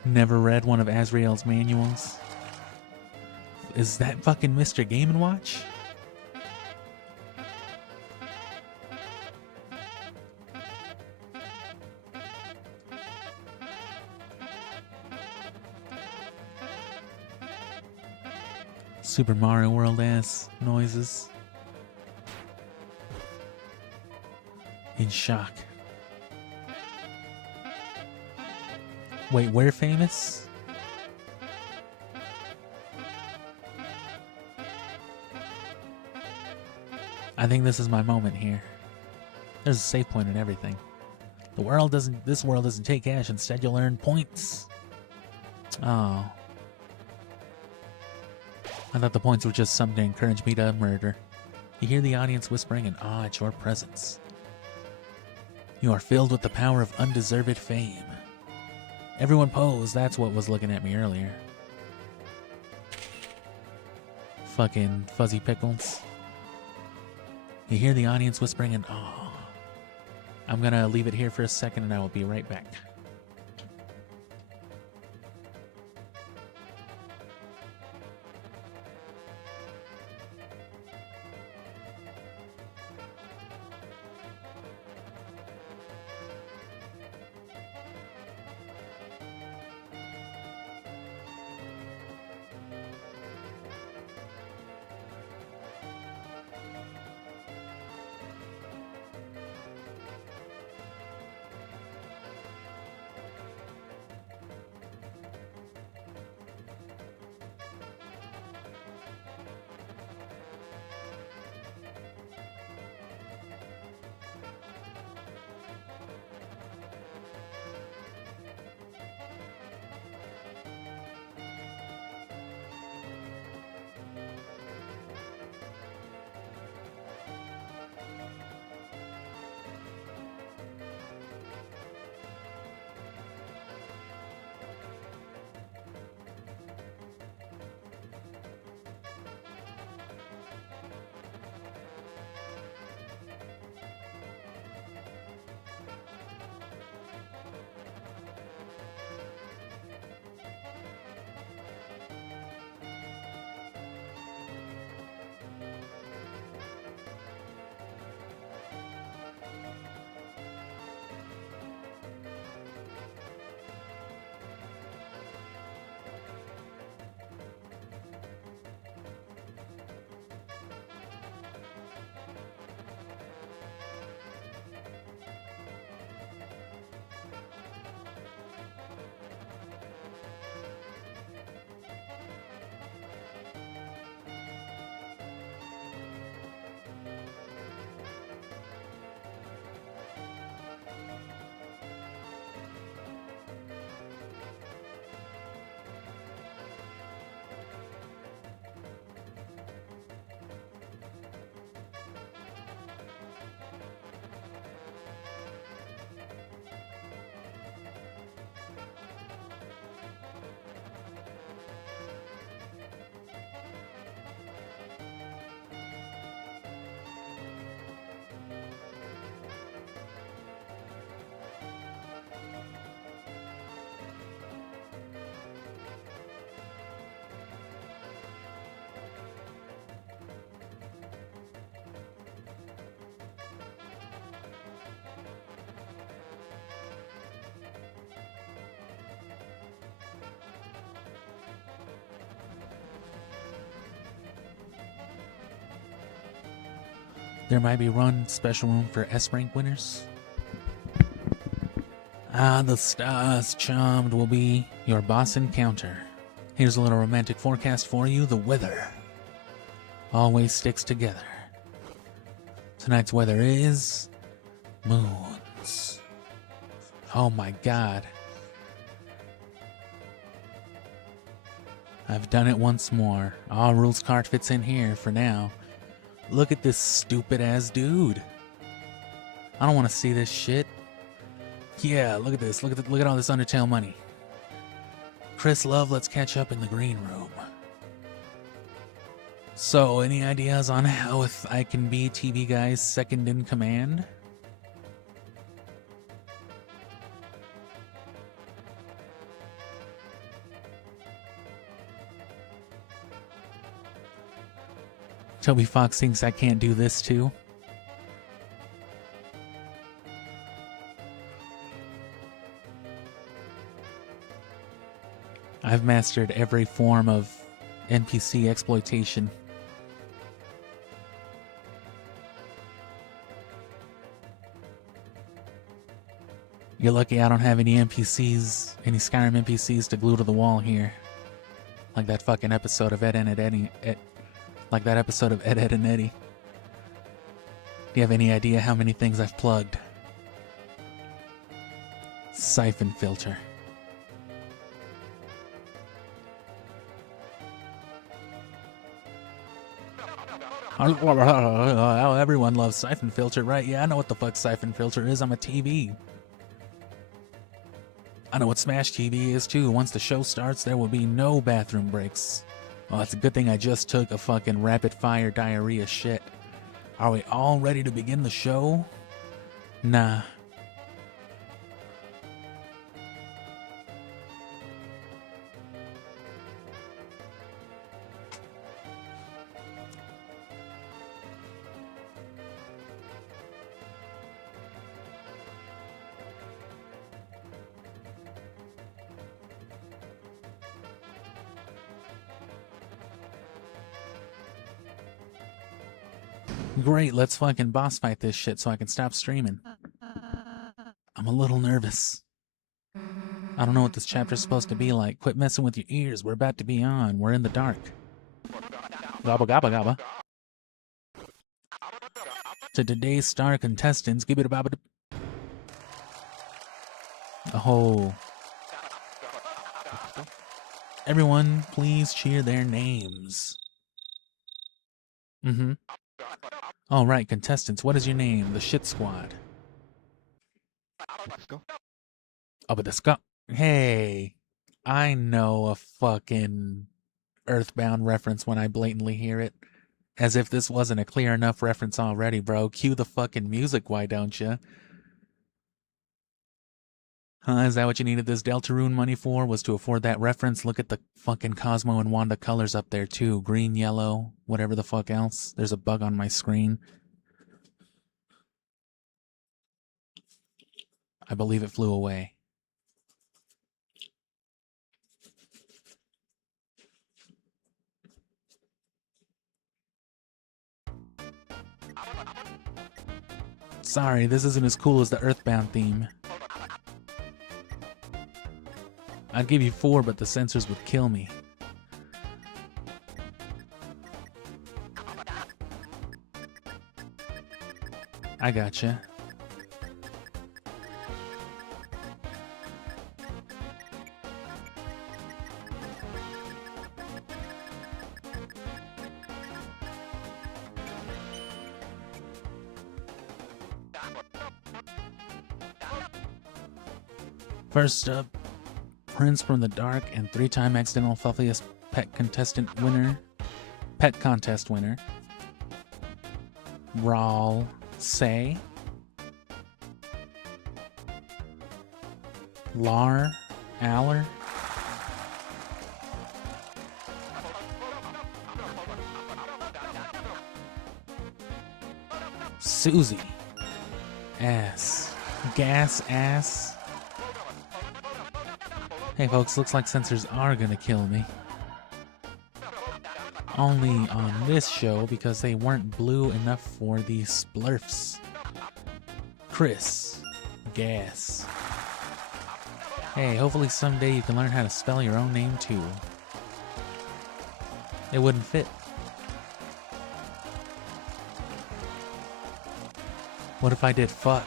Never read one of Azrael's manuals. Is that fucking Mr. Game & Watch? Super Mario World ass noises. In shock. Wait, we're famous? I think this is my moment here. There's a save point and everything. This world doesn't take cash, instead you'll earn points. Oh. I thought the points were just something to encourage me to murder. You hear the audience whispering in awe at your presence. You are filled with the power of undeserved fame. Everyone pose, that's what was looking at me earlier. Fucking fuzzy pickles. You hear the audience whispering in awe. I'm gonna leave it here for a second and I will be right back. There might be one special room for S-rank winners. Ah, the stars charmed will be your boss encounter. Here's a little romantic forecast for you. The weather always sticks together. Tonight's weather is moons. Oh my god. I've done it once more. All rules card fits in here for now. Look at this stupid ass dude. I don't want to see this shit. Yeah, look at this. Look at all this Undertale money. Chris Love, let's catch up in the green room. So, any ideas on how I can be TV Guy's second in command? Toby Fox thinks I can't do this too. I've mastered every form of NPC exploitation. You're lucky I don't have any NPCs, any Skyrim NPCs to glue to the wall here. Like that fucking episode of Ed, Ed, and Eddie. Like that episode of Ed, Ed, and Eddie. Do you have any idea how many things I've plugged? Siphon filter. Oh, everyone loves siphon filter, right? Yeah, I know what the fuck siphon filter is. I'm a TV. I know what Smash TV is too. Once the show starts, there will be no bathroom breaks. Oh, it's a good thing I just took a fucking rapid fire diarrhea shit. Are we all ready to begin the show? Nah. Great, let's fucking boss fight this shit so I can stop streaming. I'm a little nervous. I don't know what this chapter's supposed to be like. Quit messing with your ears. We're about to be on. We're in the dark. Gabba gabba gabba. To today's star contestants, give it a babba. Oh. Everyone, please cheer their names. Mm-hmm. All right, contestants, what is your name? The Shit Squad. Oh, but the Scott. Hey, I know a fucking Earthbound reference when I blatantly hear it. As if this wasn't a clear enough reference already, bro. Cue the fucking music, why don't you? Huh, is that what you needed this Deltarune money for? Was to afford that reference? Look at the fucking Cosmo and Wanda colors up there too. Green, yellow, whatever the fuck else. There's a bug on my screen. I believe it flew away. Sorry, this isn't as cool as the Earthbound theme. I'd give you 4, but the sensors would kill me. I gotcha. First up, Prince from the Dark and 3-time accidental fluffiest pet contest winner, Rawl Say, Lar Aller, Susie, Ass, Gas Ass. Hey folks, looks like sensors are gonna kill me. Only on this show because they weren't blue enough for the splurfs. Chris. Gas. Hey, hopefully someday you can learn how to spell your own name too. It wouldn't fit. What if I did fuck?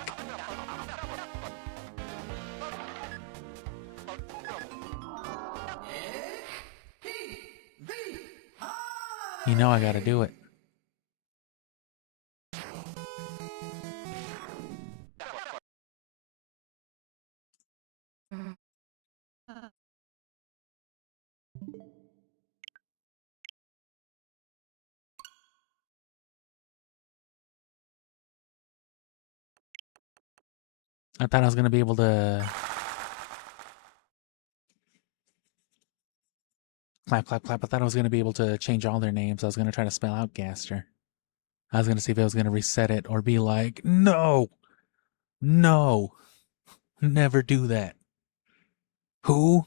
You know I gotta do it. I thought I was gonna be able to clap, clap, clap. I thought I was gonna be able to change all their names. I was gonna try to spell out Gaster. I was gonna see if I was gonna reset it or be like, no, no, never do that. Who?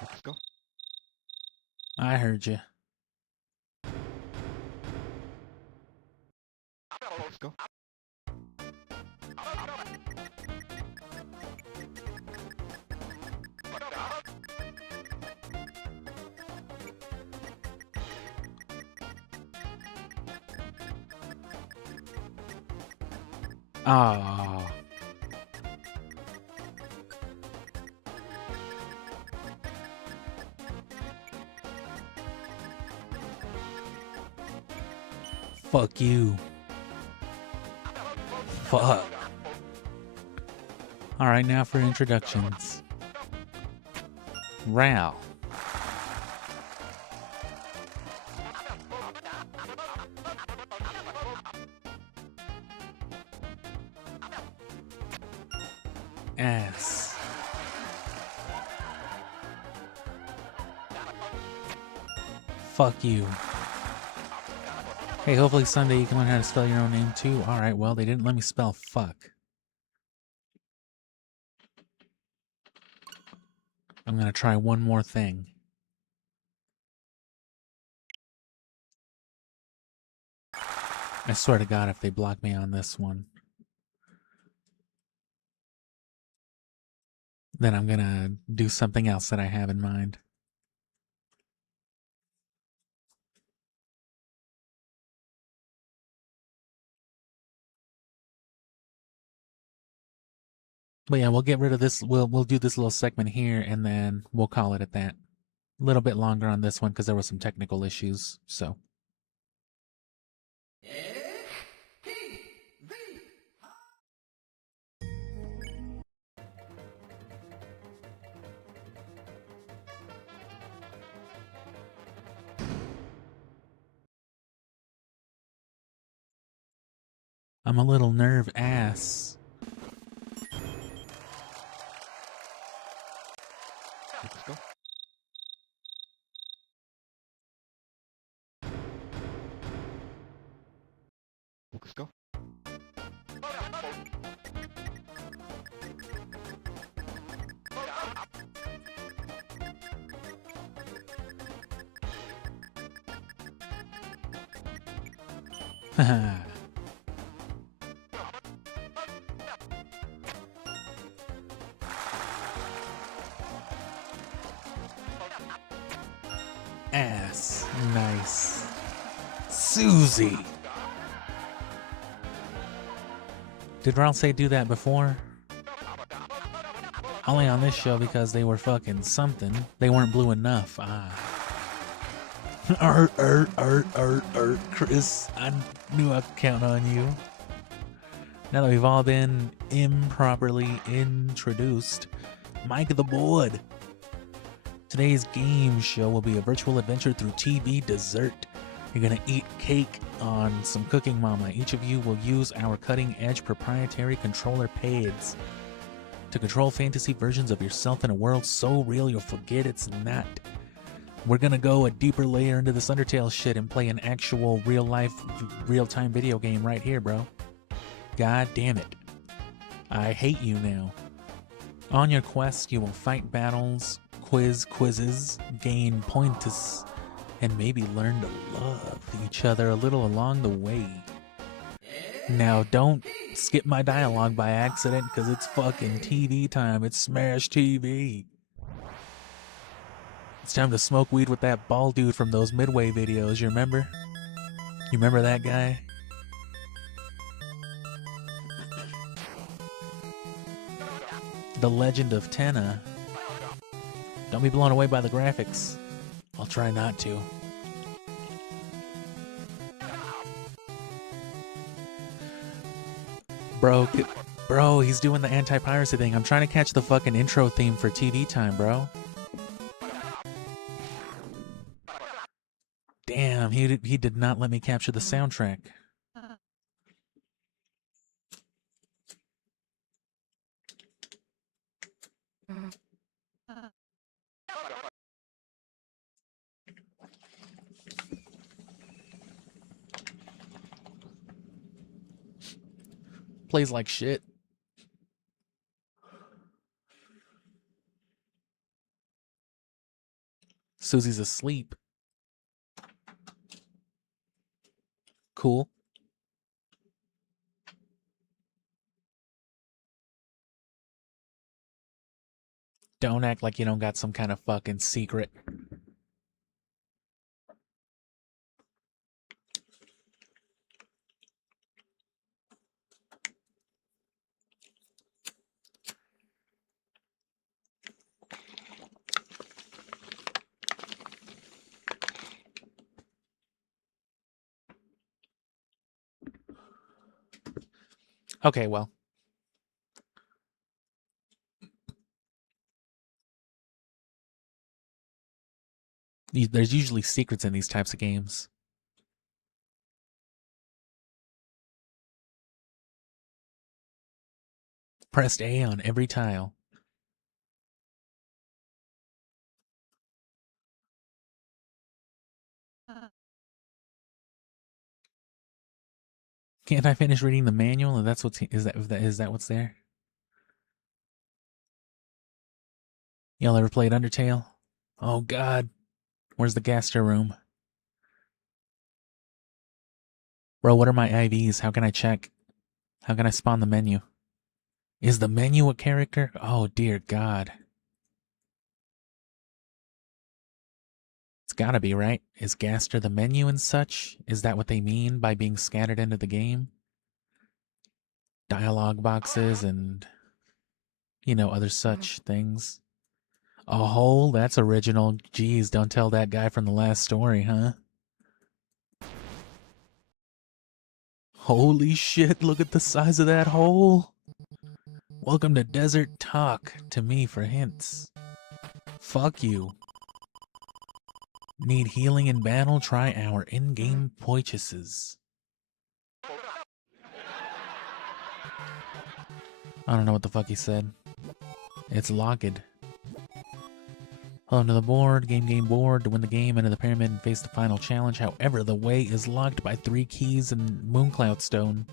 Let's go. I heard you. Let's go. Oh. Fuck you. Fuck. Alright, now for introductions. Ral. Ass. Fuck you. Hey, hopefully someday you can learn how to spell your own name too. Alright, well, they didn't let me spell fuck. I'm gonna try one more thing. I swear to God, if they block me on this one, then I'm gonna do something else that I have in mind. But yeah, we'll get rid of this. We'll do this little segment here, and then we'll call it at that. A little bit longer on this one because there were some technical issues. So. I'm a little nerve ass. Let's go. Let's go. Haha. Ass. Nice. Susie. Did Ral say do that before? Only on this show because they were fucking something. They weren't blue enough. Chris, I knew I could count on you. Now that we've all been improperly introduced, Mike the Board. Today's game show will be a virtual adventure through TB dessert. You're gonna eat cake on some Cooking Mama. Each of you will use our cutting-edge proprietary controller pads to control fantasy versions of yourself in a world so real you'll forget it's not. We're gonna go a deeper layer into this Undertale shit and play an actual real-life, real-time video game right here, bro. God damn it. I hate you now. On your quest, you will fight battles, quizzes, gain points, and maybe learn to love each other a little along the way. Now, don't skip my dialogue by accident, because it's fucking TV time. It's Smash TV. It's time to smoke weed with that bald dude from those Midway videos, you remember? You remember that guy? The Legend of Tenna. Don't be blown away by the graphics. I'll try not to. Bro, he's doing the anti-piracy thing. I'm trying to catch the fucking intro theme for TV time, bro. Damn, he did not let me capture the soundtrack. Plays like shit. Susie's asleep. Cool. Don't act like you don't got some kind of fucking secret. Okay, well. There's usually secrets in these types of games. Pressed A on every tile. Can't I finish reading the manual? That's what's is that what's there? Y'all ever played Undertale? Oh God, where's the Gaster room? Bro, what are my IVs? How can I check? How can I spawn the menu? Is the menu a character? Oh dear God. It's gotta be, right? Is Gaster the menu and such? Is that what they mean by being scattered into the game? Dialogue boxes and, you know, other such things. A hole? That's original. Jeez, don't tell that guy from the last story, huh? Holy shit, look at the size of that hole. Welcome to Desert Talk. To me for hints. Fuck you. Need healing in battle? Try our in-game purchases. I don't know what the fuck he said. It's locked. Hold onto the board, game board, to win the game, enter the pyramid and face the final challenge. However, the way is locked by 3 keys and Mooncloud Stone.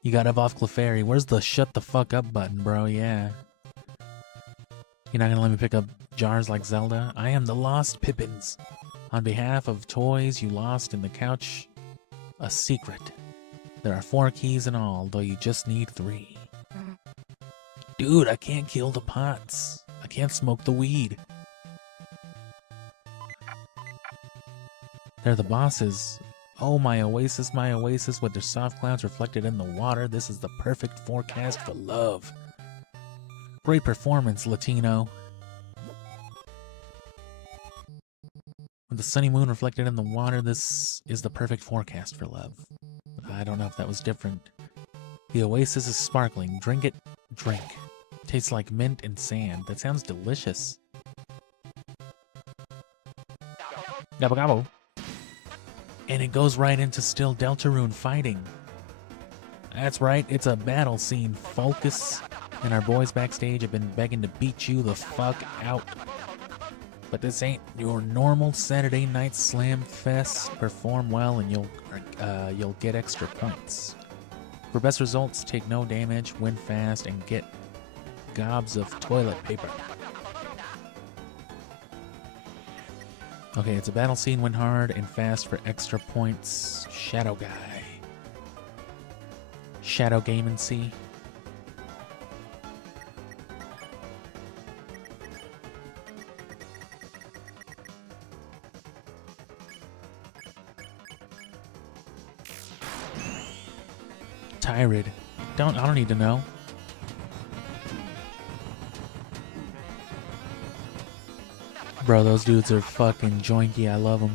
You got Evolve Clefairy. Where's the shut the fuck up button, bro? Yeah. You're not gonna let me pick up jars like Zelda? I am the Lost Pippins. On behalf of toys you lost in the couch, a secret. There are 4 keys in all, though you just need 3. Dude, I can't kill the pots. I can't smoke the weed. They're the bosses. Oh, my oasis, with their soft clouds reflected in the water. This is the perfect forecast for love. Great performance, Latino. With the sunny moon reflected in the water, this is the perfect forecast for love. I don't know if that was different. The oasis is sparkling. Drink it. Drink. Tastes like mint and sand. That sounds delicious. Gobble gobble. And it goes right into still Deltarune fighting. That's right, it's a battle scene. Focus. And our boys backstage have been begging to beat you the fuck out. But this ain't your normal Saturday night slam fest. Perform well and you'll get extra points. For best results, take no damage, win fast, and get gobs of toilet paper. Okay, it's a battle scene, win hard and fast for extra points. Shadow guy. Shadow game and see. Tyrant. I don't need to know. Bro, those dudes are fucking joinky. I love them.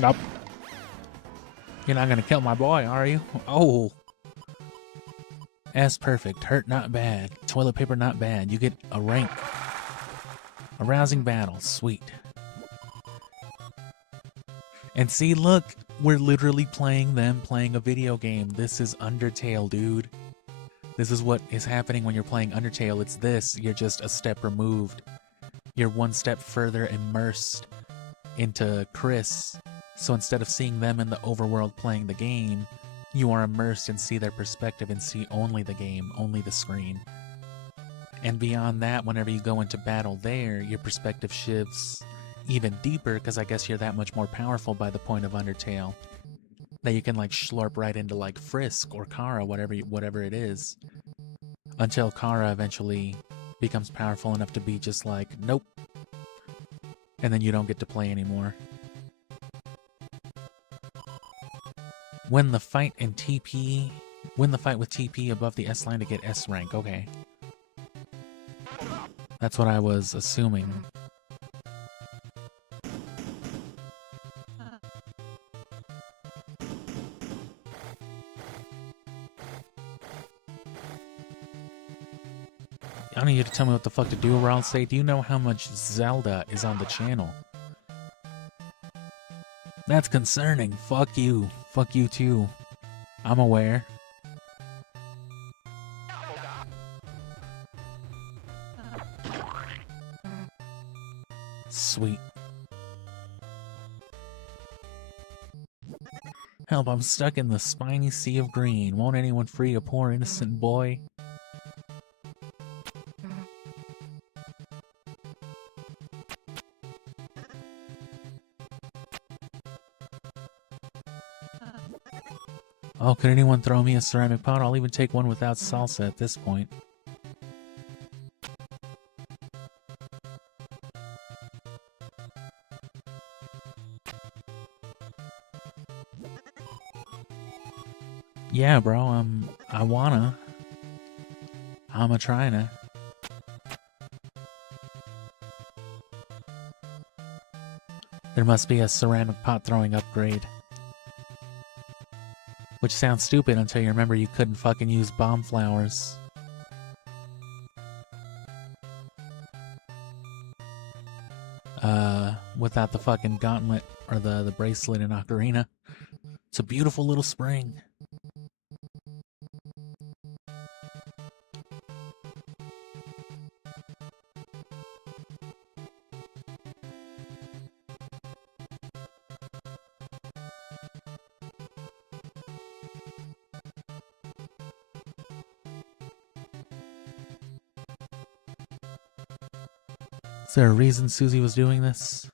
Nope. You're not gonna kill my boy, are you? Oh. S perfect. Hurt not bad. Toilet paper not bad. You get a rank. A rousing battle. Sweet. And see, look. We're literally playing them playing a video game. This is Undertale, dude. This is what is happening when you're playing Undertale. It's this. You're just a step removed. You're one step further immersed into Chris. So instead of seeing them in the overworld playing the game, you are immersed and see their perspective and see only the game, only the screen. And beyond that, whenever you go into battle there, your perspective shifts even deeper because I guess you're that much more powerful by the point of Undertale. That you can like slurp right into like Frisk or Kara, whatever it is. Until Kara eventually becomes powerful enough to be just like, nope. And then you don't get to play anymore. Win the fight with TP above the S line to get S rank. Okay. That's what I was assuming. I don't need you to tell me what the fuck to do, or I'll say, do you know how much Zelda is on the channel? That's concerning. Fuck you. Fuck you too. I'm aware. Sweet. Help, I'm stuck in the spiny sea of green. Won't anyone free a poor innocent boy? Oh, could anyone throw me a ceramic pot? I'll even take one without salsa at this point. Yeah, bro, I wanna. I'm a tryna. There must be a ceramic pot throwing upgrade. Which sounds stupid until you remember you couldn't fucking use bomb flowers. Without the fucking gauntlet or the bracelet in Ocarina. It's a beautiful little spring. Is there a reason Susie was doing this?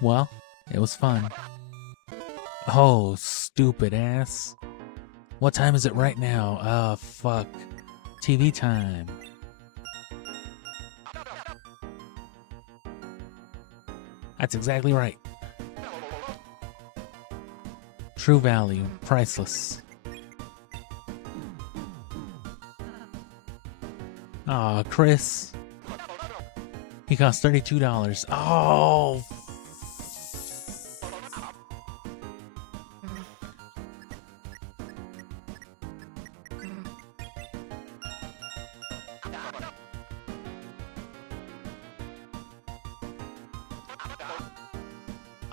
Well, it was fun. Oh, stupid ass. What time is it right now? Oh, fuck. TV time. That's exactly right. True value, priceless. Aw, Chris. He cost $32. Oh,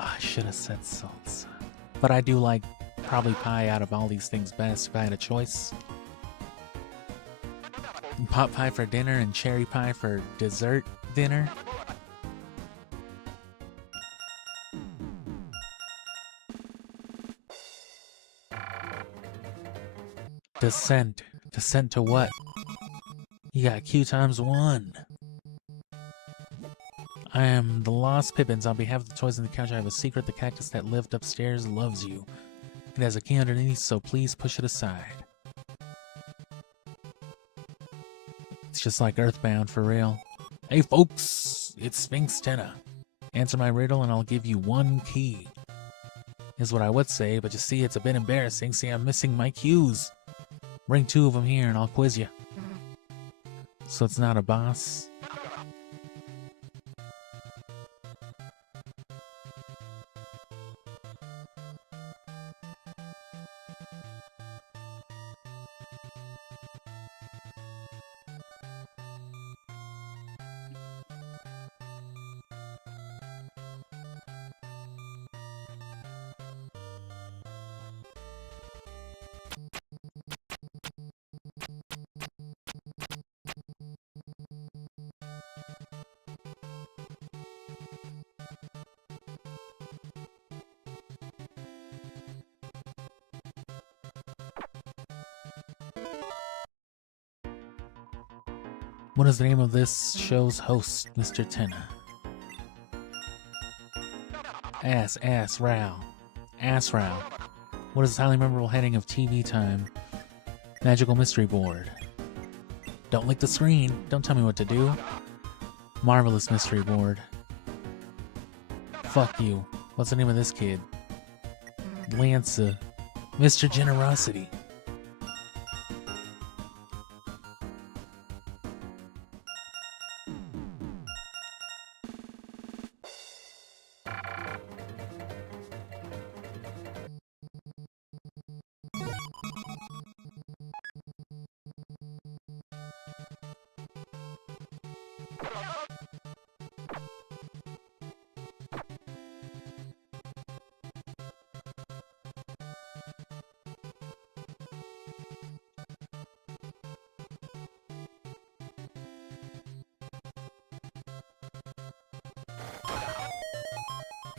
I should have said salsa. But I do like probably pie out of all these things best if I had a choice. Pot pie for dinner and cherry pie for dessert dinner. Descent. Descent to what? You got Q times 1. I am the Lost Pippins. On behalf of the toys on the couch, I have a secret. The cactus that lived upstairs loves you. It has a key underneath, so please push it aside. It's just like Earthbound, for real. Hey folks, it's Sphinx Tenna. Answer my riddle and I'll give you 1 key. Is what I would say, but you see, it's a bit embarrassing. See, I'm missing my cues. Bring 2 of them here and I'll quiz you. So it's not a boss? What is the name of this show's host, Mr. Tenna? Ass Row. Ass Row. What is the highly memorable heading of TV time? Magical Mystery Board. Don't lick the screen. Don't tell me what to do. Marvelous Mystery Board. Fuck you. What's the name of this kid? Lanza. Mr. Generosity.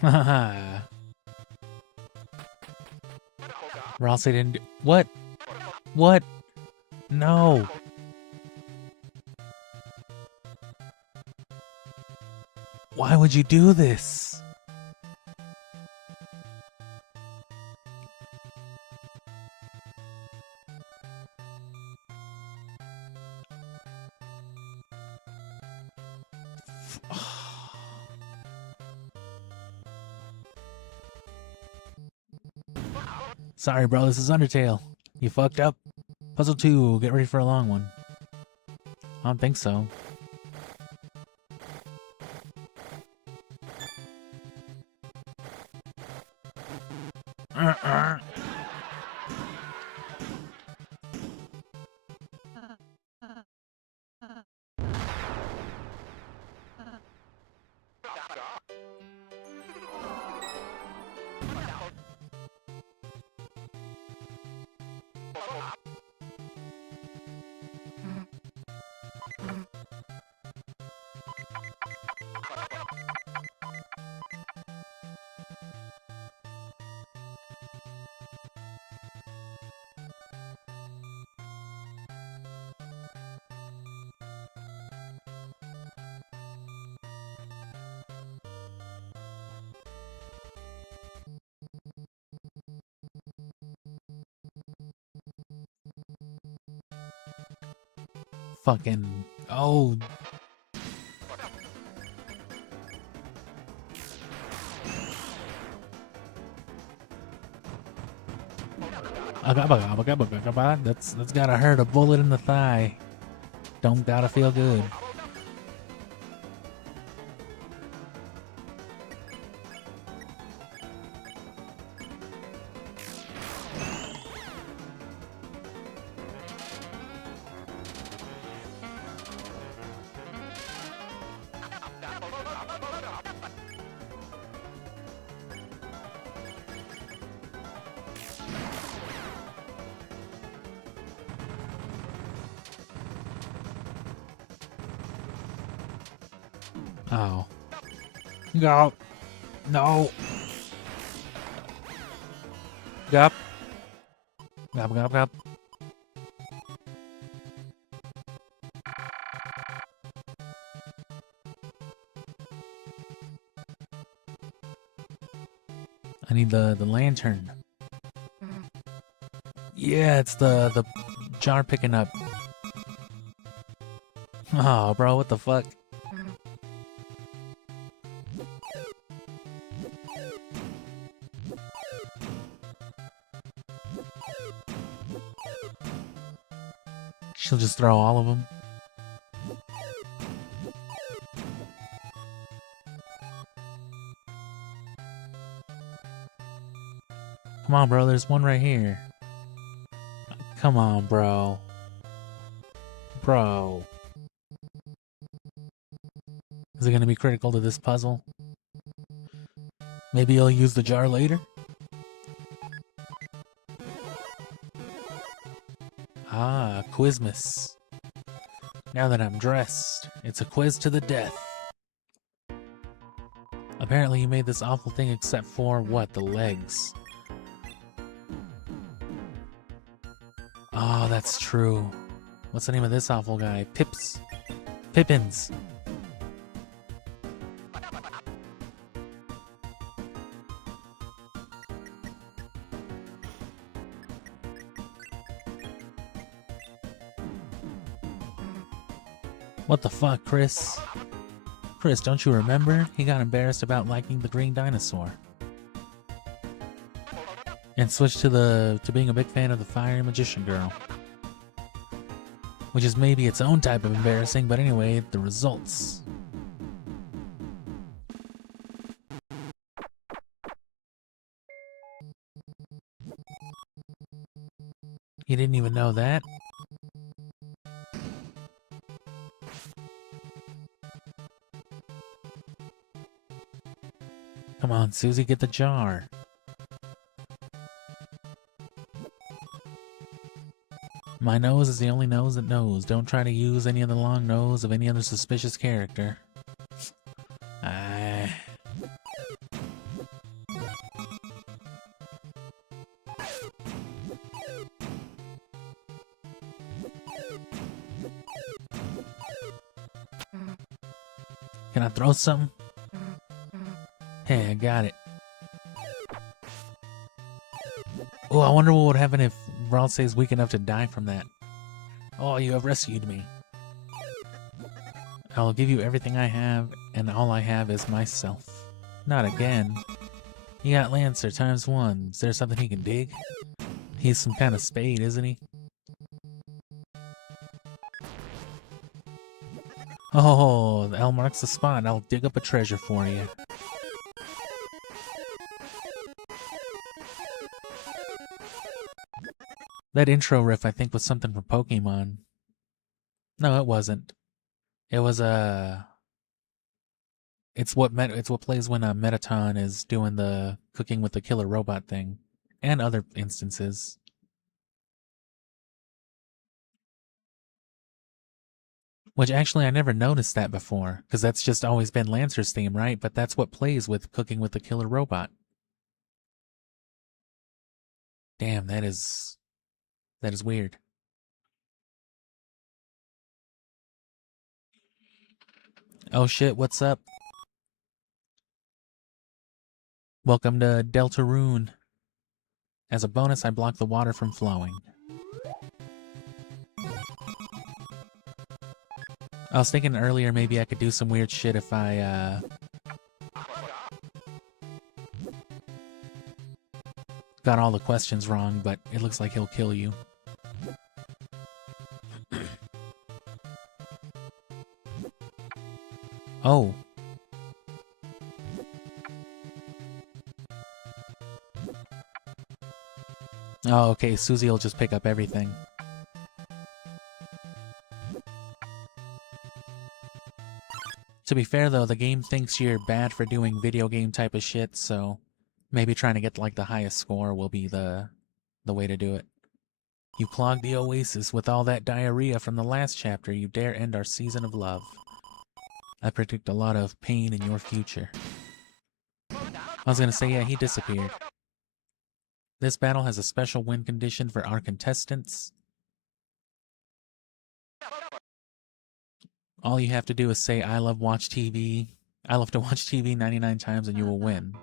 Haha. Ross, I didn't do— What? What? No. Why would you do this? Sorry, bro, this is Undertale. You fucked up. Puzzle 2, get ready for a long one. I don't think so. fucking... Oh. That's gotta hurt. A bullet in the thigh. Don't gotta feel good. Oh. Go. No. Gup. Gup, gup, gup. I need the lantern. Yeah, it's the jar picking up. Oh, bro, what the fuck? She'll just throw all of them. Come on, bro, there's one right here. Come on, bro. Bro. Is it gonna be critical to this puzzle? Maybe you'll use the jar later? Ah, Quizmas. Now that I'm dressed, it's a quiz to the death. Apparently you made this awful thing except for, what, the legs? Oh, that's true. What's the name of this awful guy? Pippins. What the fuck, Chris? Chris, don't you remember? He got embarrassed about liking the green dinosaur. And switched to being a big fan of the fire magician girl. Which is maybe its own type of embarrassing, but anyway, the results. You didn't even know that? Come on, Susie, get the jar. My nose is the only nose that knows. Don't try to use any of the long nose of any other suspicious character. Can I throw something? Hey, I got it. Oh, I wonder what would happen if Ralsei is weak enough to die from that. Oh, you have rescued me. I'll give you everything I have, and all I have is myself. Not again. You got Lancer times 1. Is there something he can dig? He's some kind of spade, isn't he? Oh, the L marks the spot. I'll dig up a treasure for you. That intro riff, I think, was something from Pokemon. No, it wasn't. It was it's what plays when Metaton is doing the cooking with the killer robot thing, and other instances. Which actually I never noticed that before, because that's just always been Lancer's theme, right? But that's what plays with cooking with the killer robot. Damn, that is weird. Oh shit, what's up? Welcome to DELTARUNE. As a bonus, I block the water from flowing. I was thinking earlier maybe I could do some weird shit if I, got all the questions wrong, but it looks like he'll kill you. Oh. Oh, okay, Susie will just pick up everything. To be fair though, the game thinks you're bad for doing video game type of shit, so maybe trying to get like the highest score will be the way to do it. You clogged the oasis with all that diarrhea from the last chapter. You dare end our season of love. I predict a lot of pain in your future. I was gonna say, yeah, he disappeared. This battle has a special win condition for our contestants. All you have to do is say, I love watch TV. I love to watch TV 99 times and you will win.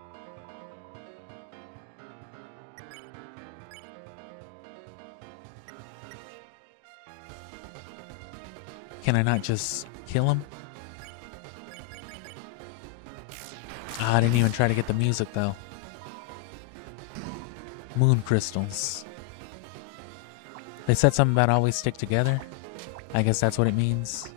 Can I not just kill him? Ah, I didn't even try to get the music though. Moon crystals. They said something about always stick together. I guess that's what it means.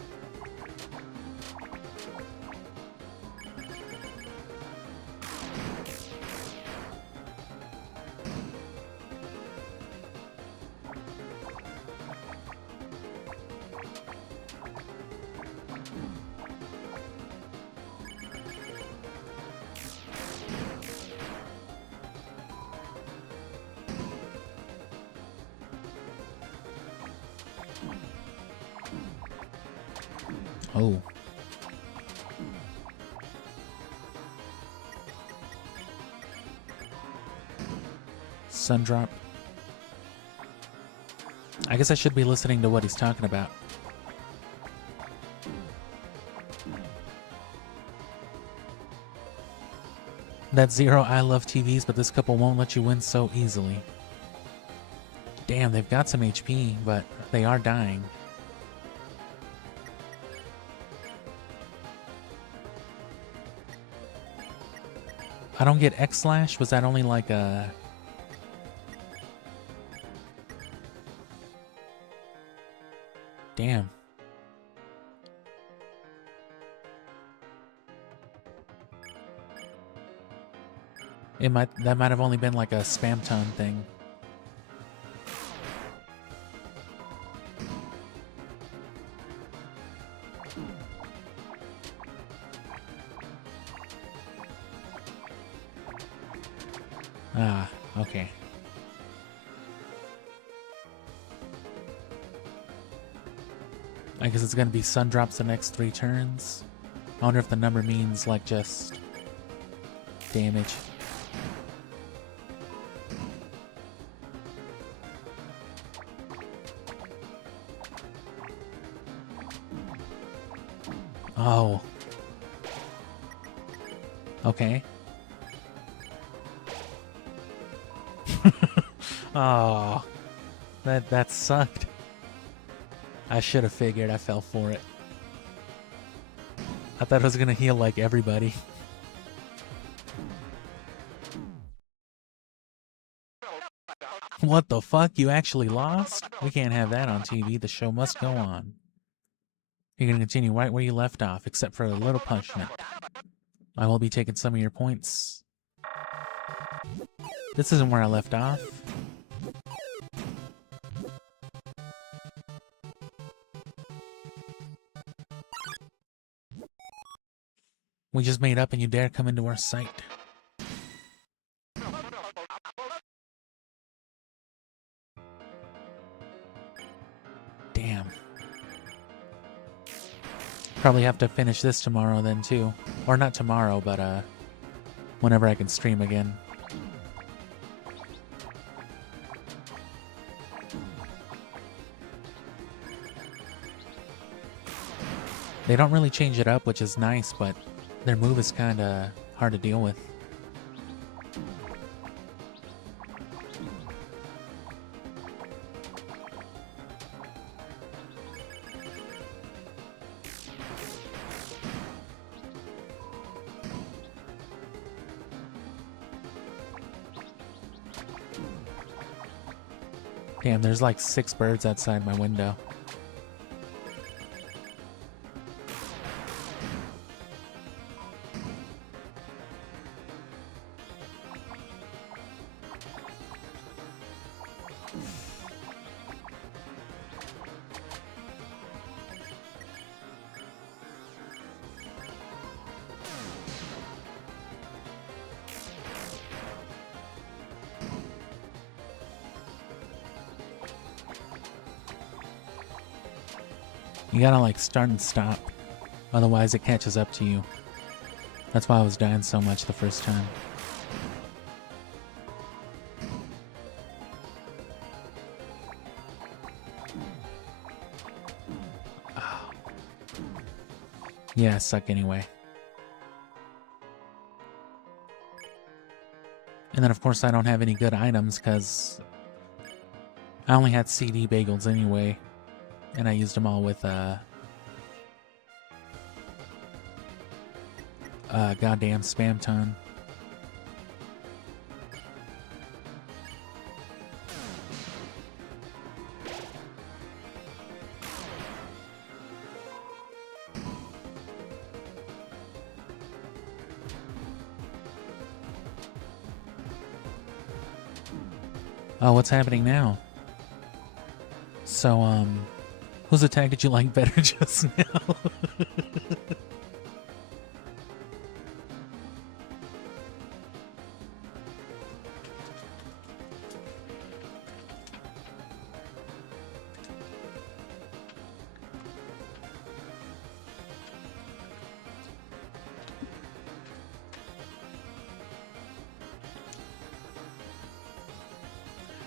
Oh. Sundrop. I guess I should be listening to what he's talking about. That's Zero, I love TVs, but this couple won't let you win so easily. Damn, they've got some HP, but they are dying. I don't get X-Slash? Was that only like a... Damn. That might have only been like a spam ton thing. Ah, okay. I guess it's gonna be sun drops the next 3 turns. I wonder if the number means like just damage. Oh. Okay. Oh. That sucked. I should have figured. I fell for it. I thought it was gonna heal like everybody. What the fuck? You actually lost? We can't have that on TV. The show must go on. You're gonna continue right where you left off, except for a little punishment. I will be taking some of your points. This isn't where I left off. We just made up and you dare come into our sight. Damn. Probably have to finish this tomorrow then too. Or not tomorrow, but whenever I can stream again. They don't really change it up, which is nice, but their move is kinda hard to deal with. Damn, there's like 6 birds outside my window. You gotta like start and stop, otherwise it catches up to you. That's why I was dying so much the first time. Oh. Yeah, I suck anyway. And then of course I don't have any good items because I only had CD bagels anyway. And I used them all with goddamn spam ton. Oh, what's happening now? So, whose attack did you like better just now?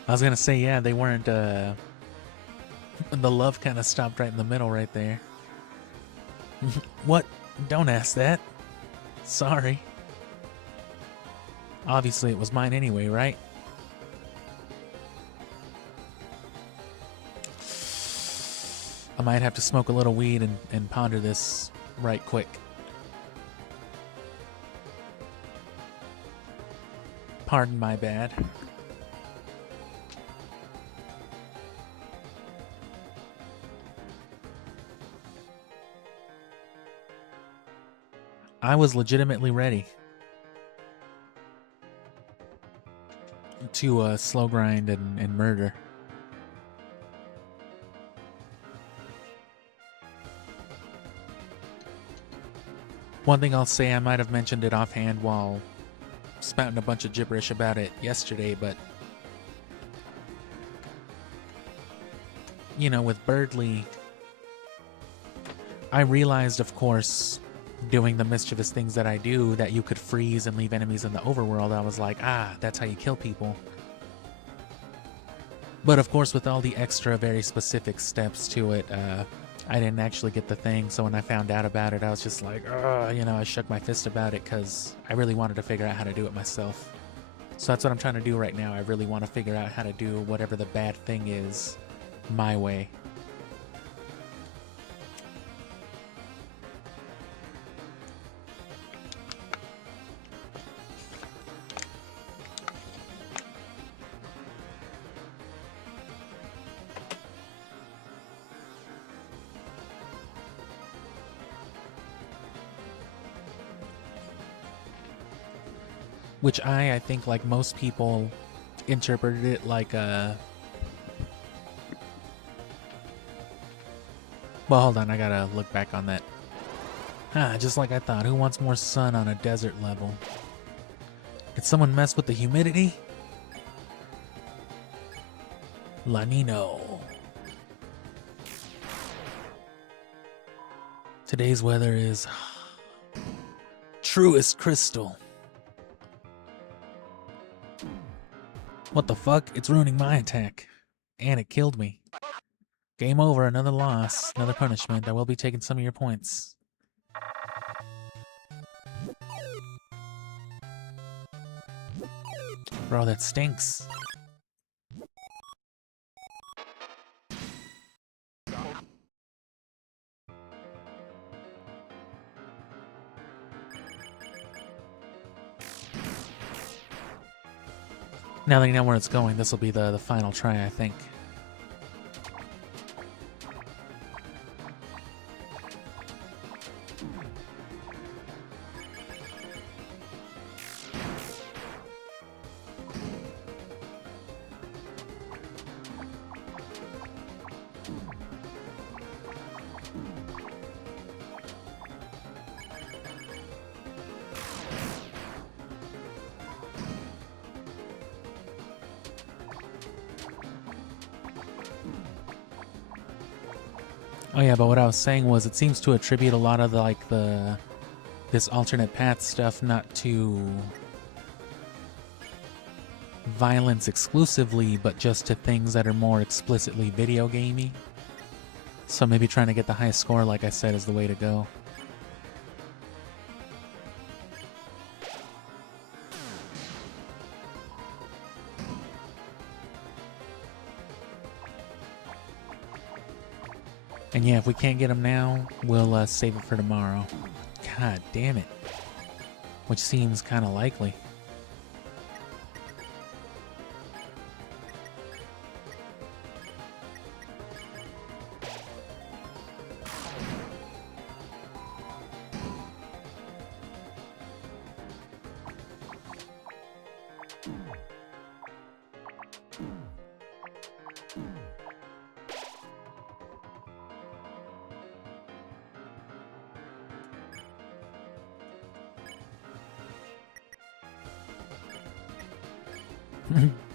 I was gonna say, yeah, they weren't, the love kind of stopped right in the middle right there. What? Don't ask that. Sorry. Obviously it was mine anyway, right? I might have to smoke a little weed and ponder this right quick. Pardon my bad. I was legitimately ready to slow grind and murder. One thing I'll say, I might have mentioned it offhand while spouting a bunch of gibberish about it yesterday, but you know, with Birdly, I realized, of course, doing the mischievous things that I do, that you could freeze and leave enemies in the overworld. I was like, ah, that's how you kill people. But of course, with all the extra very specific steps to it, I didn't actually get the thing. So when I found out about it, I was just like, you know, I shook my fist about it because I really wanted to figure out how to do it myself. So that's what I'm trying to do right now. I really want to figure out how to do whatever the bad thing is my way. Which I think, like most people, interpreted it like a... Well, hold on, I gotta look back on that. Ah, just like I thought. Who wants more sun on a desert level? Did someone mess with the humidity? La Nino. Today's weather is true as crystal. What the fuck? It's ruining my attack. And it killed me. Game over, another loss, another punishment. I will be taking some of your points. Bro, that stinks. Now that I know where it's going, this will be the final try, I think. Oh yeah, but what I was saying was it seems to attribute a lot of this alternate path stuff not to violence exclusively, but just to things that are more explicitly video gamey. So maybe trying to get the highest score, like I said, is the way to go. And yeah, if we can't get them now, we'll save it for tomorrow. God damn it. Which seems kind of likely.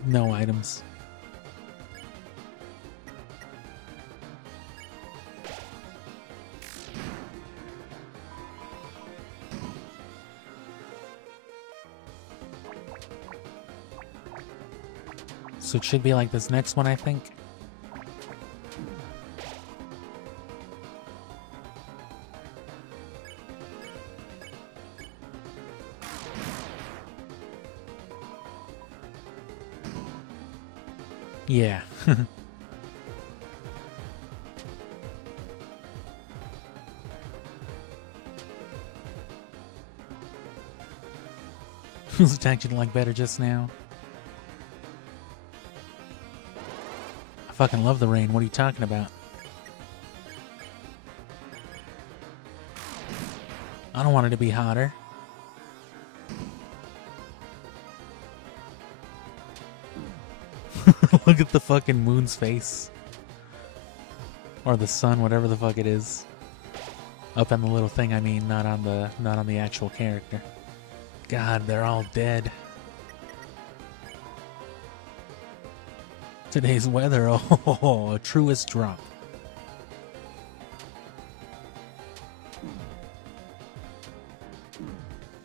No items. So it should be like this next one, I think. Yeah. Whose attack did you like better just now? I fucking love the rain. What are you talking about? I don't want it to be hotter. Look at the fucking moon's face. Or the sun, whatever the fuck it is. Up on the little thing, I mean, not on the actual character. God, they're all dead. Today's weather, oh, a truest drop.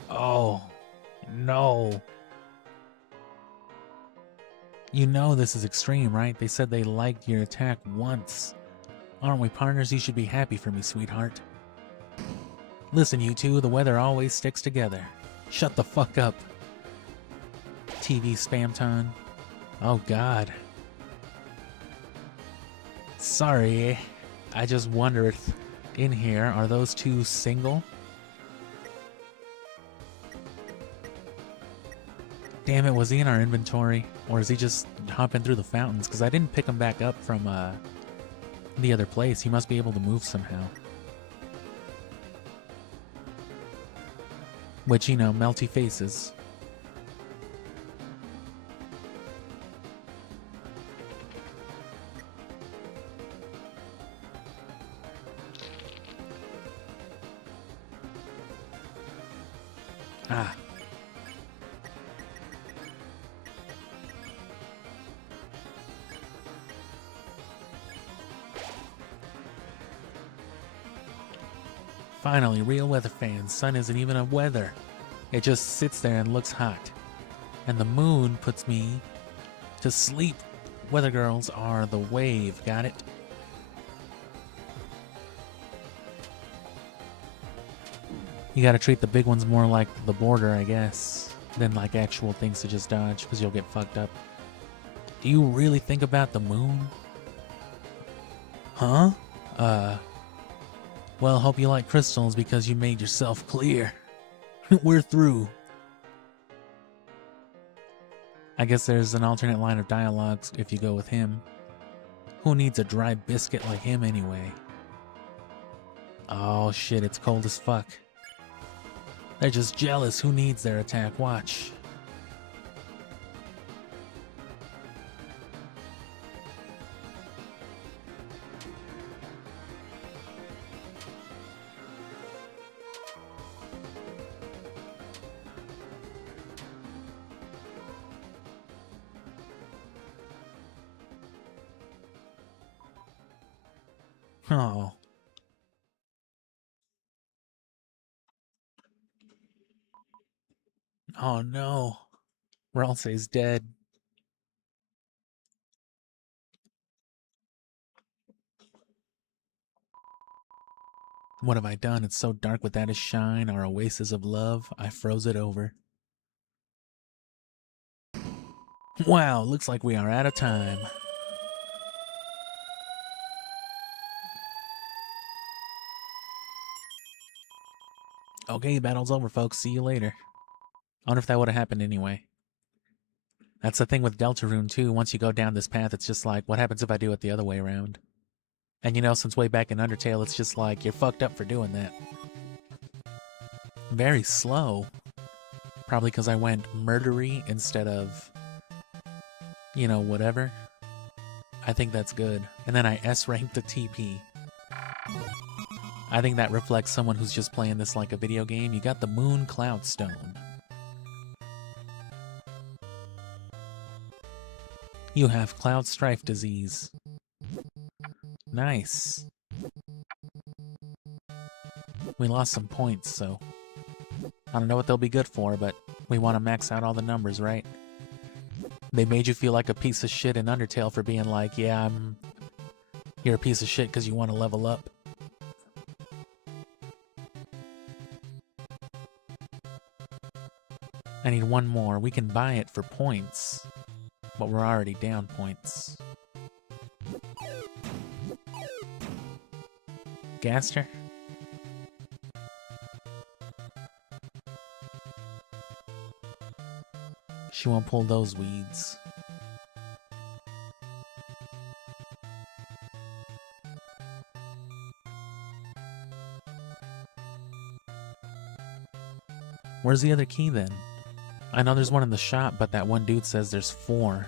Oh, no. You know this is extreme, right? They said they liked your attack once. Aren't we partners? You should be happy for me, sweetheart. Listen, you two, the weather always sticks together. Shut the fuck up. TV spam-ton. Oh, God. Sorry. I just wondered, in here, are those two single? Damn it, was he in our inventory? Or is he just hopping through the fountains? Because I didn't pick him back up from the other place. He must be able to move somehow. Which, you know, melty faces. Ah. Finally, real weather fans. Sun isn't even a weather. It just sits there and looks hot. And the moon puts me to sleep. Weather girls are the wave. Got it? You gotta treat the big ones more like the border, I guess, than like actual things to just dodge, because you'll get fucked up. Do you really think about the moon? Huh? Well, hope you like crystals because you made yourself clear. We're through. I guess there's an alternate line of dialogues if you go with him. Who needs a dry biscuit like him anyway? Oh shit, it's cold as fuck. They're just jealous. Who needs their attack? Watch. Oh, Oh no. Ralsei's dead. What have I done? It's so dark without a shine, our oasis of love. I froze it over. Wow, looks like we are out of time. Okay, battle's over, folks. See you later. I wonder if that would have happened anyway. That's the thing with Deltarune, too. Once you go down this path, it's just like, what happens if I do it the other way around? And you know, since way back in Undertale, it's just like, you're fucked up for doing that. Very slow. Probably because I went murdery instead of, you know, whatever. I think that's good. And then I S-ranked the TP. I think that reflects someone who's just playing this like a video game. You got the Moon Cloud Stone. You have Cloud Strife disease. Nice. We lost some points, so I don't know what they'll be good for, but we want to max out all the numbers, right? They made you feel like a piece of shit in Undertale for being like, yeah, you're a piece of shit because you want to level up. I need one more. We can buy it for points, but we're already down points. Gaster? She won't pull those weeds. Where's the other key then? I know there's one in the shop, but that one dude says there's 4.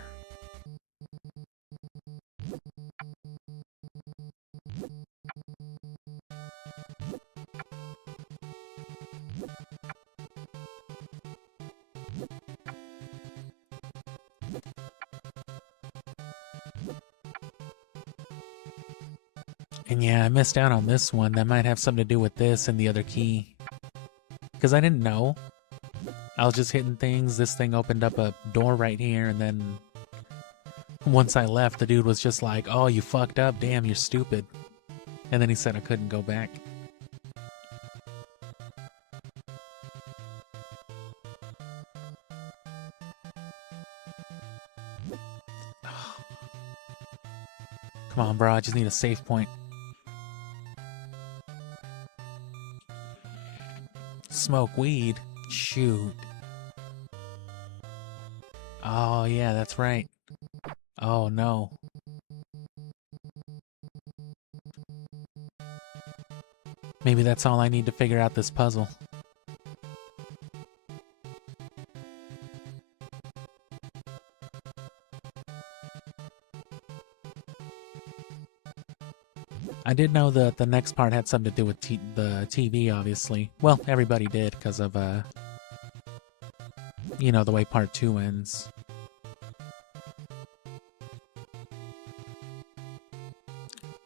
And yeah, I missed out on this one. That might have something to do with this and the other key. Because I didn't know. I was just hitting things. This thing opened up a door right here, and then once I left, the dude was just like, oh, you fucked up. Damn, you're stupid. And then he said I couldn't go back. Come on, bro. I just need a save point. Smoke weed? Shoot. Oh, yeah, that's right. Oh, no. Maybe that's all I need to figure out this puzzle. I did know that the next part had something to do with the TV, obviously. Well, everybody did, because of, you know, the way part 2 ends.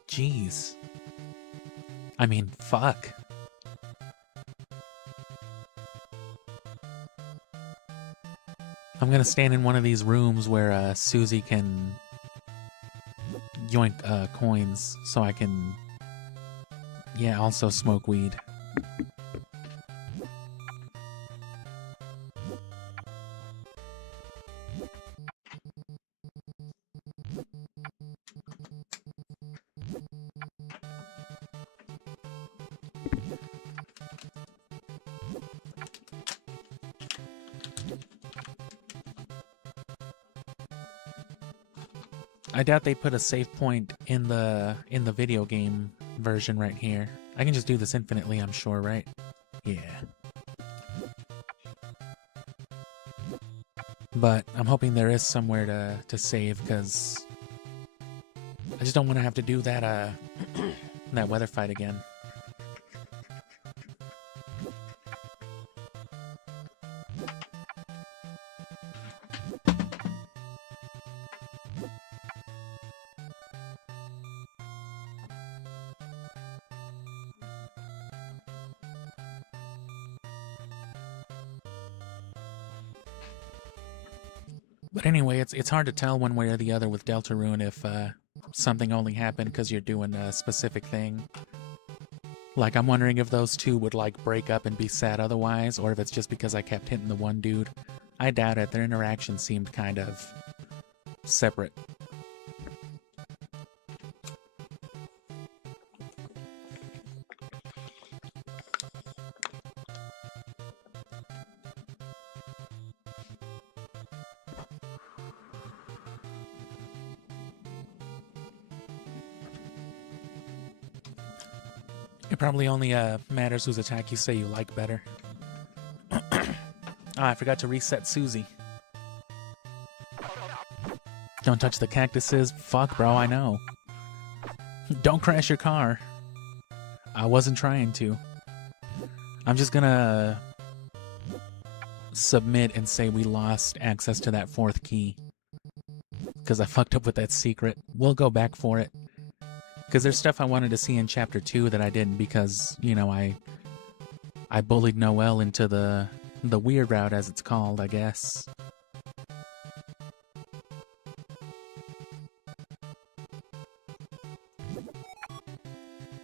Jeez. I mean, fuck. I'm gonna stand in one of these rooms where, Susie can yoink, coins, so I can, yeah, also smoke weed. I doubt they put a save point in the video game version right here. I can just do this infinitely, I'm sure, right? Yeah. But I'm hoping there is somewhere to save, because I just don't want to have to do that that weather fight again. But anyway, it's hard to tell one way or the other with Deltarune if something only happened because you're doing a specific thing. Like, I'm wondering if those two would, like, break up and be sad otherwise, or if it's just because I kept hitting the one dude. I doubt it. Their interaction seemed kind of separate. It probably only matters whose attack you say you like better. I forgot to reset Susie. Don't touch the cactuses. Fuck, bro, I know. Don't crash your car. I wasn't trying to. I'm just gonna submit and say we lost access to that fourth key. Because I fucked up with that secret. We'll go back for it. Because there's stuff I wanted to see in Chapter 2 that I didn't because, you know, I bullied Noelle into the weird route, as it's called, I guess.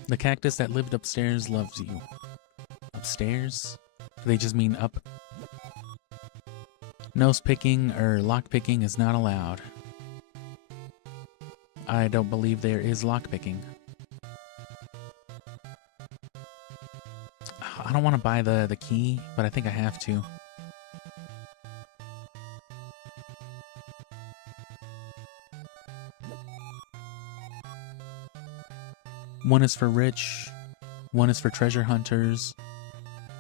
The cactus that lived upstairs loves you. Upstairs? Do they just mean up? Nose picking or lock picking is not allowed. I don't believe there is lockpicking. I don't want to buy the key, but I think I have to. One is for rich, one is for treasure hunters,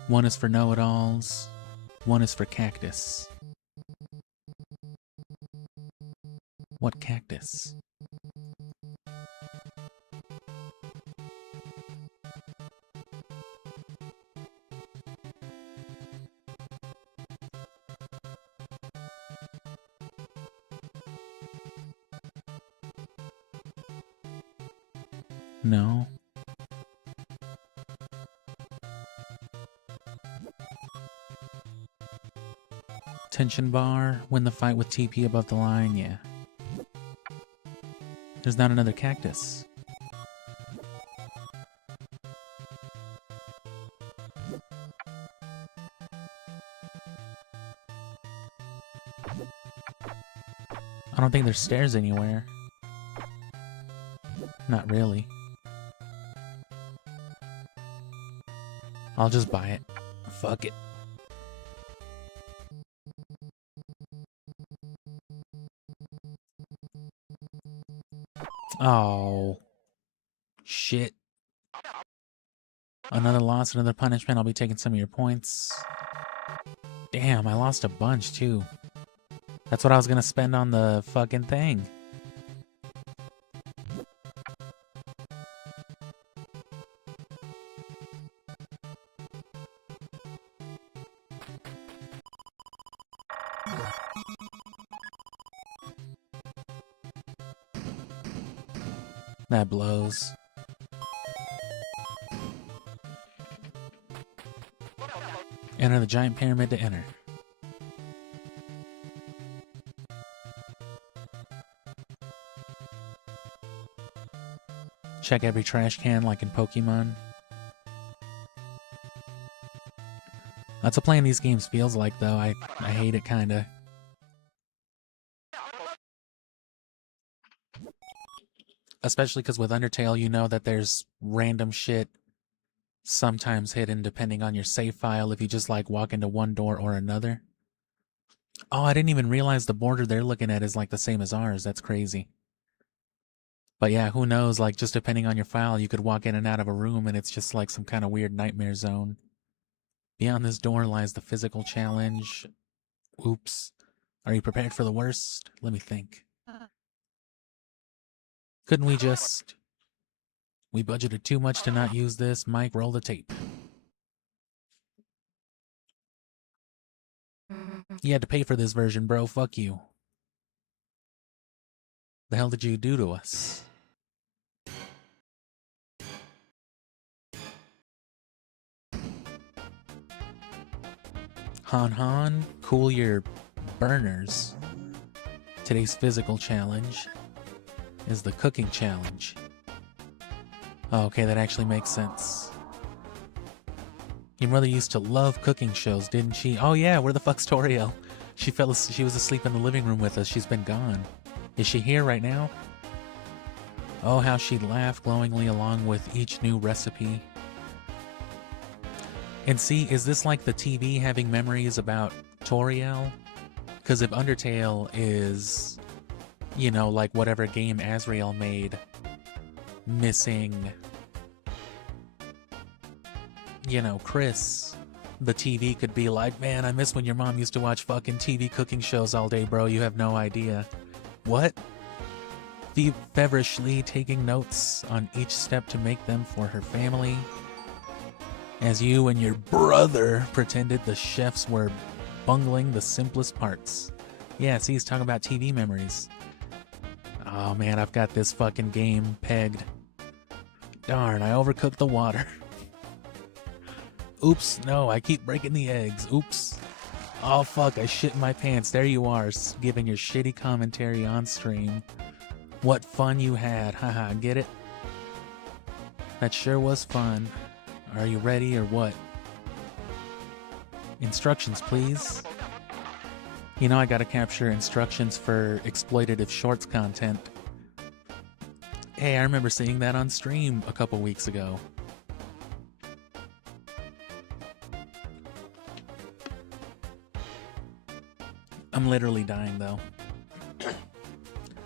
one is for know-it-alls, one is for cactus. What cactus? No. Tension bar, win the fight with TP above the line, yeah. There's not another cactus. I don't think there's stairs anywhere. Not really. I'll just buy it. Fuck it. Oh. Shit. Another loss, another punishment. I'll be taking some of your points. Damn, I lost a bunch too. That's what I was gonna spend on the fucking thing. That blows. Enter the giant pyramid to enter. Check every trash can like in Pokemon. That's what playing these games feels like, though. I hate it, kinda. Especially because with Undertale, you know that there's random shit sometimes hidden depending on your save file if you just, like, walk into one door or another. Oh, I didn't even realize the border they're looking at is, like, the same as ours. That's crazy. But yeah, who knows, like, just depending on your file, you could walk in and out of a room and it's just like some kind of weird nightmare zone. Beyond this door lies the physical challenge. Oops. Are you prepared for the worst? Let me think. Couldn't we just... We budgeted too much to not use this. Mike, roll the tape. You had to pay for this version, bro. Fuck you. The hell did you do to us? Han Han, cool your burners. Today's physical challenge is the cooking challenge. Oh, okay, that actually makes sense. Your mother used to love cooking shows, didn't she? Oh yeah, where the fuck's Toriel? She was asleep in the living room with us. She's been gone. Is she here right now? Oh, how she'd laugh glowingly along with each new recipe. And see, is this like the TV having memories about Toriel? Because if Undertale is, you know, like whatever game Azrael made, missing, you know, Chris, the TV could be like, man, I miss when your mom used to watch fucking TV cooking shows all day, bro. You have no idea. What? Feverishly taking notes on each step to make them for her family. As you and your brother pretended the chefs were bungling the simplest parts. Yeah, see, he's talking about TV memories. Oh man, I've got this fucking game pegged. Darn, I overcooked the water. Oops, no, I keep breaking the eggs. Oops. Oh fuck, I shit in my pants. There you are, giving your shitty commentary on stream. What fun you had. Haha, get it? That sure was fun. Are you ready or what? Instructions, please. You know I gotta capture instructions for exploitative shorts content. Hey, I remember seeing that on stream a couple weeks ago. I'm literally dying though.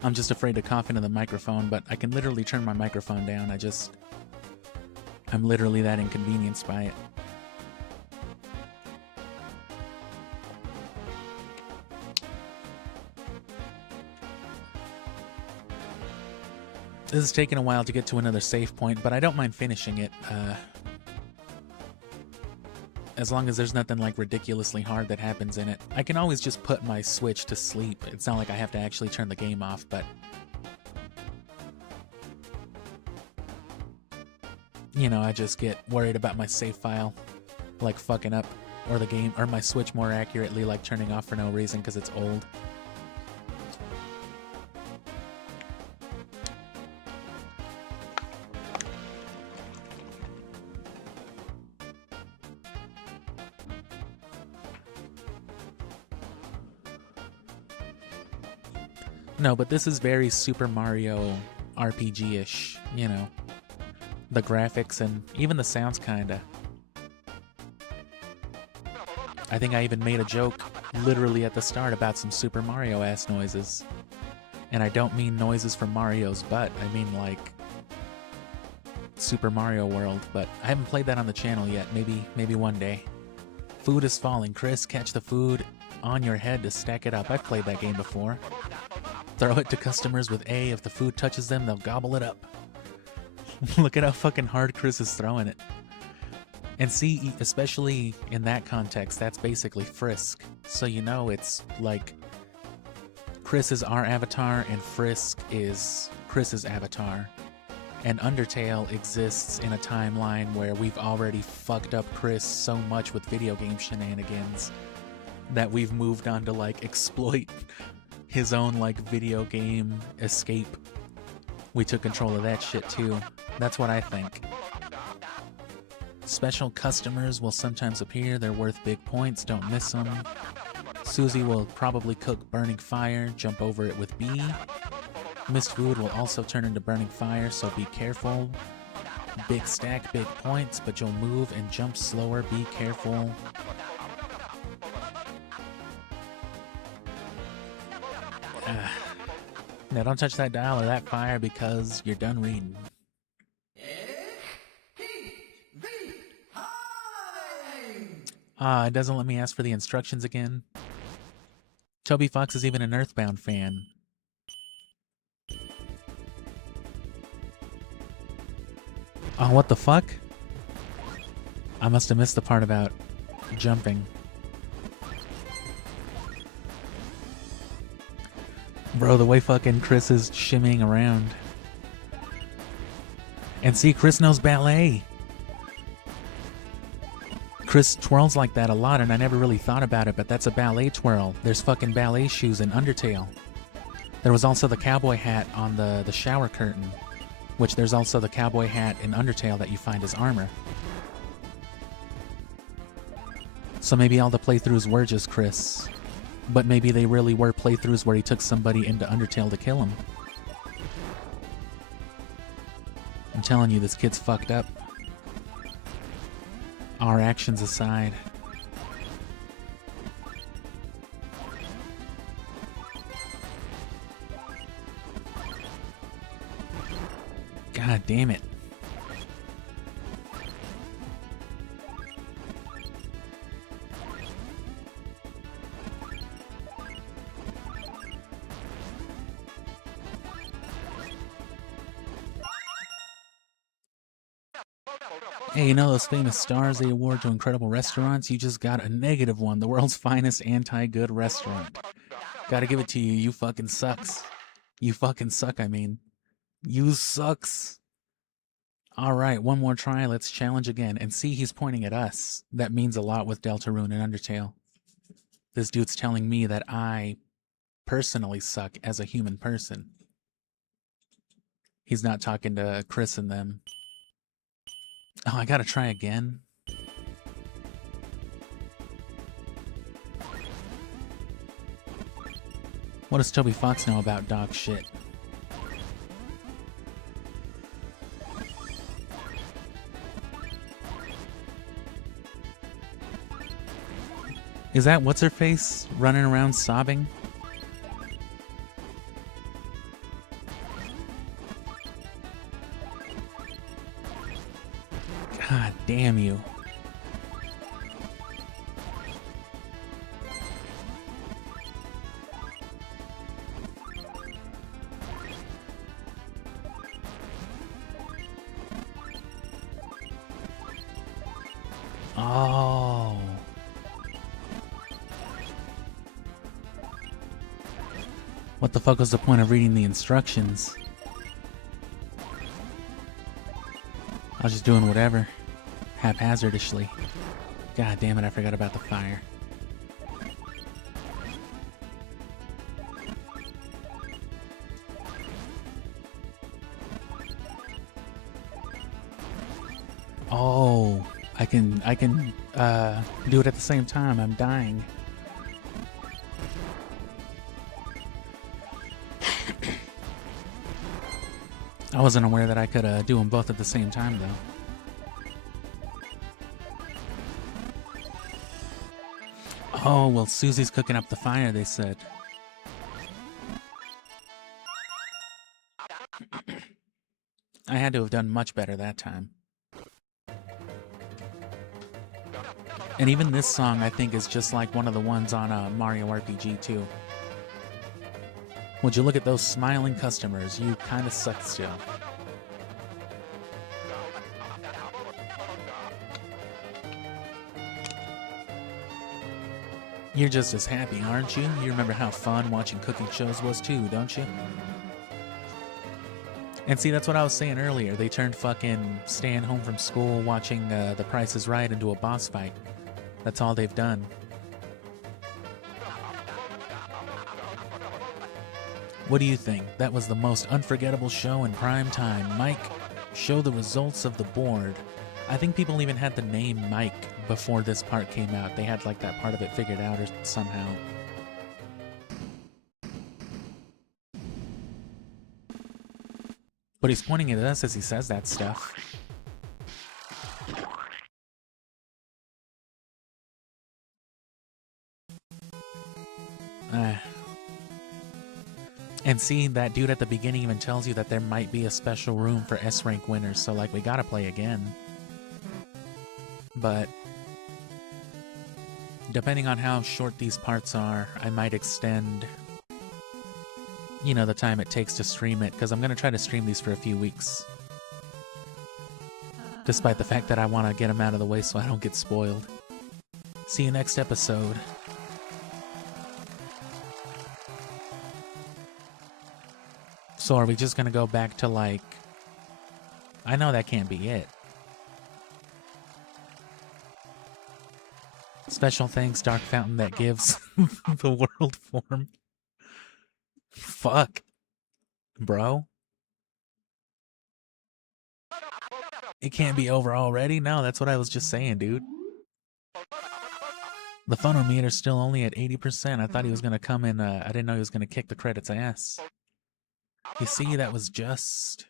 I'm just afraid to cough into the microphone, but I can literally turn my microphone down. I'm literally that inconvenienced by it. This is taking a while to get to another save point, but I don't mind finishing it. As long as there's nothing like ridiculously hard that happens in it. I can always just put my Switch to sleep. It's not like I have to actually turn the game off, but... you know, I just get worried about my save file, like fucking up, or the game, or my Switch more accurately, like turning off for no reason because it's old. No, but this is very Super Mario RPG-ish, you know. The graphics and even the sounds, kinda. I think I even made a joke literally at the start about some Super Mario-ass noises. And I don't mean noises from Mario's butt, I mean like Super Mario World, but I haven't played that on the channel yet. Maybe one day. Food is falling. Chris, catch the food on your head to stack it up. I've played that game before. Throw it to customers with A. If the food touches them, they'll gobble it up. Look at how fucking hard Chris is throwing it. And see, especially in that context, that's basically Frisk. So you know it's like Chris is our avatar and Frisk is Chris's avatar. And Undertale exists in a timeline where we've already fucked up Chris so much with video game shenanigans that we've moved on to like exploit his own like video game escape. We took control of that shit too. That's what I think. Special customers will sometimes appear. They're worth big points. Don't miss them. Susie will probably cook burning fire. Jump over it with B. Missed food will also turn into burning fire, so be careful. Big stack, big points, but you'll move and jump slower. Be careful. Now don't touch that dial or that fire because you're done reading. It doesn't let me ask for the instructions again. Toby Fox is even an Earthbound fan. Oh, what the fuck? I must have missed the part about jumping. Bro, the way fucking Chris is shimmying around. And see, Chris knows ballet. Chris twirls like that a lot, and I never really thought about it, but that's a ballet twirl. There's fucking ballet shoes in Undertale. There was also the cowboy hat on the shower curtain, which there's also the cowboy hat in Undertale that you find as armor. So maybe all the playthroughs were just Chris, but maybe they really were playthroughs where he took somebody into Undertale to kill him. I'm telling you, this kid's fucked up. Our actions aside. God damn it. Hey, you know those famous stars they award to incredible restaurants? You just got a negative one. The world's finest anti-good restaurant. Gotta give it to you. You fucking sucks. You fucking suck, I mean. You sucks. Alright, one more try. Let's challenge again. And see, he's pointing at us. That means a lot with Deltarune and Undertale. This dude's telling me that I personally suck as a human person. He's not talking to Chris and them. Oh, I gotta try again. What does Toby Fox know about dog shit? Is that what's-her-face running around sobbing? God damn you. Oh. What the fuck was the point of reading the instructions? I was just doing whatever. Haphazardishly. God damn it, I forgot about the fire. Oh, I can do it at the same time. I'm dying. I wasn't aware that I could do them both at the same time, though. Oh, well, Susie's cooking up the fire, they said. I had to have done much better that time. And even this song, I think, is just like one of the ones on Mario RPG 2. Would you look at those smiling customers? You kind of suck still. You're just as happy, aren't you? You remember how fun watching cooking shows was too, don't you? And see, that's what I was saying earlier. They turned fucking staying home from school watching The Price is Right into a boss fight. That's all they've done. What do you think? That was the most unforgettable show in prime time. Mike, show the results of the board. I think people even had the name Mike before this part came out. They had like that part of it figured out or somehow. But he's pointing at us as he says that stuff. And seeing that dude at the beginning even tells you that there might be a special room for S-rank winners, so like we gotta play again. But depending on how short these parts are, I might extend, you know, the time it takes to stream it, because I'm gonna try to stream these for a few weeks. Despite the fact that I want to get them out of the way so I don't get spoiled. See you next episode. So are we just gonna go back to like... I know that can't be it. Special thanks, Dark Fountain, that gives the world form. Fuck, bro. It can't be over already? No, that's what I was just saying, dude. The funometer's still only at 80%. I thought he was gonna come in, I didn't know he was gonna kick the credits ass. You see, that was just...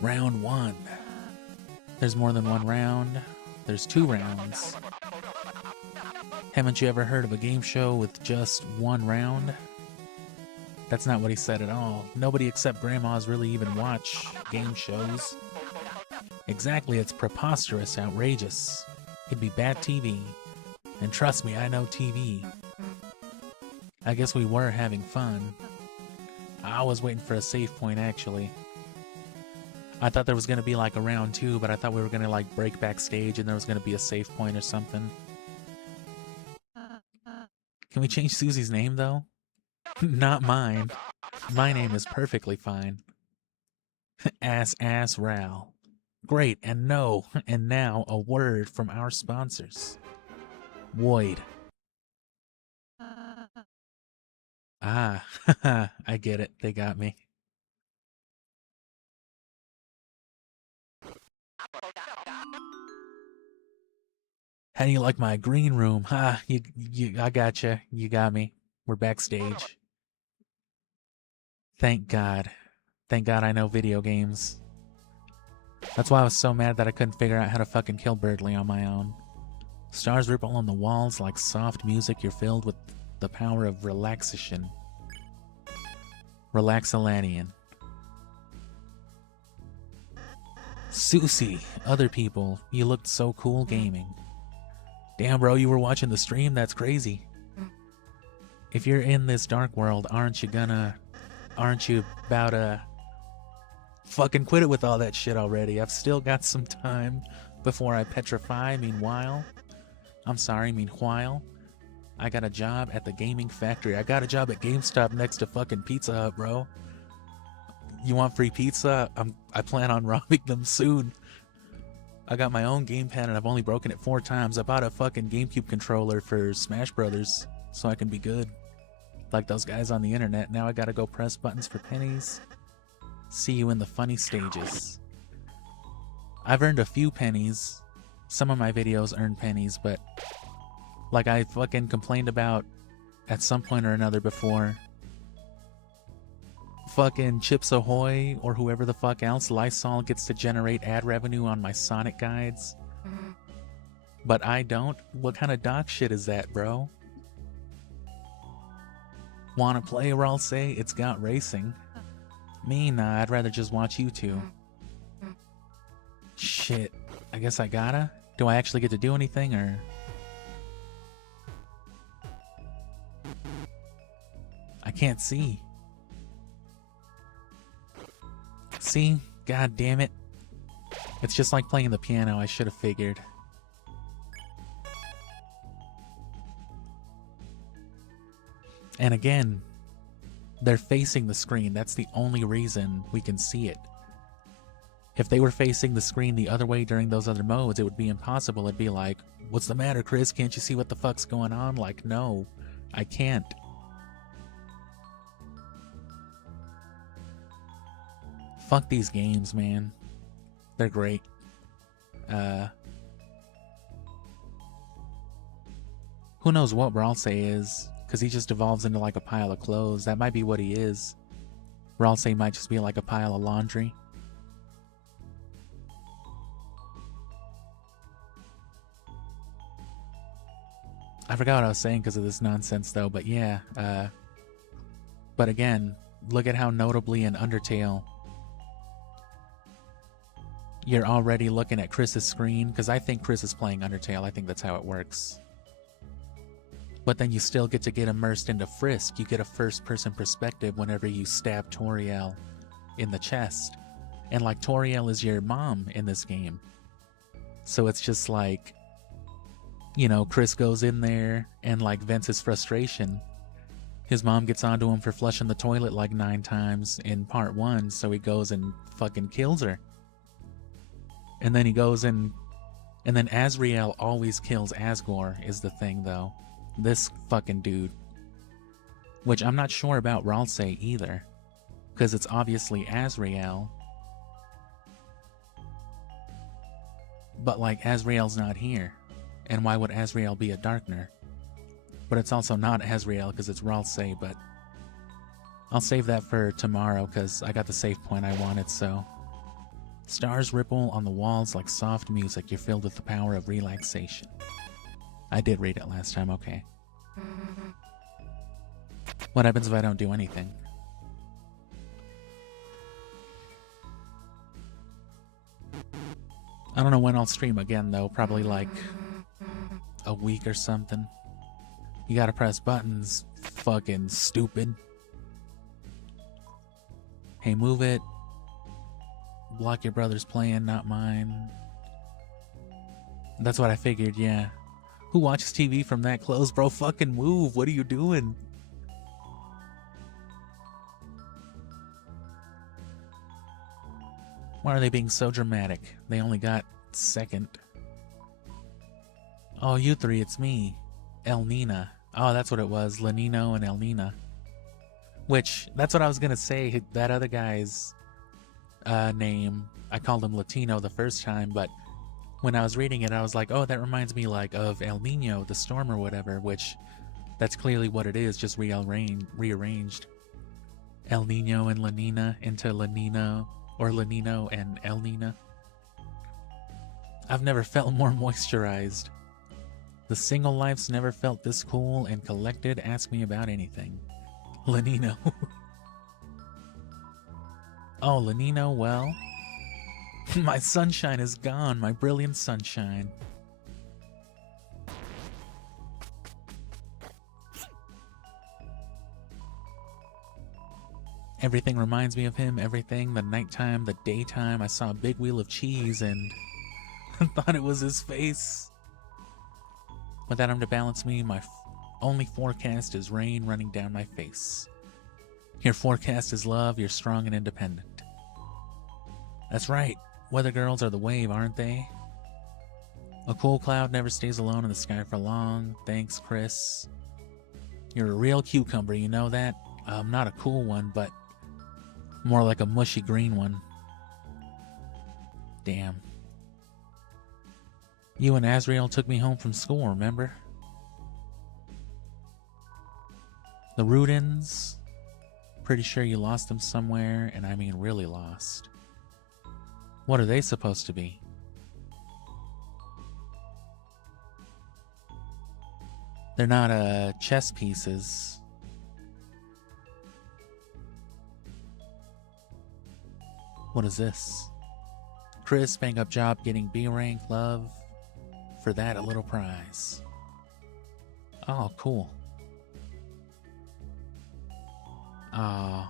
round 1. There's more than one round. There's 2 rounds. Haven't you ever heard of a game show with just 1 round? That's not what he said at all. Nobody except grandmas really even watch game shows. Exactly, it's preposterous, outrageous. It'd be bad TV. And trust me, I know TV. I guess we were having fun. I was waiting for a save point, actually. I thought there was gonna be like a round 2, but I thought we were gonna like break backstage and there was gonna be a save point or something. Can we change Susie's name, though? Not mine. My name is perfectly fine. Ass Ral. Great, and no, and now a word from our sponsors. Void. Ah, I get it. They got me. How do you like my green room? Ha, I gotcha. You got me. We're backstage. Thank God. Thank God I know video games. That's why I was so mad that I couldn't figure out how to fucking kill Birdley on my own. Stars ripple on the walls like soft music. You're filled with the power of relaxation. Relaxalanian. Susie, other people, you looked so cool gaming. Damn, bro, you were watching the stream? That's crazy. If you're in this dark world, aren't you about to fucking quit it with all that shit already? I've still got some time before I petrify. Meanwhile, I got a job at the gaming factory. I got a job at GameStop next to fucking Pizza Hut, bro. You want free pizza? I plan on robbing them soon. I got my own gamepad and I've only broken it 4 times. I bought a fucking GameCube controller for Smash Brothers so I can be good. Like those guys on the internet. Now I gotta go press buttons for pennies. See you in the funny stages. I've earned a few pennies. Some of my videos earn pennies, but like I fucking complained about at some point or another before, fucking Chips Ahoy or whoever the fuck else, Lysol gets to generate ad revenue on my Sonic guides. But I don't? What kind of dog shit is that, bro? Wanna play where I'll say it's got racing? Me, nah, I'd rather just watch you two. Shit, I guess I gotta? Do I actually get to do anything, or...? I can't see. See? God damn it. It's just like playing the piano, I should have figured. And again, they're facing the screen. That's the only reason we can see it. If they were facing the screen the other way during those other modes, it would be impossible. It'd be like, what's the matter, Chris? Can't you see what the fuck's going on? Like, no, I can't. Fuck these games, man. They're great. Who knows what Ralsei is? Because he just evolves into like a pile of clothes. That might be what he is. Ralsei might just be like a pile of laundry. I forgot what I was saying because of this nonsense though, but yeah. But again, look at how notably in Undertale you're already looking at Chris's screen, because I think Chris is playing Undertale. I think that's how it works. But then you still get to get immersed into Frisk. You get a first-person perspective whenever you stab Toriel in the chest. And like, Toriel is your mom in this game. So it's just like, you know, Chris goes in there and like vents his frustration. His mom gets onto him for flushing the toilet like 9 times in part 1, so he goes and fucking kills her. And then he goes and then Azrael always kills Asgore is the thing though. This fucking dude. Which I'm not sure about Ralsei either. Because it's obviously Azrael. But like, Azrael's not here. And why would Azrael be a Darkner? But it's also not Azrael because it's Ralsei, but I'll save that for tomorrow because I got the save point I wanted, so. Stars ripple on the walls like soft music. You're filled with the power of relaxation. I did read it last time, okay. What happens if I don't do anything? I don't know when I'll stream again though, probably like a week or something. You gotta press buttons, fucking stupid. Hey, move it. Block your brother's playing, not mine. That's what I figured, yeah. Who watches TV from that close, bro? Fucking move, what are you doing? Why are they being so dramatic? They only got second. Oh, you three, it's me. El Nina. Oh, that's what it was. Lenino and El Nina. Which, that's what I was gonna say. That other guy's name, I called him Latino the first time, but when I was reading it, I was like, oh, that reminds me like of El Nino, the storm or whatever, which that's clearly what it is, just rearranged. El Nino and La Nina into La Nina, or Lenino and El Nina. I've never felt more moisturized. The single life's never felt this cool and collected. Ask me about anything. Lenino. Oh, Lenino, well. My sunshine is gone, my brilliant sunshine. Everything reminds me of him, everything. The nighttime, the daytime. I saw a big wheel of cheese and thought it was his face. Without him to balance me, my only forecast is rain running down my face. Your forecast is love, you're strong and independent. That's right, weather girls are the wave, aren't they? A cool cloud never stays alone in the sky for long. Thanks, Chris. You're a real cucumber, you know that? Not a cool one, but more like a mushy green one. Damn. You and Azrael took me home from school, remember? The Rudins. Pretty sure you lost them somewhere, and I mean really lost. What are they supposed to be? They're not, chess pieces. What is this? Chris, bang up job getting B rank, love. For that, a little prize. Oh, cool. Oh.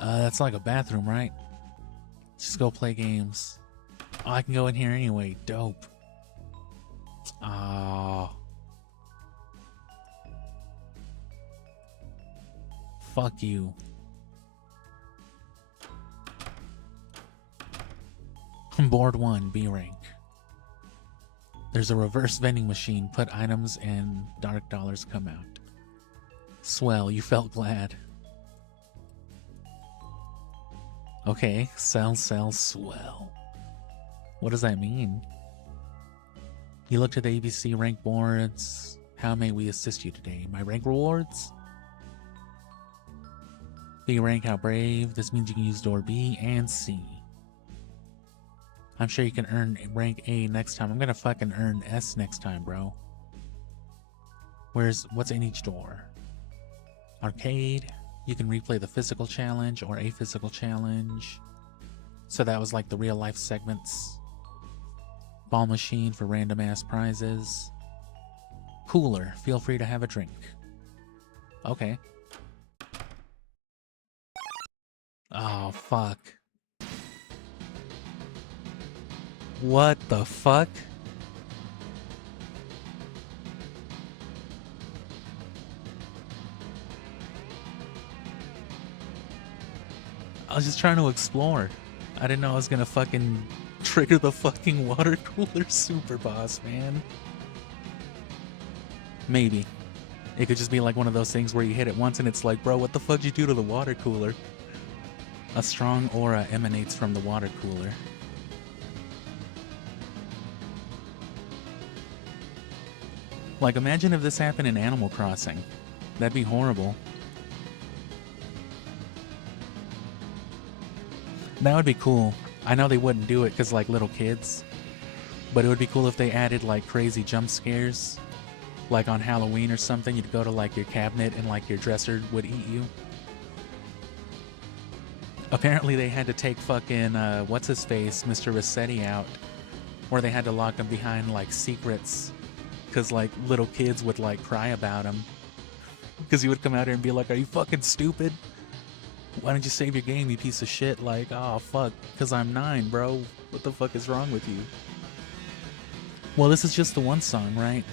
That's like a bathroom, right? Just go play games. Oh, I can go in here anyway. Dope. Oh. Fuck you. Board 1, B rank. There's a reverse vending machine. Put items and dark dollars come out. Swell, you felt glad. Okay, sell, swell. What does that mean? You looked at the ABC rank boards. How may we assist you today? My rank rewards? B rank, how brave. This means you can use door B and C. I'm sure you can earn rank A next time. I'm gonna fucking earn S next time, bro. What's in each door? Arcade. You can replay the physical challenge or a physical challenge. So that was like the real life segments. Ball machine for random ass prizes. Cooler. Feel free to have a drink. Okay. Oh, fuck. What the fuck? I was just trying to explore. I didn't know I was gonna fucking trigger the fucking water cooler super boss, man. Maybe. It could just be like one of those things where you hit it once and it's like, bro, what the fuck did you do to the water cooler? A strong aura emanates from the water cooler. Like, imagine if this happened in Animal Crossing. That'd be horrible. That would be cool. I know they wouldn't do it because, like, little kids. But it would be cool if they added, like, crazy jump scares. Like on Halloween or something, you'd go to, like, your cabinet and, like, your dresser would eat you. Apparently they had to take fucking, what's-his-face, Mr. Rossetti out. Or they had to lock him behind, like, secrets. Because, like, little kids would, like, cry about him. Because he would come out here and be like, are you fucking stupid? Why don't you save your game, you piece of shit? Like, oh, fuck, because I'm 9, bro. What the fuck is wrong with you? Well, this is just the one song, right?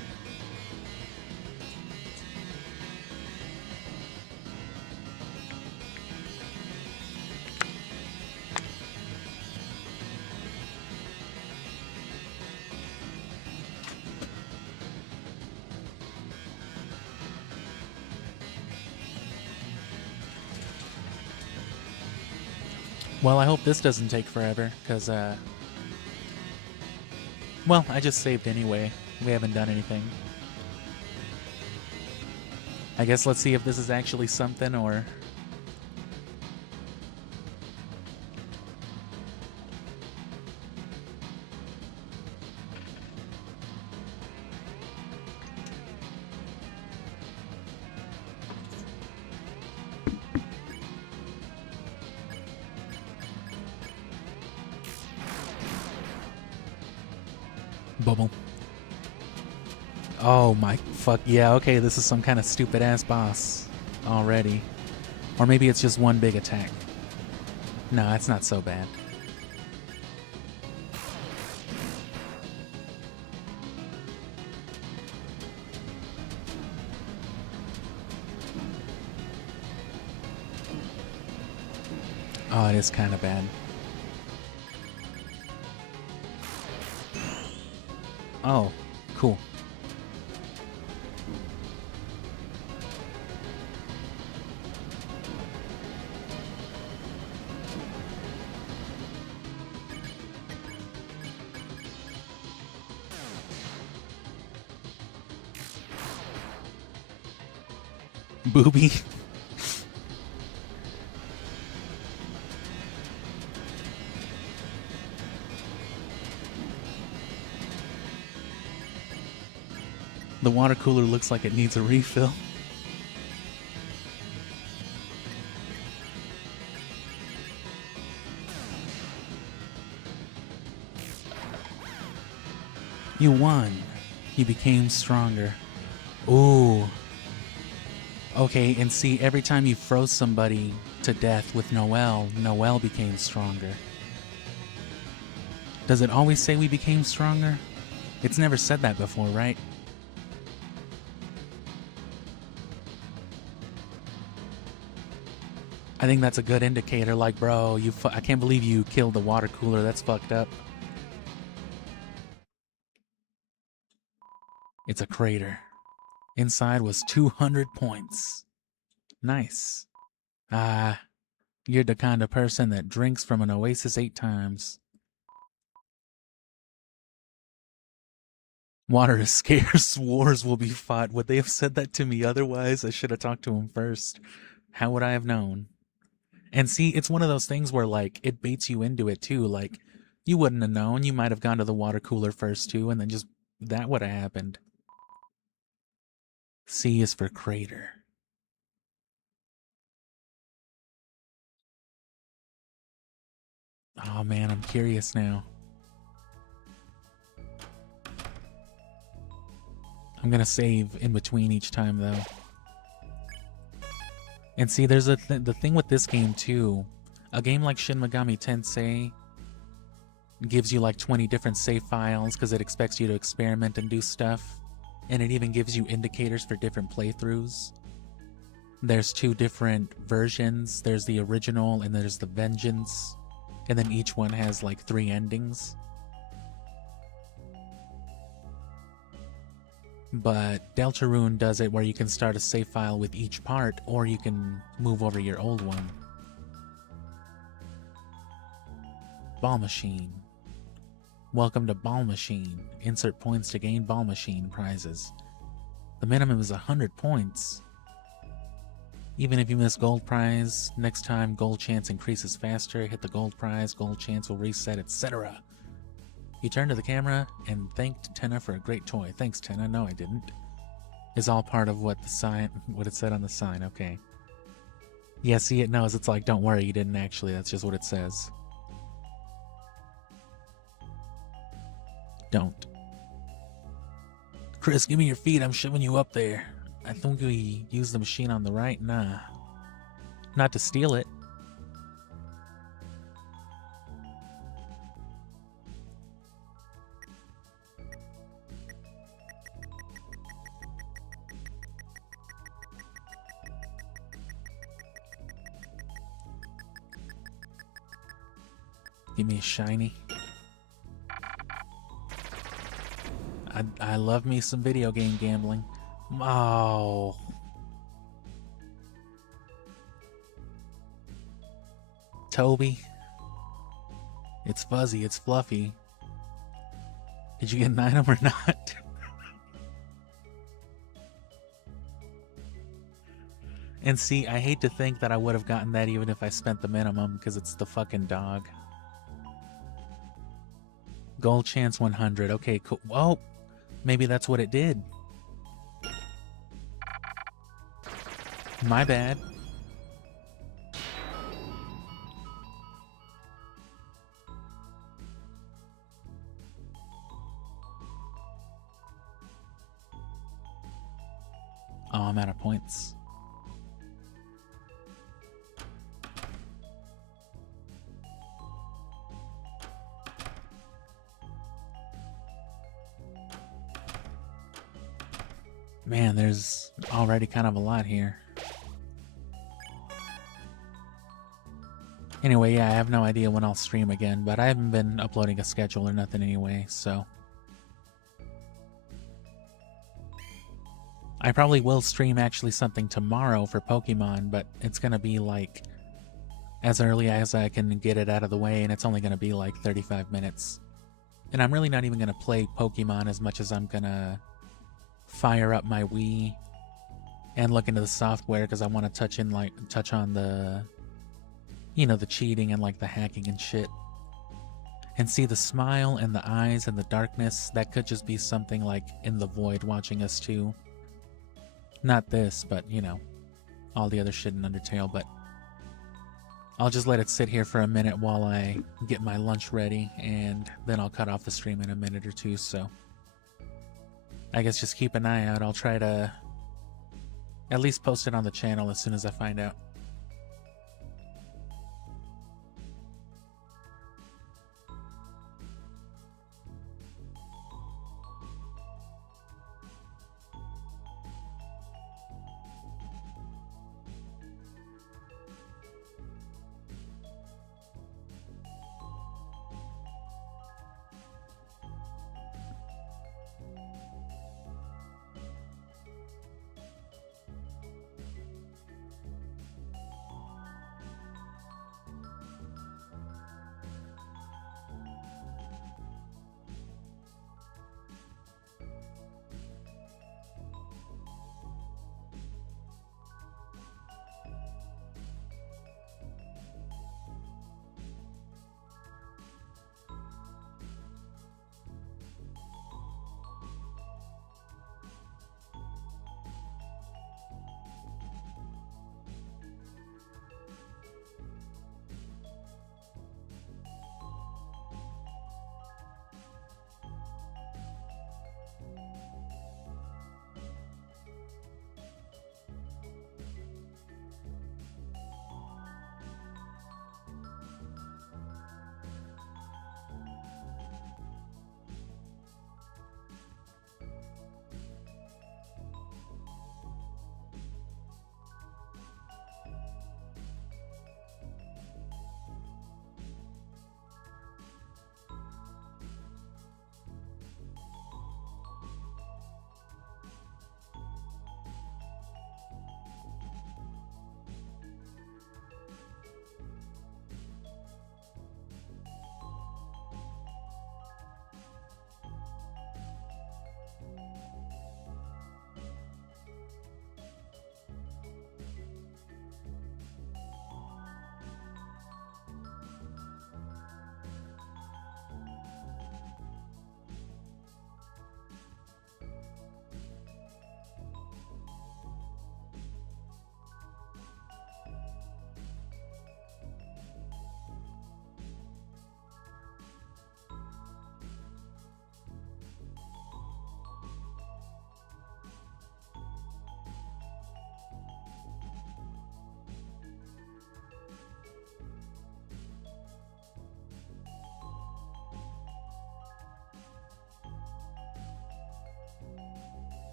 Well, I hope this doesn't take forever, because, well, I just saved anyway. We haven't done anything. I guess let's see if this is actually something, or... Bubble. Oh my fuck yeah, okay, this is some kind of stupid ass boss already. Or maybe it's just one big attack. No, it's not so bad. Oh, it is kind of bad. Oh, cool. Booby. The water cooler looks like it needs a refill. You won. You became stronger. Ooh. Okay, and see, every time you froze somebody to death with Noelle, Noelle became stronger. Does it always say we became stronger? It's never said that before, right? I think that's a good indicator, like, bro, I can't believe you killed the water cooler, that's fucked up. It's a crater. Inside was 200 points. Nice. Ah, you're the kind of person that drinks from an oasis 8 times. Water is scarce, wars will be fought. Would they have said that to me otherwise? I should have talked to him first. How would I have known? And see, it's one of those things where, like, it baits you into it too. Like, you wouldn't have known. You might have gone to the water cooler first too, and then just that would have happened. C is for crater. Oh man, I'm curious now. I'm gonna save in between each time though. And see, there's the thing with this game too. A game like Shin Megami Tensei gives you like 20 different save files because it expects you to experiment and do stuff. And it even gives you indicators for different playthroughs. There's 2 different versions. There's the original and there's the Vengeance. And then each one has like 3 endings. But Deltarune does it where you can start a save file with each part, or you can move over your old one. Ball Machine. Welcome to Ball Machine. Insert points to gain Ball Machine prizes. The minimum is 100 points. Even if you miss gold prize, next time gold chance increases faster, hit the gold prize, gold chance will reset, etc. You turn to the camera and thanked Tenna for a great toy. Thanks, Tenna. No, I didn't. Is all part of what it said on the sign. Okay. Yeah, see, it knows. It's like, don't worry, you didn't actually. That's just what it says. Don't. Chris, give me your feet. I'm shoving you up there. I think we use the machine on the right. Nah. Not to steal it. Give me a shiny. I love me some video game gambling. Oh. Toby. It's fuzzy, it's fluffy. Did you get an item or not? And see, I hate to think that I would have gotten that even if I spent the minimum, because it's the fucking dog. Gold chance 100. Okay, cool. Well, maybe that's what it did. My bad. Oh, I'm out of points. Man, there's already kind of a lot here. Anyway, yeah, I have no idea when I'll stream again, but I haven't been uploading a schedule or nothing anyway, so. I probably will stream actually something tomorrow for Pokemon, but it's gonna be like as early as I can get it out of the way, and it's only gonna be like 35 minutes. And I'm really not even gonna play Pokemon as much as I'm gonna fire up my Wii and look into the software, because I want to touch on the, you know, the cheating and like the hacking and shit, and see the smile and the eyes and the darkness. That could just be something like in the void watching us too. Not this, but you know, all the other shit in Undertale. But I'll just let it sit here for a minute while I get my lunch ready, and then I'll cut off the stream in a minute or two. So I guess just keep an eye out. I'll try to at least post it on the channel as soon as I find out.